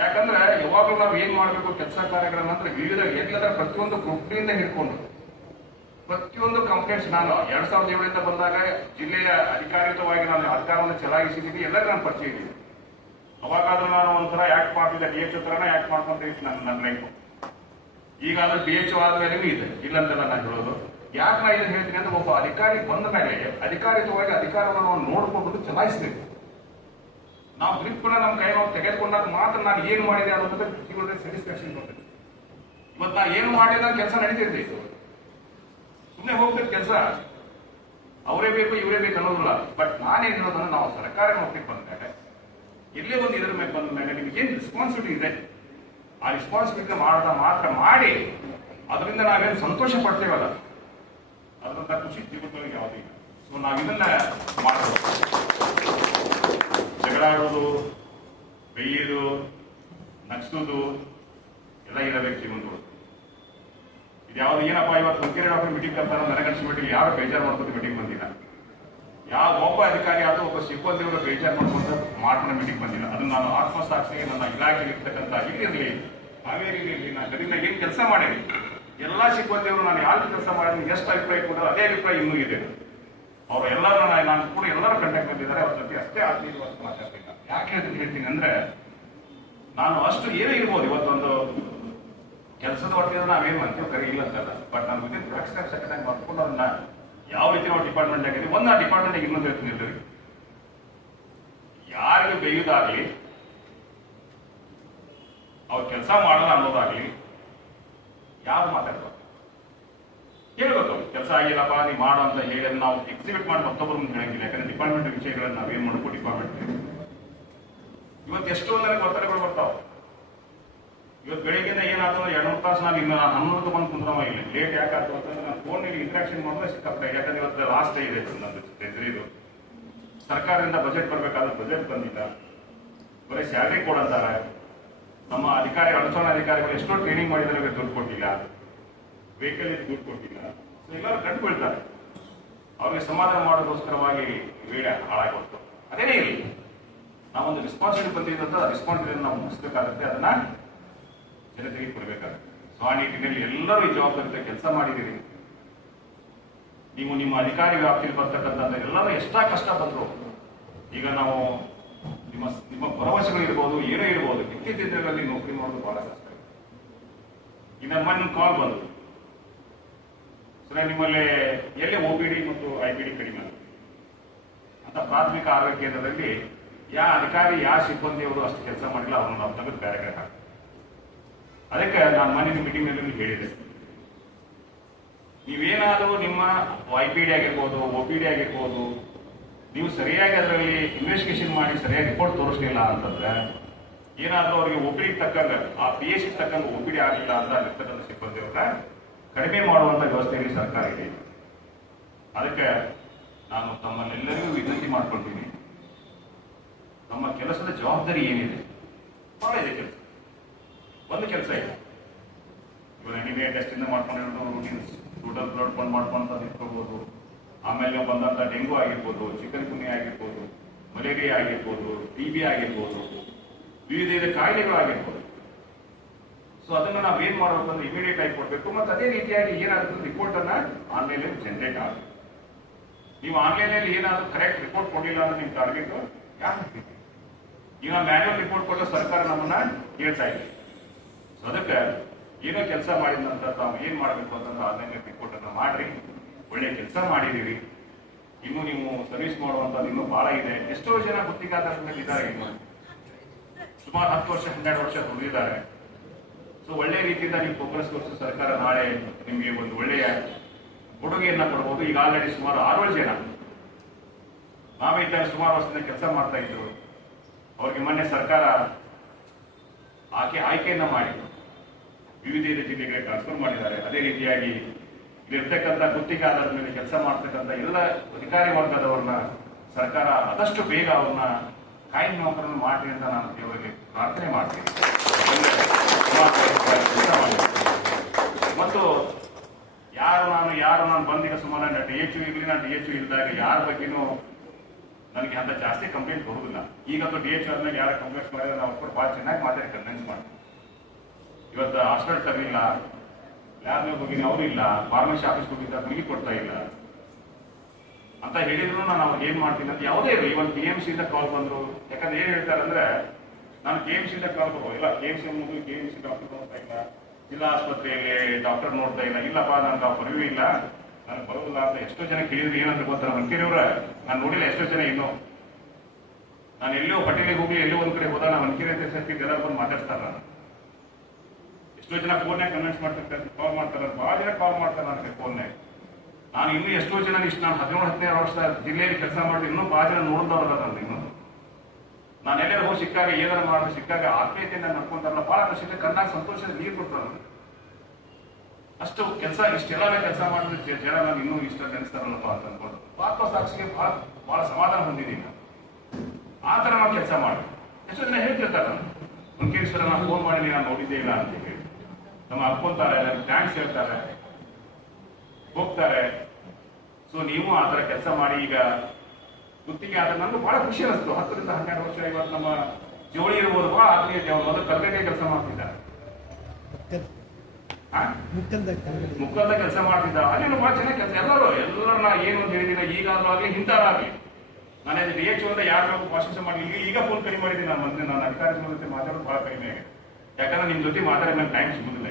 ಯಾಕಂದ್ರೆ ಯಾವಾಗಲೂ ನಾವು ಏನ್ ಮಾಡ್ಬೇಕು ಕೆಲಸ ಕಾರ್ಯಗಳನ್ನ ಅಂದ್ರೆ ವಿವಿಧ ಎಲ್ಲದರ ಪ್ರತಿಯೊಂದು ಗ್ರೂಪ್ನಿಂದ ಹಿಡ್ಕೊಂಡು ಪ್ರತಿಯೊಂದು ಕಂಪ್ಲೇಂಟ್ಸ್ ನಾನು 2007 ಬಂದಾಗ ಜಿಲ್ಲೆಯ ಅಧಿಕಾರಿಯುತವಾಗಿ ನಾನು ಅಧಿಕಾರವನ್ನು ಚಲಾಯಿಸಿದ್ದೀನಿ, ಎಲ್ಲರೂ ನಾನು ಪರಿಚಯ ಇದ್ದೀನಿ. ಅವಾಗಾದ್ರೂ ನಾನು ಒಂಥರ ಯಾಕೆ ಮಾಡ್ತಿದ್ದೆ, DHO ಥರನೇ ಯಾಕೆ ಮಾಡ್ಕೊಂತ ಇತ್ತು ನನ್ನ ಲೈಫ್. ಈಗಾದ್ರೂ DHO ಆದ್ಮೇಲೆ ಇದೆ, ಇಲ್ಲಂತೆಲ್ಲ ನಾನು ಹೇಳೋದು. ಯಾಕೆ ನಾ ಇದನ್ನು ಹೇಳ್ತೀನಿ ಅಂದ್ರೆ ಒಬ್ಬ ಅಧಿಕಾರಿ ಬಂದ ಮೇಲೆ ಅಧಿಕಾರಿಯುತವಾಗಿ ಅಧಿಕಾರವನ್ನು ನಾವು ನೋಡ್ಕೊಂಡು ಚಲಾಯಿಸಬೇಕು. ನಾವು ಗ್ರಿಪ್ ಕೂಡ ನಮ್ಮ ಕೈ ನಾವು ತೆಗೆದುಕೊಂಡಾಗ ಮಾತ್ರ ನಾನು ಏನು ಮಾಡಿದೆ ಅನ್ನೋದಕ್ಕೆ ಜೀವನದ ಸ್ಯಾಟಿಸ್ಫ್ಯಾಕ್ಷನ್ ಬರ್ತದೆ. ಇವತ್ತು ನಾ ಏನು ಮಾಡಿದ ಕೆಲಸ ನಡೀತಿರ್ತೀವಿ, ಸುಮ್ಮನೆ ಹೋಗ್ಬೇಕು ಕೆಲಸ, ಅವರೇ ಬೇಕು ಇವರೇ ಬೇಕು ಅನ್ನೋದಿಲ್ಲ. ಬಟ್ ನಾನೇನು ಹೇಳೋದಂದ್ರೆ ನಾವು ಸರ್ಕಾರ ನೋಡ್ಲಿಕ್ಕೆ ಬಂದ ಮೇಲೆ ಎಲ್ಲೇ ಒಂದು ಇದರ ಮೇಲೆ ಬಂದ ಮೇಲೆ ನಿಮ್ಗೆ ಏನು ರೆಸ್ಪಾನ್ಸಿಬಿಲಿಟಿ ಇದೆ ಆ ರೆಸ್ಪಾನ್ಸಿಬಿಲಿಟಿ ಮಾತ್ರ ಮಾಡಿ ಅದರಿಂದ ನಾವೇನು ಸಂತೋಷ ಪಡ್ತೇವಲ್ಲ ಅದರಿಂದ ಖುಷಿ ಜೀವನದೊಳಗೆ ಯಾವುದಿಲ್ಲ. ಸೊ ನಾವು ಇದನ್ನ ಮಾಡಬೇಕು. ಜಗಳಾಡೋದು, ಬೈಯೋದು, ನಗ್ಸೋದು ಎಲ್ಲ ಇರಬೇಕು ಜೀವನದೊಳಗೆ. ಇದ್ಯಾವ್ದು ಏನಪ್ಪ ಇವತ್ತು ಮುಖ್ಯ ಡಾಕ್ಟರ್ ಮೀಟಿಂಗ್ ಕರ್ತಾರೆ, ನನಗನ್ಸಿ ಮೀಟಿಂಗ್ ಯಾರು ಬೇಜಾರು ಮಾಡ್ಕೊಂಡು ಮೀಟಿಂಗ್ ಬಂದಿಲ್ಲ. ಯಾವ ಒಬ್ಬ ಅಧಿಕಾರಿ ಆದರೂ ಒಬ್ಬ ಸಿಬ್ಬಂದಿಯವರು ಬೇಜಾರು ಮಾಡ್ಕೊಂಡು ಮೀಟಿಂಗ್ ಬಂದಿಲ್ಲ. ಅದನ್ನ ನಾನು ಆತ್ಮಸಾಕ್ಷಿಗೆ ನನ್ನ ಇಲಾಖೆಗೆ ಇರ್ತಕ್ಕಂಥ ಇಲ್ಲಿರಲಿ, ಹಾವೇರಿಲಿ ನಾನು ಗದಗಿನಾಗ ಏನು ಕೆಲಸ ಮಾಡೀನಿ ಎಲ್ಲ ಸಿಬ್ಬಂದಿಯವರು ನಾನು ಯಾವ ಕೆಲಸ ಮಾಡಿದ್ದೀನಿ, ಎಷ್ಟು ಅಭಿಪ್ರಾಯ ಕೊಟ್ಟರು ಅದೇ ಅಭಿಪ್ರಾಯ ಇನ್ನೂ ಇದೆ. ಅವರು ಎಲ್ಲರೂ ನಾನು ಕೂಡ ಎಲ್ಲರೂ ಕಂಟ್ಯಾಕ್ಟ್ ಬಂದಿದ್ದಾರೆ. ಅವ್ರ ಜೊತೆ ಅಷ್ಟೇ ಆತ್ಮೀಯವಾಗಿ ಮಾತಾಡ್ತೀನಿ. ಯಾಕೆ ಹೇಳ್ತೀನಿ ಅಂದ್ರೆ ನಾನು ಅಷ್ಟು ಏನೇ ಇರ್ಬೋದು, ಇವತ್ತೊಂದು ಕೆಲಸದ ಒಟ್ಟಿಗೆ ನಾವೇನು ಅಂತೀವಿ ಕರೆ ಇಲ್ಲ ಅಂತಲ್ಲ. ಬಟ್ ನಾನು ವಿದಿನ್ ಫ್ರಾಕ್ಷನ್ ಆಫ್ ಸೆಕೆಂಡ್ ಮಾಡ್ಕೊಂಡು ಅದನ್ನ ಯಾವ ರೀತಿ ನಾವು ಡಿಪಾರ್ಟ್ಮೆಂಟ್ ಆಗಿದೆ ಒಂದು ಆ ಡಿಪಾರ್ಟ್ಮೆಂಟ್ ಇನ್ನೊಂದು ಹೇಳ್ತೀನಿ ಇರ್ತೀವಿ. ಯಾರಿಗೆ ಬೇಯುವುದಾಗ್ಲಿ, ಅವ್ರು ಕೆಲಸ ಮಾಡಲ್ಲ ಅನ್ನೋದಾಗ್ಲಿ ಯಾರು ಮಾತಾಡ್ಬಾರ್ದು. ಹೇಳ್ಬೇಕು ಕೆಲಸ ಆಗಿಲ್ಲಪ್ಪ ನೀವು ಮಾಡು ಅಂತ ಹೇಳಿ ನಾವು ಎಕ್ಸಿಬಿಟ್ ಮಾಡಿ ಮತ್ತೊಬ್ಬರು ಮುಂದೆ ಹೇಳಂಗಿಲ್ಲ. ಯಾಕಂದ್ರೆ ಡಿಪಾರ್ಟ್ಮೆಂಟ್ ವಿಷಯಗಳನ್ನ ನಾವೇನ್ ಮಾಡಬೇಕು ಡಿಪಾರ್ಟ್ಮೆಂಟ್ ಇವತ್ತು ಎಷ್ಟೊಂದು ನನಗೆ ಒತ್ತಡಗಳು ಬರ್ತಾವ. ಇವತ್ತು ಬೆಳಿಗ್ಗೆಯಿಂದ ಏನಾದ್ರು 2-3 ತಾಸು ನಾನು ಇನ್ನು 11 ಬಂದು ಕುಂದ್ರಮ ಇಲ್ಲ. ಲೇಟ್ ಯಾಕಾಯ್ತು ಅಂತಂದ್ರೆ ನಾನು ಫೋನಲ್ಲಿ ಇಂಟ್ರಾಕ್ಷನ್ ಮಾಡಿದ್ರೆ ಸಿಕ್ಕಾಪಟ್ಟೆ. ಯಾಕಂದ್ರೆ ಇವತ್ತು ಲಾಸ್ಟ್ ಡೇ ಇದೆ ನಂದು ಇದು ಸರ್ಕಾರದಿಂದ ಬಜೆಟ್ ಬರಬೇಕಾದ್ರೆ ಬಜೆಟ್ ಬಂದಿಲ್ಲ, ಬರೀ ಸ್ಯಾಲ್ರಿ ಕೊಡಂತಾರೆ. ನಮ್ಮ ಅಧಿಕಾರಿ ಅನುಷ್ಠಾನ ಅಧಿಕಾರಿಗಳು ಎಷ್ಟೋ ಟ್ರೈನಿಂಗ್ ಮಾಡಿದ್ರೆ ದುಡ್ಡು ಕೊಟ್ಟಿಲ್ಲ, ವೆಹಿಕಲ್ ದುಡ್ಡು ಕೊಟ್ಟಿಲ್ಲ. ಸೊ ಎಲ್ಲರೂ ಗಂಟು ಬೀಳ್ತಾರೆ. ಅವ್ರಿಗೆ ಸಮಾಧಾನ ಮಾಡೋದಕ್ಕೋಸ್ಕರವಾಗಿ ವೇಳೆ ಹಾಳಾಗಿ ಹೋಗ್ತು. ಅದೇನೇ ಇರಲಿ, ನಾವೊಂದು ರೆಸ್ಪಾನ್ಸಿಬಿಲಿಟಿ ಬಂದಿದ್ದಂತ ರೆಸ್ಪಾನ್ಸಿಬಿಲಿಟಿ ನಾವು ಮುಗಿಸ್ಬೇಕಾಗುತ್ತೆ, ಅದನ್ನ ಜನತೆಗೆ ಕೊಡಬೇಕಾಗುತ್ತೆ. ಸೊ ಆ ನಿಟ್ಟಿನಲ್ಲಿ ಎಲ್ಲರೂ ಈ ಜವಾಬ್ದಾರಿ ಕೆಲಸ ಮಾಡಿದ್ದೀರಿ. ನೀವು ನಿಮ್ಮ ಅಧಿಕಾರಿ ವ್ಯಾಪ್ತಿಯಲ್ಲಿ ಬರ್ತಕ್ಕಂಥ ಎಲ್ಲರೂ ಎಷ್ಟಾ ಕಷ್ಟ ಬಂದ್ರು, ಈಗ ನಾವು ನಿಮ್ಮ ಭರವಸೆಗಳು ಇರ್ಬೋದು, ಏನೋ ಇರ್ಬೋದು, ಇತ್ತೀಚಿನ ದಿನಗಳಲ್ಲಿ ನೌಕರಿ ಮಾಡೋದು ಬಹಳ ಕಷ್ಟ. ಈಗ ನನ್ನ ಮನೆ ಕಾಲ್ ಬಂದು ಸರಿ ನಿಮ್ಮಲ್ಲಿ ಎಲ್ಲೇ OPD ಮತ್ತು IPD ಕಡಿಮೆ ಅಂತ ಪ್ರಾಥಮಿಕ ಆರೋಗ್ಯ ಕೇಂದ್ರದಲ್ಲಿ ಯಾವ ಅಧಿಕಾರಿ ಯಾವ ಸಿಬ್ಬಂದಿಯವರು ಅಷ್ಟು ಕೆಲಸ ಮಾಡಿಲ್ಲ, ಅವ್ರನ್ನ ನಾವು ತೆಗೆದು ಬೇರೆ ಕಡೆ ಹಾಕಿ. ಅದಕ್ಕೆ ನಾನು ಮನೆ ಮೀಟಿಂಗ್ ನಲ್ಲಿ ಹೇಳಿದೆ, ನೀವೇನಾದರೂ ನಿಮ್ಮ IPD ಆಗಿರ್ಬೋದು, OPD ಆಗಿರ್ಬೋದು, ನೀವು ಸರಿಯಾಗಿ ಅದರಲ್ಲಿ ಇನ್ವೆಸ್ಟಿಗೇಷನ್ ಮಾಡಿ ಸರಿಯಾಗಿ ರಿಪೋರ್ಟ್ ತೋರಿಸಲಿಲ್ಲ ಅಂತಂದ್ರೆ ಏನಾದರೂ ಅವರಿಗೆ OPD ತಕ್ಕಂಗ ಆ PSC ತಕ್ಕಂಗ OPD ಆಗಲಿಲ್ಲ ಅಂತ ಇರ್ತಕ್ಕಂಥ ಸಿಬ್ಬಂದಿಯವ್ರನ್ನ ಕಡಿಮೆ ಮಾಡುವಂತ ವ್ಯವಸ್ಥೆಯಲ್ಲಿ ಸರ್ಕಾರ ಇದೆ. ಅದಕ್ಕೆ ನಾನು ತಮ್ಮಲ್ಲೆಲ್ಲರಿಗೂ ವಿನಂತಿ ಮಾಡ್ಕೊಳ್ತೀನಿ, ನಮ್ಮ ಕೆಲಸದ ಜವಾಬ್ದಾರಿ ಏನಿದೆ ಬಹಳ ಇದೆ. ಕೆಲಸ ಒಂದು ಕೆಲಸ ಇದೆ, ಇವಾಗ ನೀವೇ ಟೆಸ್ಟ್ ಇಂದ ಮಾಡ್ಕೊಂಡಿರೋದು ರೂಟೀನ್ಸ್ ಟೋಟಲ್ ಬ್ಲಡ್ ಫಂಡ್ ಮಾಡ್ಕೊಂಡು ಇಟ್ಕೋಬಹುದು. ಆಮೇಲೆ ನೀವು ಬಂದಂತ ಡೆಂಗು ಆಗಿರ್ಬೋದು, ಚಿಕನ್ ಗುನ್ಯಾ ಆಗಿರ್ಬೋದು, ಮಲೇರಿಯಾ ಆಗಿರ್ಬೋದು, TB ಆಗಿರ್ಬೋದು, ವಿವಿಧ ಕಾಯಿಲೆಗಳು ಆಗಿರ್ಬೋದು. ಸೊ ಅದನ್ನ ನಾವು ಏನ್ ಮಾಡಬೇಕು ಅಂದ್ರೆ ಇಮಿಡಿಯೇಟ್ ಆಗಿ ಕೊಡ್ಬೇಕು. ಮತ್ತೆ ಅದೇ ರೀತಿಯಾಗಿ ಏನಾಗುತ್ತೆ ರಿಪೋರ್ಟ್ ಅನ್ನ ಆನ್ಲೈನ್ ಜನರೇಟ್ ಆಗುತ್ತೆ. ನೀವು ಆನ್ಲೈನ್ ಅಲ್ಲಿ ಏನಾದ್ರು ಕರೆಕ್ಟ್ ರಿಪೋರ್ಟ್ ಕೊಡಲಿಲ್ಲ ಅಂದ್ರೆ ನಿಮ್ ಟಾರ್ಗೆಟ್ ಯಾಕೆ ಈಗ ಮ್ಯಾನ್ಯುವಲ್ ರಿಪೋರ್ಟ್ ಕೊಟ್ಟು ಸರ್ಕಾರ ನಮ್ಮನ್ನ ಹೇಳ್ತಾ ಇದೆ. ಸೊ ಅದಕ್ಕೆ ಏನೋ ಕೆಲಸ ಮಾಡಿದ ನಂತರ ತಾವು ಏನ್ ಮಾಡ್ಬೇಕು ಅಂತಂದ್ರೆ ಆನ್ಲೈನ್ ರಿಪೋರ್ಟ್ ಅನ್ನ ಮಾಡ್ರಿ. ಒಳ್ಳೆ ಕೆಲಸ ಮಾಡಿದೀವಿ, ಇನ್ನು ನೀವು ಸರ್ವಿಸ್ ಮಾಡುವಂತದ್ದು ಇನ್ನೂ ಬಹಳ ಇದೆ. ಎಷ್ಟೋ ಜನ ಗುತ್ತಿಗೆದಾರರಲ್ಲಿ ಇದ್ದಾರೆ, ಇನ್ನು ಸುಮಾರು 10 ವರ್ಷ 12 ವರ್ಷ ದುಡಿದಿದ್ದಾರೆ. ಸೊ ಒಳ್ಳೆ ರೀತಿಯಿಂದ ನೀವು ಪ್ರೋಗ್ರೆಸ್ ತೋರಿಸಿ ಸರ್ಕಾರ ನಾಳೆ ನಿಮಗೆ ಒಂದು ಒಳ್ಳೆಯ ಕೊಡುಗೆಯನ್ನ ಕೊಡಬಹುದು. ಈಗ ಆಲ್ರೆಡಿ ಸುಮಾರು 6 ಜನ ನಾವೇ ಇದ್ದಾಗ ಸುಮಾರು ವರ್ಷದಿಂದ ಕೆಲಸ ಮಾಡ್ತಾ ಇದ್ರು. ಅವ್ರಿಗೆ ಮೊನ್ನೆ ಸರ್ಕಾರ ಆಯ್ಕೆಯನ್ನ ಮಾಡಿ ವಿವಿಧ ಜಿಲ್ಲೆಗಳಿಗೆ ಟ್ರಾನ್ಸ್ಫರ್ ಮಾಡಿದ್ದಾರೆ. ಅದೇ ರೀತಿಯಾಗಿ ಇಲ್ಲಿರ್ತಕ್ಕಂಥ ಗುತ್ತಿಗೆ ಆಧಾರದ ಮೇಲೆ ಕೆಲಸ ಮಾಡ್ತಕ್ಕಂಥ ಎಲ್ಲ ಅಧಿಕಾರಿ ವರ್ಗದವ್ರನ್ನ ಸರ್ಕಾರ ಆದಷ್ಟು ಬೇಗ ಅವ್ರನ್ನ ಕಾಯಂ ನೌಕರನ್ನು ಮಾಡಿ ಅಂತ ನಾನು ದೇವರಿಗೆ ಪ್ರಾರ್ಥನೆ ಮಾಡ್ತೀನಿ. ಮತ್ತು ಯಾರು ನಾನು ಬಂದಿರೋ ಸುಮಾರು DHU ಇರಲಿ, ನಾನು DHU ಇದ್ದಾಗ ಯಾರ ಬಗ್ಗೆನೂ ನನಗೆ ಅಂತ ಜಾಸ್ತಿ ಕಂಪ್ಲೇಂಟ್ ಬರುವುದಿಲ್ಲ. ಈಗಂತೂ DHU ಆದ್ಮೇಲೆ ಯಾರು ಕಂಪ್ಲೇಂಟ್ಸ್ ಮಾಡಿದ್ರೆ ನಾವು ಒಬ್ಬರು ಭಾಳ ಚೆನ್ನಾಗಿ ಮಾತಾಡಿ ಕನ್ವಿನ್ಸ್ ಮಾಡ್ತೀವಿ. ಇವತ್ತು ಹಾಸ್ಪಿಟಲ್ ತರಲಿಲ್ಲ, ಲ್ಯಾಬ್ ಹೋಗಿನಿ ಅವರು ಇಲ್ಲ, ಫಾರ್ಮಸಿ ಆಫೀಸ್ ಹೋಗಿದ್ದ ಗುಳಿಗೆ ಕೊಡ್ತಾ ಇಲ್ಲ ಅಂತ ಹೇಳಿದ್ರು ನಾನು ಅವ್ರಿಗೆ ಏನ್ ಮಾಡ್ತೀನಿ ಅಂತ ಯಾವುದೇ ಇರಲಿ. ಇವತ್ತು KMC ಇಂದ ಕಾಲ್ ಬಂದ್ರು. ಯಾಕಂದ್ರೆ ಏನ್ ಹೇಳ್ತಾರೆ ಅಂದ್ರೆ, ನಾನು KMC ಇಂದ ಕಾಲ್ ಬರೋ ಇಲ್ಲ, KMC ಡಾಕ್ಟರ್ ನೋಡ್ತಾ ಇಲ್ಲ, ಜಿಲ್ಲಾ ಆಸ್ಪತ್ರೆಯಲ್ಲಿ ಡಾಕ್ಟರ್ ನೋಡ್ತಾ ಇಲ್ಲ, ಇಲ್ಲಪ್ಪ ನನಗೆ ಆ ಪರಿವು ಇಲ್ಲ, ನನಗೆ ಬರೋದಿಲ್ಲ ಅಂತ ಎಷ್ಟೋ ಜನ ಕೇಳಿದ್ರು. ಏನಂದ್ರೆ ಗೊತ್ತಾ, ಹೊನ್ಕೆರೆಯವ್ರ ನಾನು ನೋಡಿಲ್ಲ ಎಷ್ಟೋ ಜನ ಇನ್ನು ನಾನು ಎಲ್ಲೋ ಪಟೇಲಿಗೆ ಹೋಗಿ ಎಲ್ಲೋ ಒಂದ್ ಕಡೆ ಹೋದ ನಾನು ಹೊನ್ಕೆರೆ ಅಂತ ಸರ್ಕಿಟ್ ಎಲ್ಲರೂ ಬಂದು ಮಾತಾಡ್ತಾರ. ಎಷ್ಟೋ ಜನ ಫೋನ್ಯಾಗ ಕನ್ವಿನ್ಸ್ ಮಾಡ್ತಿರ್ತಾರೆ, ಕಾಲ್ ಮಾಡ್ತಾರೆ, ಭಾಳ ಜನ ಕಾಲ್ ಮಾಡ್ತಾರೆ ನನಗೆ ಫೋನ್ಯಾಗ. ನಾನು ಇನ್ನೂ ಎಷ್ಟೋ ಜನ ನಾನು 17-17 ವರ್ಷ ಜಿಲ್ಲೆಯಲ್ಲಿ ಕೆಲಸ ಮಾಡಿ ಇನ್ನೂ ಭಾಳ ಜನ ನೋಡಿದವ್ರಲ್ಲ ನಾನು ಇನ್ನು. ನಾನು ಎಲ್ಲರೂ ಹೋಗಿ ಸಿಕ್ಕಾಗ ಏನಾರು ಮಾಡಿದ್ರೆ ಸಿಕ್ಕಾಗ ಆತ್ಮೀಯತೆಯಿಂದ ನಡ್ಕೊಂತಾರಲ್ಲ, ಭಾಳ ಖುಷಿ ಕಣ್ಣಾಗ ಸಂತೋಷದ ನೀರು ಕೊಡ್ತಾರೆ ನನಗೆ. ಅಷ್ಟು ಕೆಲಸ ಇಷ್ಟೆಲ್ಲ ಕೆಲಸ ಮಾಡಿದ್ರೆ ಜನ ನಾನು ಇನ್ನೂ ಇಷ್ಟ ನೆನೆಸ್ತಾರಲ್ಲಪ್ಪ ಅಂತ ಅನ್ಕೊಂಡು ಆತ್ಮಸಾಕ್ಷಿಗೆ ಭಾಳ ಸಮಾಧಾನ ಹೊಂದಿದ್ದೀನಿ. ಆ ಥರ ನಾವು ಕೆಲಸ ಮಾಡಿ ಎಷ್ಟೋ ಜನ ಹೇಳ್ತಿರ್ತಾರೆ, ನಾನು ಹೊನ್ಕೇಶ್ವರ ನಾನು ಫೋನ್ ಮಾಡಿ ನಾನು ನೋಡಿದ್ದೇ ಇಲ್ಲ ಅಂತ ಹೇಳಿ ನಮ್ಮ ಅಪ್ಕೊಂತಾರೆ, ಥ್ಯಾಂಕ್ಸ್ ಹೇಳ್ತಾರೆ, ಹೋಗ್ತಾರೆ. ಸೊ ನೀವು ಆ ಥರ ಕೆಲಸ ಮಾಡಿ ಈಗ ಗುತ್ತಿಗೆ ಆದ್ರೆ ನನಗೂ ಬಹಳ ಖುಷಿ ಅನಿಸ್ತು. 10ರಿಂದ 12 ವರ್ಷ ಇವತ್ತು ನಮ್ಮ ಜೋಳಿ ಇರ್ಬೋದು, ಬಹಳ ಆತ್ಮೀಯತೆ. ಅವ್ರು ಮೊದಲು ಕಲ್ಗಟ್ಟೆ ಕೆಲಸ ಮಾಡ್ತಿದ್ದಾರೆ, ಮುಕ್ಕಲ್ದ ಕೆಲಸ ಮಾಡ್ತಿದ್ದ, ಅಲ್ಲೇನು ಬಹಳ ಚೆನ್ನಾಗಿ ಕೆಲಸ. ಎಲ್ಲರೂ ನಾ ಏನು ಅಂತ ಹೇಳಿದಿಲ್ಲ, ಈಗಾದ್ರೂ ಆಗಲಿ ಹಿಂದಾರಾಗಲಿ. ನಾನು DHU ಅಂತ ಯಾರು ಭಾಷೆ ಮಾಡಿ ಈಗ ಫೋನ್ ಕಡಿಮೆ ಮಾಡಿದ್ದೀನಿ. ನಾನು ಮೊದಲು ನಾನು ಅಧಿಕಾರಿ ಜೊತೆ ಮಾತಾಡೋದು ಬಹಳ ಕಡಿಮೆ ಆಗಿದೆ. ಯಾಕಂದ್ರೆ ನಿಮ್ಮ ಜೊತೆ ಮಾತಾಡಿ ನನಗೆ ಟೈಮ್ ಸಿಗುದಿಲ್ಲ.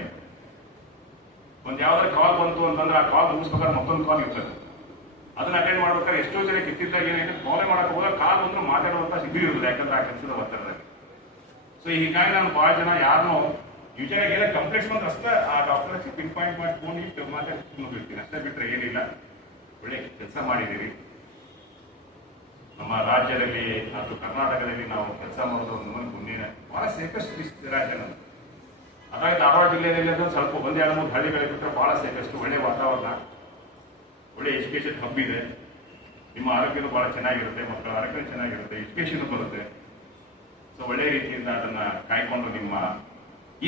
ಒಂದು ಯಾವ್ದಾದ್ರು ಕಾಲ್ ಬಂತು ಅಂತಂದ್ರೆ ಆ ಕಾಲ್ ಮುಗಿಸ್ಬೇಕಾದ್ರೆ ಮತ್ತೊಂದು ಕಾಲ್ ಇರ್ತದೆ, ಅದನ್ನ ಅಟೆಂಡ್ ಮಾಡ್ಬೇಕಾದ್ರೆ ಎಷ್ಟೋ ಜನ ಕಿತ್ತಿದ್ದಾಗ ಏನಾಗಿದೆ, ಕಾಲೇ ಮಾಡಕ್ಕೆ ಹೋದಾಗ ಕಾಲ್ ಬಂದ್ರು ಮಾತಾಡುವಂತ ಸಿಗ್ಲಿ ಇರುತ್ತದೆ, ಯಾಕಂದ್ರೆ ಆ ಕೆಲಸದ ಒತ್ತಡದಲ್ಲಿ. ಸೊ ಹೀಗಾಗಿ ನಾನು ಬಹಳ ಜನ ಯಾರನ್ನೋ ಯೂಶಲಾಗಿ ಏನೋ ಕಂಪ್ಲೇಂಟ್ಸ್ ಬಂದ್ರೆ ಅಷ್ಟೇ ಆ ಡಾಕ್ಟರ್ಗೆ ಪಿನ್ ಪಾಯಿಂಟ್ ಮಾಡಿ ಫೋನ್ ಇಟ್ಟು ಮಾತಾಡ್ತೀನಿ, ಅಷ್ಟೇ ಬಿಟ್ಟರೆ ಏನಿಲ್ಲ. ಒಳ್ಳೆ ಕೆಲಸ ಮಾಡಿದ್ದೀರಿ. ನಮ್ಮ ರಾಜ್ಯದಲ್ಲಿ ಮತ್ತು ಕರ್ನಾಟಕದಲ್ಲಿ ನಾವು ಕೆಲಸ ಮಾಡೋದು ಒಂದು ಮುಂದಿನ ಬಹಳ ಸೇಫೆಸ್ಟ್ ರಾಜ್ಯ ನಮ್ದು. ಹಾಗಾಗಿ ಧಾರವಾಡ ಜಿಲ್ಲೆಯಲ್ಲಿ ಅಂದ್ರೆ ಸ್ವಲ್ಪ ಒಂದೇ 2-3 ಹಳ್ಳಿಗಳಿಗೆ ಬಿಟ್ಟರೆ ಬಹಳ ಸೇಫೆಸ್ಟ್. ಒಳ್ಳೆ ವಾತಾವರಣ, ಒಳ್ಳೆ ಎಜುಕೇಶನ್ ಹಬ್ ಇದೆ. ನಿಮ್ಮ ಆರೋಗ್ಯನೂ ಬಹಳ ಚೆನ್ನಾಗಿರುತ್ತೆ, ಮಕ್ಕಳ ಆರೋಗ್ಯ ಚೆನ್ನಾಗಿರುತ್ತೆ, ಎಜುಕೇಶನ್ ಬರುತ್ತೆ. ಸೊ ಒಳ್ಳೆ ರೀತಿಯಿಂದ ಅದನ್ನ ಕಾಯ್ಕೊಂಡು ನಿಮ್ಮ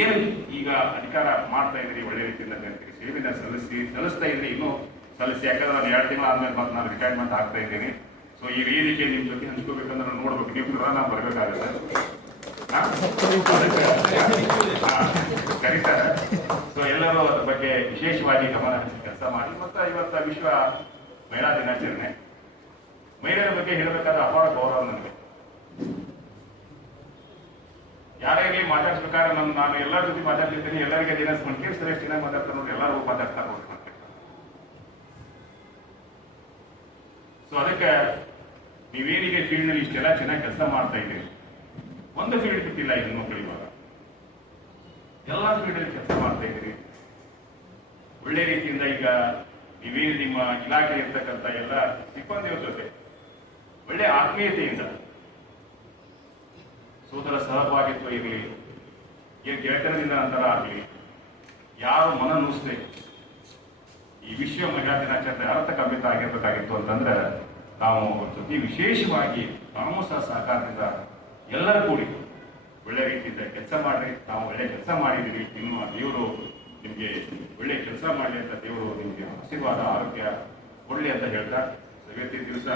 ಏನು ಈಗ ಅಧಿಕಾರ ಮಾಡ್ತಾ ಇದ್ದೀರಿ ಒಳ್ಳೆ ರೀತಿಯಿಂದ ಕರಿತೀರಿ, ಸೇವೆನ ಸಲ್ಲಿಸ್ತಾ ಇದ್ರಿ, ಇನ್ನೂ ಸಲ್ಲಿಸಿ. ಯಾಕಂದ್ರೆ ನಾನು 2 ತಿಂಗಳು ಆದ್ಮೇಲೆ ಮತ್ತೆ ನಾನು ರಿಟೈರ್ಮೆಂಟ್ ಆಗ್ತಾ ಇದ್ದೀನಿ. ಸೊ ಈ ವೇದಿಕೆ ನಿಮ್ಮ ಜೊತೆ ಹಂಚ್ಕೋಬೇಕಂದ್ರೆ ನೋಡ್ಬೇಕು, ನೀವು ನಾವು ಬರಬೇಕಾಗುತ್ತೆ, ಕರೀತಾರೆ. ಸೊ ಎಲ್ಲರೂ ಅದ್ರ ಬಗ್ಗೆ ವಿಶೇಷವಾಗಿ ಗಮನ ಹರಿಸಿ ಕೆಲಸ ಮಾಡಿ. ಮತ್ತು ಇವತ್ತು ವಿಶ್ವ ಮಹಿಳಾ ದಿನಾಚರಣೆ. ಮಹಿಳೆಯರ ಬಗ್ಗೆ ಹೇಳಬೇಕಾದ್ರೆ ಅಪಾರ ಗೌರವ ನನಗೆ. ಯಾರೇ ಇಲ್ಲಿ ಮಾತಾಡ್ಸ್ಬೇಕಾದ್ರೆ ನಾನು ಎಲ್ಲರ ಜೊತೆ ಮಾತಾಡ್ತಿರ್ತೀನಿ, ಎಲ್ಲರಿಗೆ ದಿನ ಹೊನ್ಕೇರಿ ಸುರೇಶ್ ಚೆನ್ನಾಗಿ ಮಾತಾಡ್ತಾರೆ ನೋಡಿ, ಎಲ್ಲರೂ ಮಾತಾಡ್ತಾ ಹೋಗ್ತಾರೆ. ಸೊ ಅದಕ್ಕೆ ನೀವೇನಿಗೆ ಫೀಲ್ಡ್ ನಲ್ಲಿ ಇಷ್ಟೆಲ್ಲ ಚೆನ್ನಾಗಿ ಕೆಲಸ ಮಾಡ್ತಾ ಇದ್ದೀರಿ, ಒಂದು ಫೀಲ್ಡ್ ಬಿಟ್ಟಿಲ್ಲ ಈ ಹೆಣ್ಮಕ್ಳು. ಇವಾಗ ಎಲ್ಲ ಫೀಲ್ಡ್ ಅಲ್ಲಿ ಕೆಲಸ ಮಾಡ್ತಾ ಇದ್ದೀರಿ ಒಳ್ಳೆ ರೀತಿಯಿಂದ. ಈಗ ನೀವೇನು ನಿಮ್ಮ ಇಲಾಖೆ ಇರ್ತಕ್ಕಂಥ ಎಲ್ಲ ಸಿಬ್ಬಂದಿಯ ಜೊತೆ ಒಳ್ಳೆ ಆತ್ಮೀಯತೆಯಿಂದ, ಸೋದರ ಸಹಭಾಗಿತ್ವ ಇರಲಿ, ಏನು ಗೆಳೆತನದಿಂದ ಅಂತರ ಆಗಲಿ, ಯಾರು ಮನ ನುಸ್ತೆ ಈ ವಿಶ್ವ ಮಹಿಳಾ ದಿನಾಚರಣೆ ಅರ್ಥಗರ್ಭಿತ ಆಗಿರ್ಬೇಕಾಗಿತ್ತು ಅಂತಂದ್ರೆ ನಾವು ಜೊತೆ ವಿಶೇಷವಾಗಿ ನಾವು ಸಹಕಾರದಿಂದ ಎಲ್ಲರೂ ಕೂಡಿ ಒಳ್ಳೆ ರೀತಿಯಿಂದ ಕೆಲಸ ಮಾಡ್ರಿ. ನಾವು ಒಳ್ಳೆ ಕೆಲಸ ಮಾಡಿದ್ದೀವಿ. ಇನ್ನು ದೇವರು ನಿಮಗೆ ಒಳ್ಳೆ ಕೆಲಸ ಮಾಡಲಿ ಅಂತ ದೇವರು ನಿಮಗೆ ಆಶೀರ್ವಾದ, ಆರೋಗ್ಯ ಕೊಡಲಿ ಅಂತ ಹೇಳ್ತಾ, ಇವತ್ತಿನ ದಿವಸ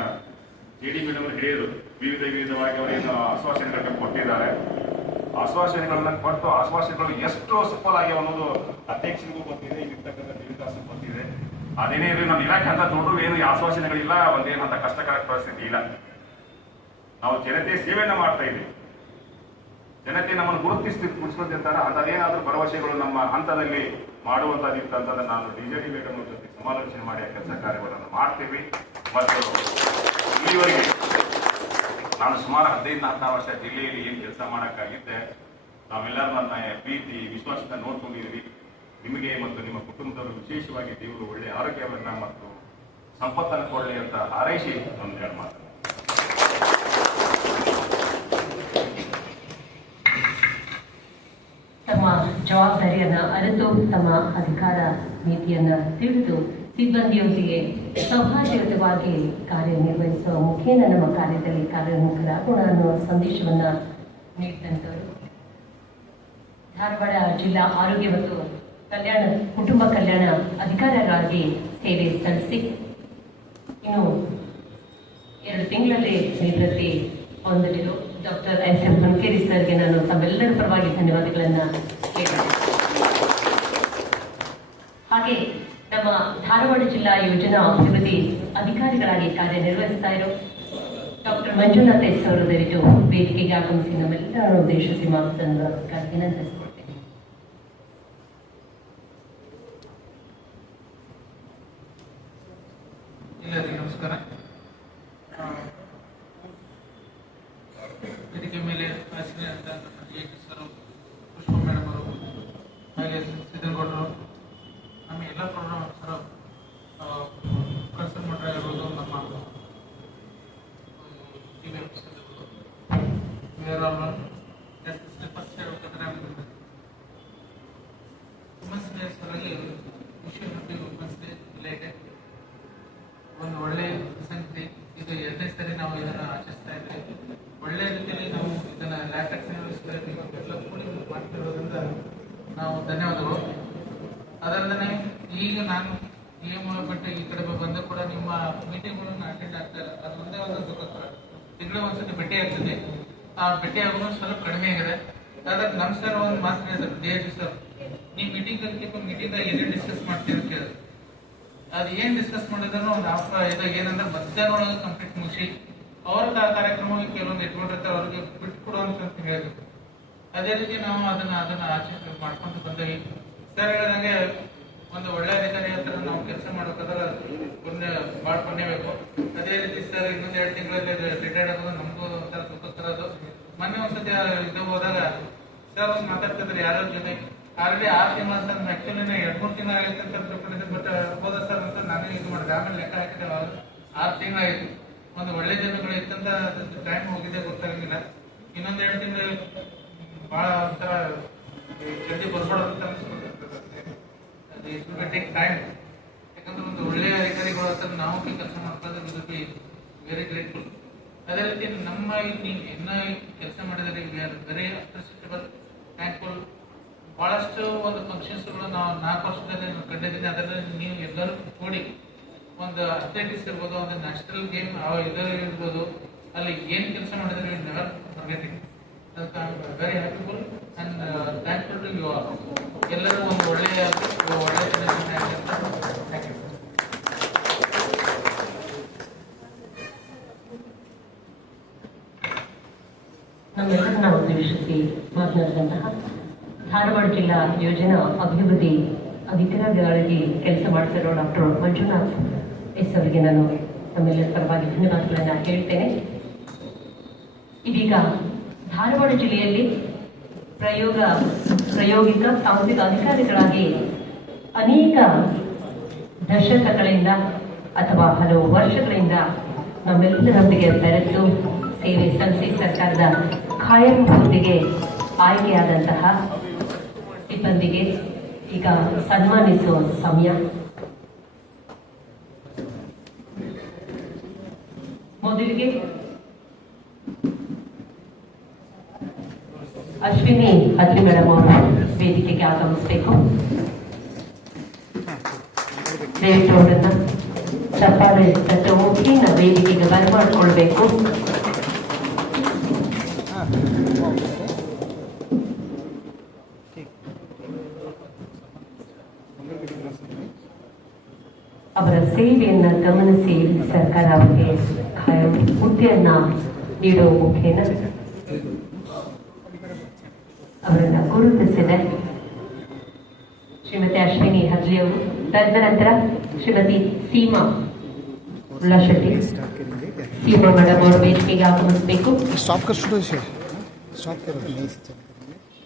JD ಮೇಡಮ್ ಹೇಳಿದರು, ವಿವಿಧವಾಗಿ ಅವರೇನು ಆಶ್ವಾಸನೆಗಳನ್ನ ಕೊಟ್ಟಿದ್ದಾರೆ. ಆಶ್ವಾಸನೆಗಳನ್ನ ಕೊಟ್ಟು ಆಶ್ವಾಸನೆಗಳು ಎಷ್ಟು ಸಫಲ ಆಗ್ಯಾವ ಅನ್ನೋದು ಅಧ್ಯಕ್ಷರಿಗೂ ಗೊತ್ತಿದೆ, ಇಲ್ಲಿರ್ತಕ್ಕಂಥ ದೇವಿದಾಸು ಗೊತ್ತಿದೆ. ಅದೇನೇ ನಮ್ಮ ಇಲಾಖೆ ಅಂತ ದೊಡ್ಡ ಏನು ಆಶ್ವಾಸನೆಗಳಿಲ್ಲ, ಒಂದೇನಂತ ಕಷ್ಟಕರ ಪರಿಸ್ಥಿತಿ ಇಲ್ಲ. ನಾವು ಜನತೆ ಸೇವೆಯನ್ನ ಮಾಡ್ತಾ ಇದ್ದೀವಿ. ಜನತೆ ನಮ್ಮನ್ನು ಗುರುತಿಸ್ಕೊಳ್ತಿರ್ತಾರೆ. ಅಂತದೇನಾದ್ರೂ ಭರವಸೆಗಳು ನಮ್ಮ ಹಂತದಲ್ಲಿ ಮಾಡುವಂತದಿತ್ತಂತಂದ್ರೆ ನಾನು DJD ಮೇಡಮ್ ಜೊತೆ ಸಮಾಲೋಚನೆ ಮಾಡಿ ಆ ಕೆಲಸ ಕಾರ್ಯಗಳನ್ನು ಮಾಡ್ತೀವಿ. ಮತ್ತು ಇಲ್ಲಿವರೆಗೆ ನಾನು ಸುಮಾರು 15-16 ವರ್ಷ ಜಿಲ್ಲೆಯಲ್ಲಿ ಏನು ಕೆಲಸ ಮಾಡೋಕ್ಕಾಗಿದ್ದೆ, ನಾವೆಲ್ಲರೂ ನನ್ನ ಪ್ರೀತಿ ವಿಶ್ವಾಸದಿಂದ ನೋಡ್ಕೊಂಡಿದ್ದೀವಿ. ನಿಮಗೆ ಮತ್ತು ನಿಮ್ಮ ಕುಟುಂಬದವರು ವಿಶೇಷವಾಗಿ ದೇವರು ಒಳ್ಳೆಯ ಆರೋಗ್ಯವನ್ನ ಮತ್ತು ಸಂಪತ್ತನ್ನು ಕೊಡಲಿ ಅಂತ ಹಾರೈಸಿ ಒಂದು 2 ಮಾತು. ಜವಾಬ್ದಾರಿಯನ್ನ ಅರಿತು ತಮ್ಮ ಅಧಿಕಾರ ನೀತಿಯನ್ನ ತಿಳಿದು ಸಿಬ್ಬಂದಿಯೊಂದಿಗೆ ಸೌಹಾರ್ದಯುತವಾಗಿ ಕಾರ್ಯನಿರ್ವಹಿಸುವ ಮುಖೇನ ನಮ್ಮ ಕಾರ್ಯದಲ್ಲಿ ಕಾರ್ಯೋನ್ಮುಖರಾಗೋಣ ಅನ್ನುವ ಸಂದೇಶವನ್ನ ನೀಡಿದಂಥವರು ಧಾರವಾಡ ಜಿಲ್ಲಾ ಆರೋಗ್ಯ ಮತ್ತು ಕುಟುಂಬ ಕಲ್ಯಾಣ ಅಧಿಕಾರಿಗಳಾಗಿ ಸೇವೆ ಸಲ್ಲಿಸಿ ಇನ್ನು 2 ತಿಂಗಳಲ್ಲಿ ನಿವೃತ್ತಿ ಹೊಂದಲಿರುವ ಡಾಕ್ಟರ್ ಎಸ್.ಎಂ. ಹುನ್ಕೇರಿ ಸರ್ಗೆ ನಾನು ತಮ್ಮೆಲ್ಲರ ಪರವಾಗಿ ಧನ್ಯವಾದಗಳನ್ನ ಹೇಳ್ತೇನೆ. ಹಾಗೆ ನಮ್ಮ ಧಾರವಾಡ ಜಿಲ್ಲಾ ಯೋಜನಾ ಅಭಿವೃದ್ಧಿ ಅಧಿಕಾರಿಗಳಾಗಿ ಕಾರ್ಯನಿರ್ವಹಿಸ್ತಾ ಇರೋ ಡಾಕ್ಟರ್ ಮಂಜುನಾಥ್ ಎಸ್ ಅವರದರಿಗೂ ವೇದಿಕೆಗೆ ಆಗಮಿಸಿ ನಮ್ಮೆಲ್ಲರನ್ನು ಉದ್ದೇಶಿಸಿ ಮಾತನ್ನು ವಿನಂತಿಸಿಕೊಳ್ತೇನೆ. ಎಲ್ಲರಿಗೂ ನಮಸ್ಕಾರ. ವೇದಿಕೆ ಮೇಲೆ ಹಾಜರಿದ್ದ ಸರ್, ಪುಷ್ಪ ಮೇಡಮ್ ಅವರು, ಹಾಗೆ ಸಿದ್ದನಗೌಡರು, ನಮ್ಮ ಎಲ್ಲ ಪ್ರೋಗ್ರಾಮ್ ಸರ್ ಕನ್ಸಲ್ಟ್ ಮಾಡ್ತಾ ಇರ್ಬೋದು, ನಮ್ಮ ವುಮೆನ್ಸ್ ಡೇ ಸಲುವಾಗಿ wish you happy women's day related ಒಂದು ಒಳ್ಳೆಯ ಸಂಗತಿ. ಇದು 2ನೇ ಸರಿ ನಾವು ಇದನ್ನು ಆಚರಿಸ್ತಾ ಇದ್ದೀವಿ. ಒಳ್ಳೆಯ ರೀತಿಯಲ್ಲಿ ನಾವು ಇದನ್ನು ಲ್ಯಾಟೆಕ್ಸ್ ಎಲ್ಲ ಕೂಡಿ ಮಾಡ್ತಿರೋದ್ರಿಂದ ನಾವು ಧನ್ಯವಾದಗಳು. ಅದಲ್ಲದೆ ಈಗ ನಾನು ಬಿಟ್ಟು ಈ ಕಡೆ ಬಂದ ಕೂಡ ನಿಮ್ಮ ಮೀಟಿಂಗ್ಗಳನ್ನು ಅಟೆಂಡ್ ಆಗ್ತಾ ಇಲ್ಲ. ಅದು ಒಂದೇ ಒಂದು ತಿಂಗಳು ಒಂದ್ಸತಿ ಭೇಟಿ ಆಗ್ತದೆ. ಆ ಭೇಟಿ ಆಗೋದು ಸ್ವಲ್ಪ ಕಡಿಮೆ ಆಗಿದೆ. ಆದ್ರೆ ನಮ್ಮ ಸರ್ ಒಂದು ಮಾತು ಹೇಳಿದ್ರು, DHO ಸರ್, ನೀವು ಮೀಟಿಂಗ್ ಏನೇನು ಡಿಸ್ಕಸ್ ಮಾಡ್ತೀವಿ ಅಂತ ಹೇಳಿದ್ರು. ಅದು ಏನು ಡಿಸ್ಕಸ್ ಮಾಡಿದ್ರು ಒಂದು ಇದು ಏನಂದ್ರೆ ಮಧ್ಯಾಹ್ನ ಒಳಗೆ ಕಂಪ್ಲೀಟ್ ಮುಗಿಸಿ ಅವ್ರ ಕಾರ್ಯಕ್ರಮ ಕೆಲವೊಂದು ಇಟ್ಕೊಂಡಿರ್ತಾರೆ, ಅವ್ರಿಗೆ ಬಿಟ್ಟು ಕೊಡುವಂತ ಹೇಳಿದ್ರು. ಅದೇ ರೀತಿ ನಾವು ಅದನ್ನ ಆಚರಣೆ ಮಾಡ್ಕೊಂಡು ಬಂದೇವಿ. ಸರ್ ಹೇಳಿದಂಗೆ ಒಂದು ಒಳ್ಳೆ ಅಧಿಕಾರಿ ಹತ್ರ ನಾವು ಕೆಲಸ ಮಾಡ್ಬೇಕಾದ್ರೆ ಮಾಡ್ಕೊಂಡೇಬೇಕು. ಅದೇ ರೀತಿ ಸರ್ ಇನ್ನೊಂದು 2 ತಿಂಗಳಲ್ಲಿ ರಿಟೈರ್ಡ್ ಆಗೋದು ನಮಗೂ ಒಂಥರ ದುಃಖಕರ. ಅದು ಮೊನ್ನೆ ಒಂದ್ಸತಿ ಇದು ಹೋದಾಗ ಸರ್ ಒಂದು ಮಾತಾಡ್ತಿದ್ರು ಯಾರೋ ಜೊತೆ, ಆಲ್ರೆಡಿ 6 ತಿಂಗಳು ಅಂತ ಆಕ್ಚುಲಿ 2-3 ತಿಂಗಳು ಆಗುತ್ತೆ ಅಂತ ತಿಳ್ಕೊಂಡಿದ್ದೆ. ಬಟ್ ಹೋದ ಸರ್ ಅಂತ ನಾನೇ ಇದು ಮಾಡಿದೆ. ಆಮೇಲೆ ಲೆಕ್ಕ ಹಾಕಿದ್ದೇವೆ, 6 ತಿಂಗಳಾಯಿತು. ಒಂದು ಒಳ್ಳೆ ಜನಗಳು ಇತ್ತಂತ ಟೈಮ್ ಹೋಗಿದೆ ಗೊತ್ತಾಗಿಲ್ಲ. ಇನ್ನೊಂದು 2 ತಿಂಗಳು ಬಹಳ ಒಂಥರ ಜಲ್ದಿ ಬರ್ಬಾರ್ದು ಅಂತ ಅನ್ಸ್ಕೊಳ್ತಿರ್ತದೆ. ಅದು ಇಟ್ ವಿಲ್ ಟೇಕ್ ಟೈಮ್. ಯಾಕಂದ್ರೆ ಒಂದು ಒಳ್ಳೆಯ ಅಧಿಕಾರಿಗಳು ಹತ್ರ ನಾವು ಕೆಲಸ ಮಾಡ್ಕೊಳ್ಳೋದು ವಿಲ್ ಬಿ ವೆರಿ ಗ್ರೇಟ್ಫುಲ್. ಅದೇ ರೀತಿ ನಮ್ಮ ನೀವು ಇನ್ನೂ ಕೆಲಸ ಮಾಡಿದರೆ ವಿ ಆರ್ ವೆರಿ ಅಪ್ರಿಸಿಯೇಟಬಲ್, ಥ್ಯಾಂಕ್ಫುಲ್. ಬಹಳಷ್ಟು ಒಂದು ಫಂಕ್ಷನ್ಸ್ಗಳು ನಾವು 4 ವರ್ಷದಲ್ಲಿ ಕಂಡಿದ್ದೀನಿ. ಅದರಲ್ಲಿ ನೀವು ಎಲ್ಲರೂ ಕೂಡಿ ಒಂದು ಅಥ್ಲೆಟಿಕ್ಸ್ ಇರ್ಬೋದು, ಒಂದು ನ್ಯಾಷನಲ್ ಗೇಮ್ ಇರ್ಬೋದು, ಅಲ್ಲಿ ಏನು ಕೆಲಸ ಮಾಡಿದ್ರೆ ಯು ನೆವರ್ ಫರ್ಗೆಟ್ ಇಟ್. ಅದಕ್ಕೆ I am very happyful and thankful to you all. ಎಲ್ಲರೂ ಒಂದು ಒಳ್ಳೆಯ ಜನರನ್ನ ಥ್ಯಾಂಕ್ ಯು. ನಮ್ಮೆಲ್ಲರನ್ನ ಉದ್ದೇಶಿಸಿ ಮಾತನಾಡಿದಂತಹ ಧಾರವಾಡ ಜಿಲ್ಲಾ ಯೋಜನಾ ಅಭಿವೃದ್ಧಿ ಅಧಿಕಾರಿಗಳಾಗಿ ಕೆಲಸ ಮಾಡ್ತಿರೋ ಡಾಕ್ಟರ್ ಮಂಜುನಾಥ್ ಎಸ್ ಅವರಿಗೆ ನಾನು ನಮ್ಮೆಲ್ಲರ ಪರವಾಗಿ ಧನ್ಯವಾದಗಳನ್ನ ಹೇಳ್ತೇನೆ. ಇದೀಗ ಧಾರವಾಡ ಜಿಲ್ಲೆಯಲ್ಲಿ ಪ್ರಾಯೋಗಿಕ ತಾಂತ್ರಿಕ ಅಧಿಕಾರಿಗಳಾಗಿ ಅನೇಕ ದಶಕಗಳಿಂದ ಅಥವಾ ಹಲವು ವರ್ಷಗಳಿಂದ ನಮ್ಮೆಲ್ಲರೊಂದಿಗೆ ಬೆರೆತು ಸೇವೆ ಸಲ್ಲಿಸಿ ಸರ್ಕಾರದ ಖಾಯಂ ಹುದ್ದೆಗೆ ಆಯ್ಕೆಯಾದಂತಹ ಸಿಬ್ಬಂದಿಗೆ ಈಗ ಸನ್ಮಾನಿಸುವ ಸಮಯ. ಮೊದಲಿಗೆ ಅಶ್ವಿನಿ ಅದ್ರಿ ಮೇಡಮ್ ಅವರು ವೇದಿಕೆಗೆ ಆಗಮಿಸಬೇಕು. ದಯವಿಟ್ಟು ಅವರನ್ನ ಚಪ್ಪಾಳೆ ತಟ್ಟು ಮುಖೇನ ವೇದಿಕೆಗೆ ಬರಮಾಡಿಕೊಳ್ಬೇಕು. ಅವರ ಸೇವೆಯನ್ನ ಗಮನಿಸಿ ಸರ್ಕಾರ ಅವರಿಗೆ ಹುದ್ದೆಯನ್ನ ನೀಡುವ ಮುಖೇನ ಅವರನ್ನ ಗುರುತಿಸಿದೆ. ಶ್ರೀಮತಿ ಅಶ್ವಿನಿ ಹದ್ಲಿ ಅವರು, ತದನಂತರ ಶ್ರೀಮತಿ ಸೀಮಾ ಉಳ್ಳಾಶೆಟ್ಟಿ. ಸೀಮಾ ಮೇಡಮ್ ಅವರು ವೇದಿಕೆಗೆ ಆಗಮಿಸಬೇಕು.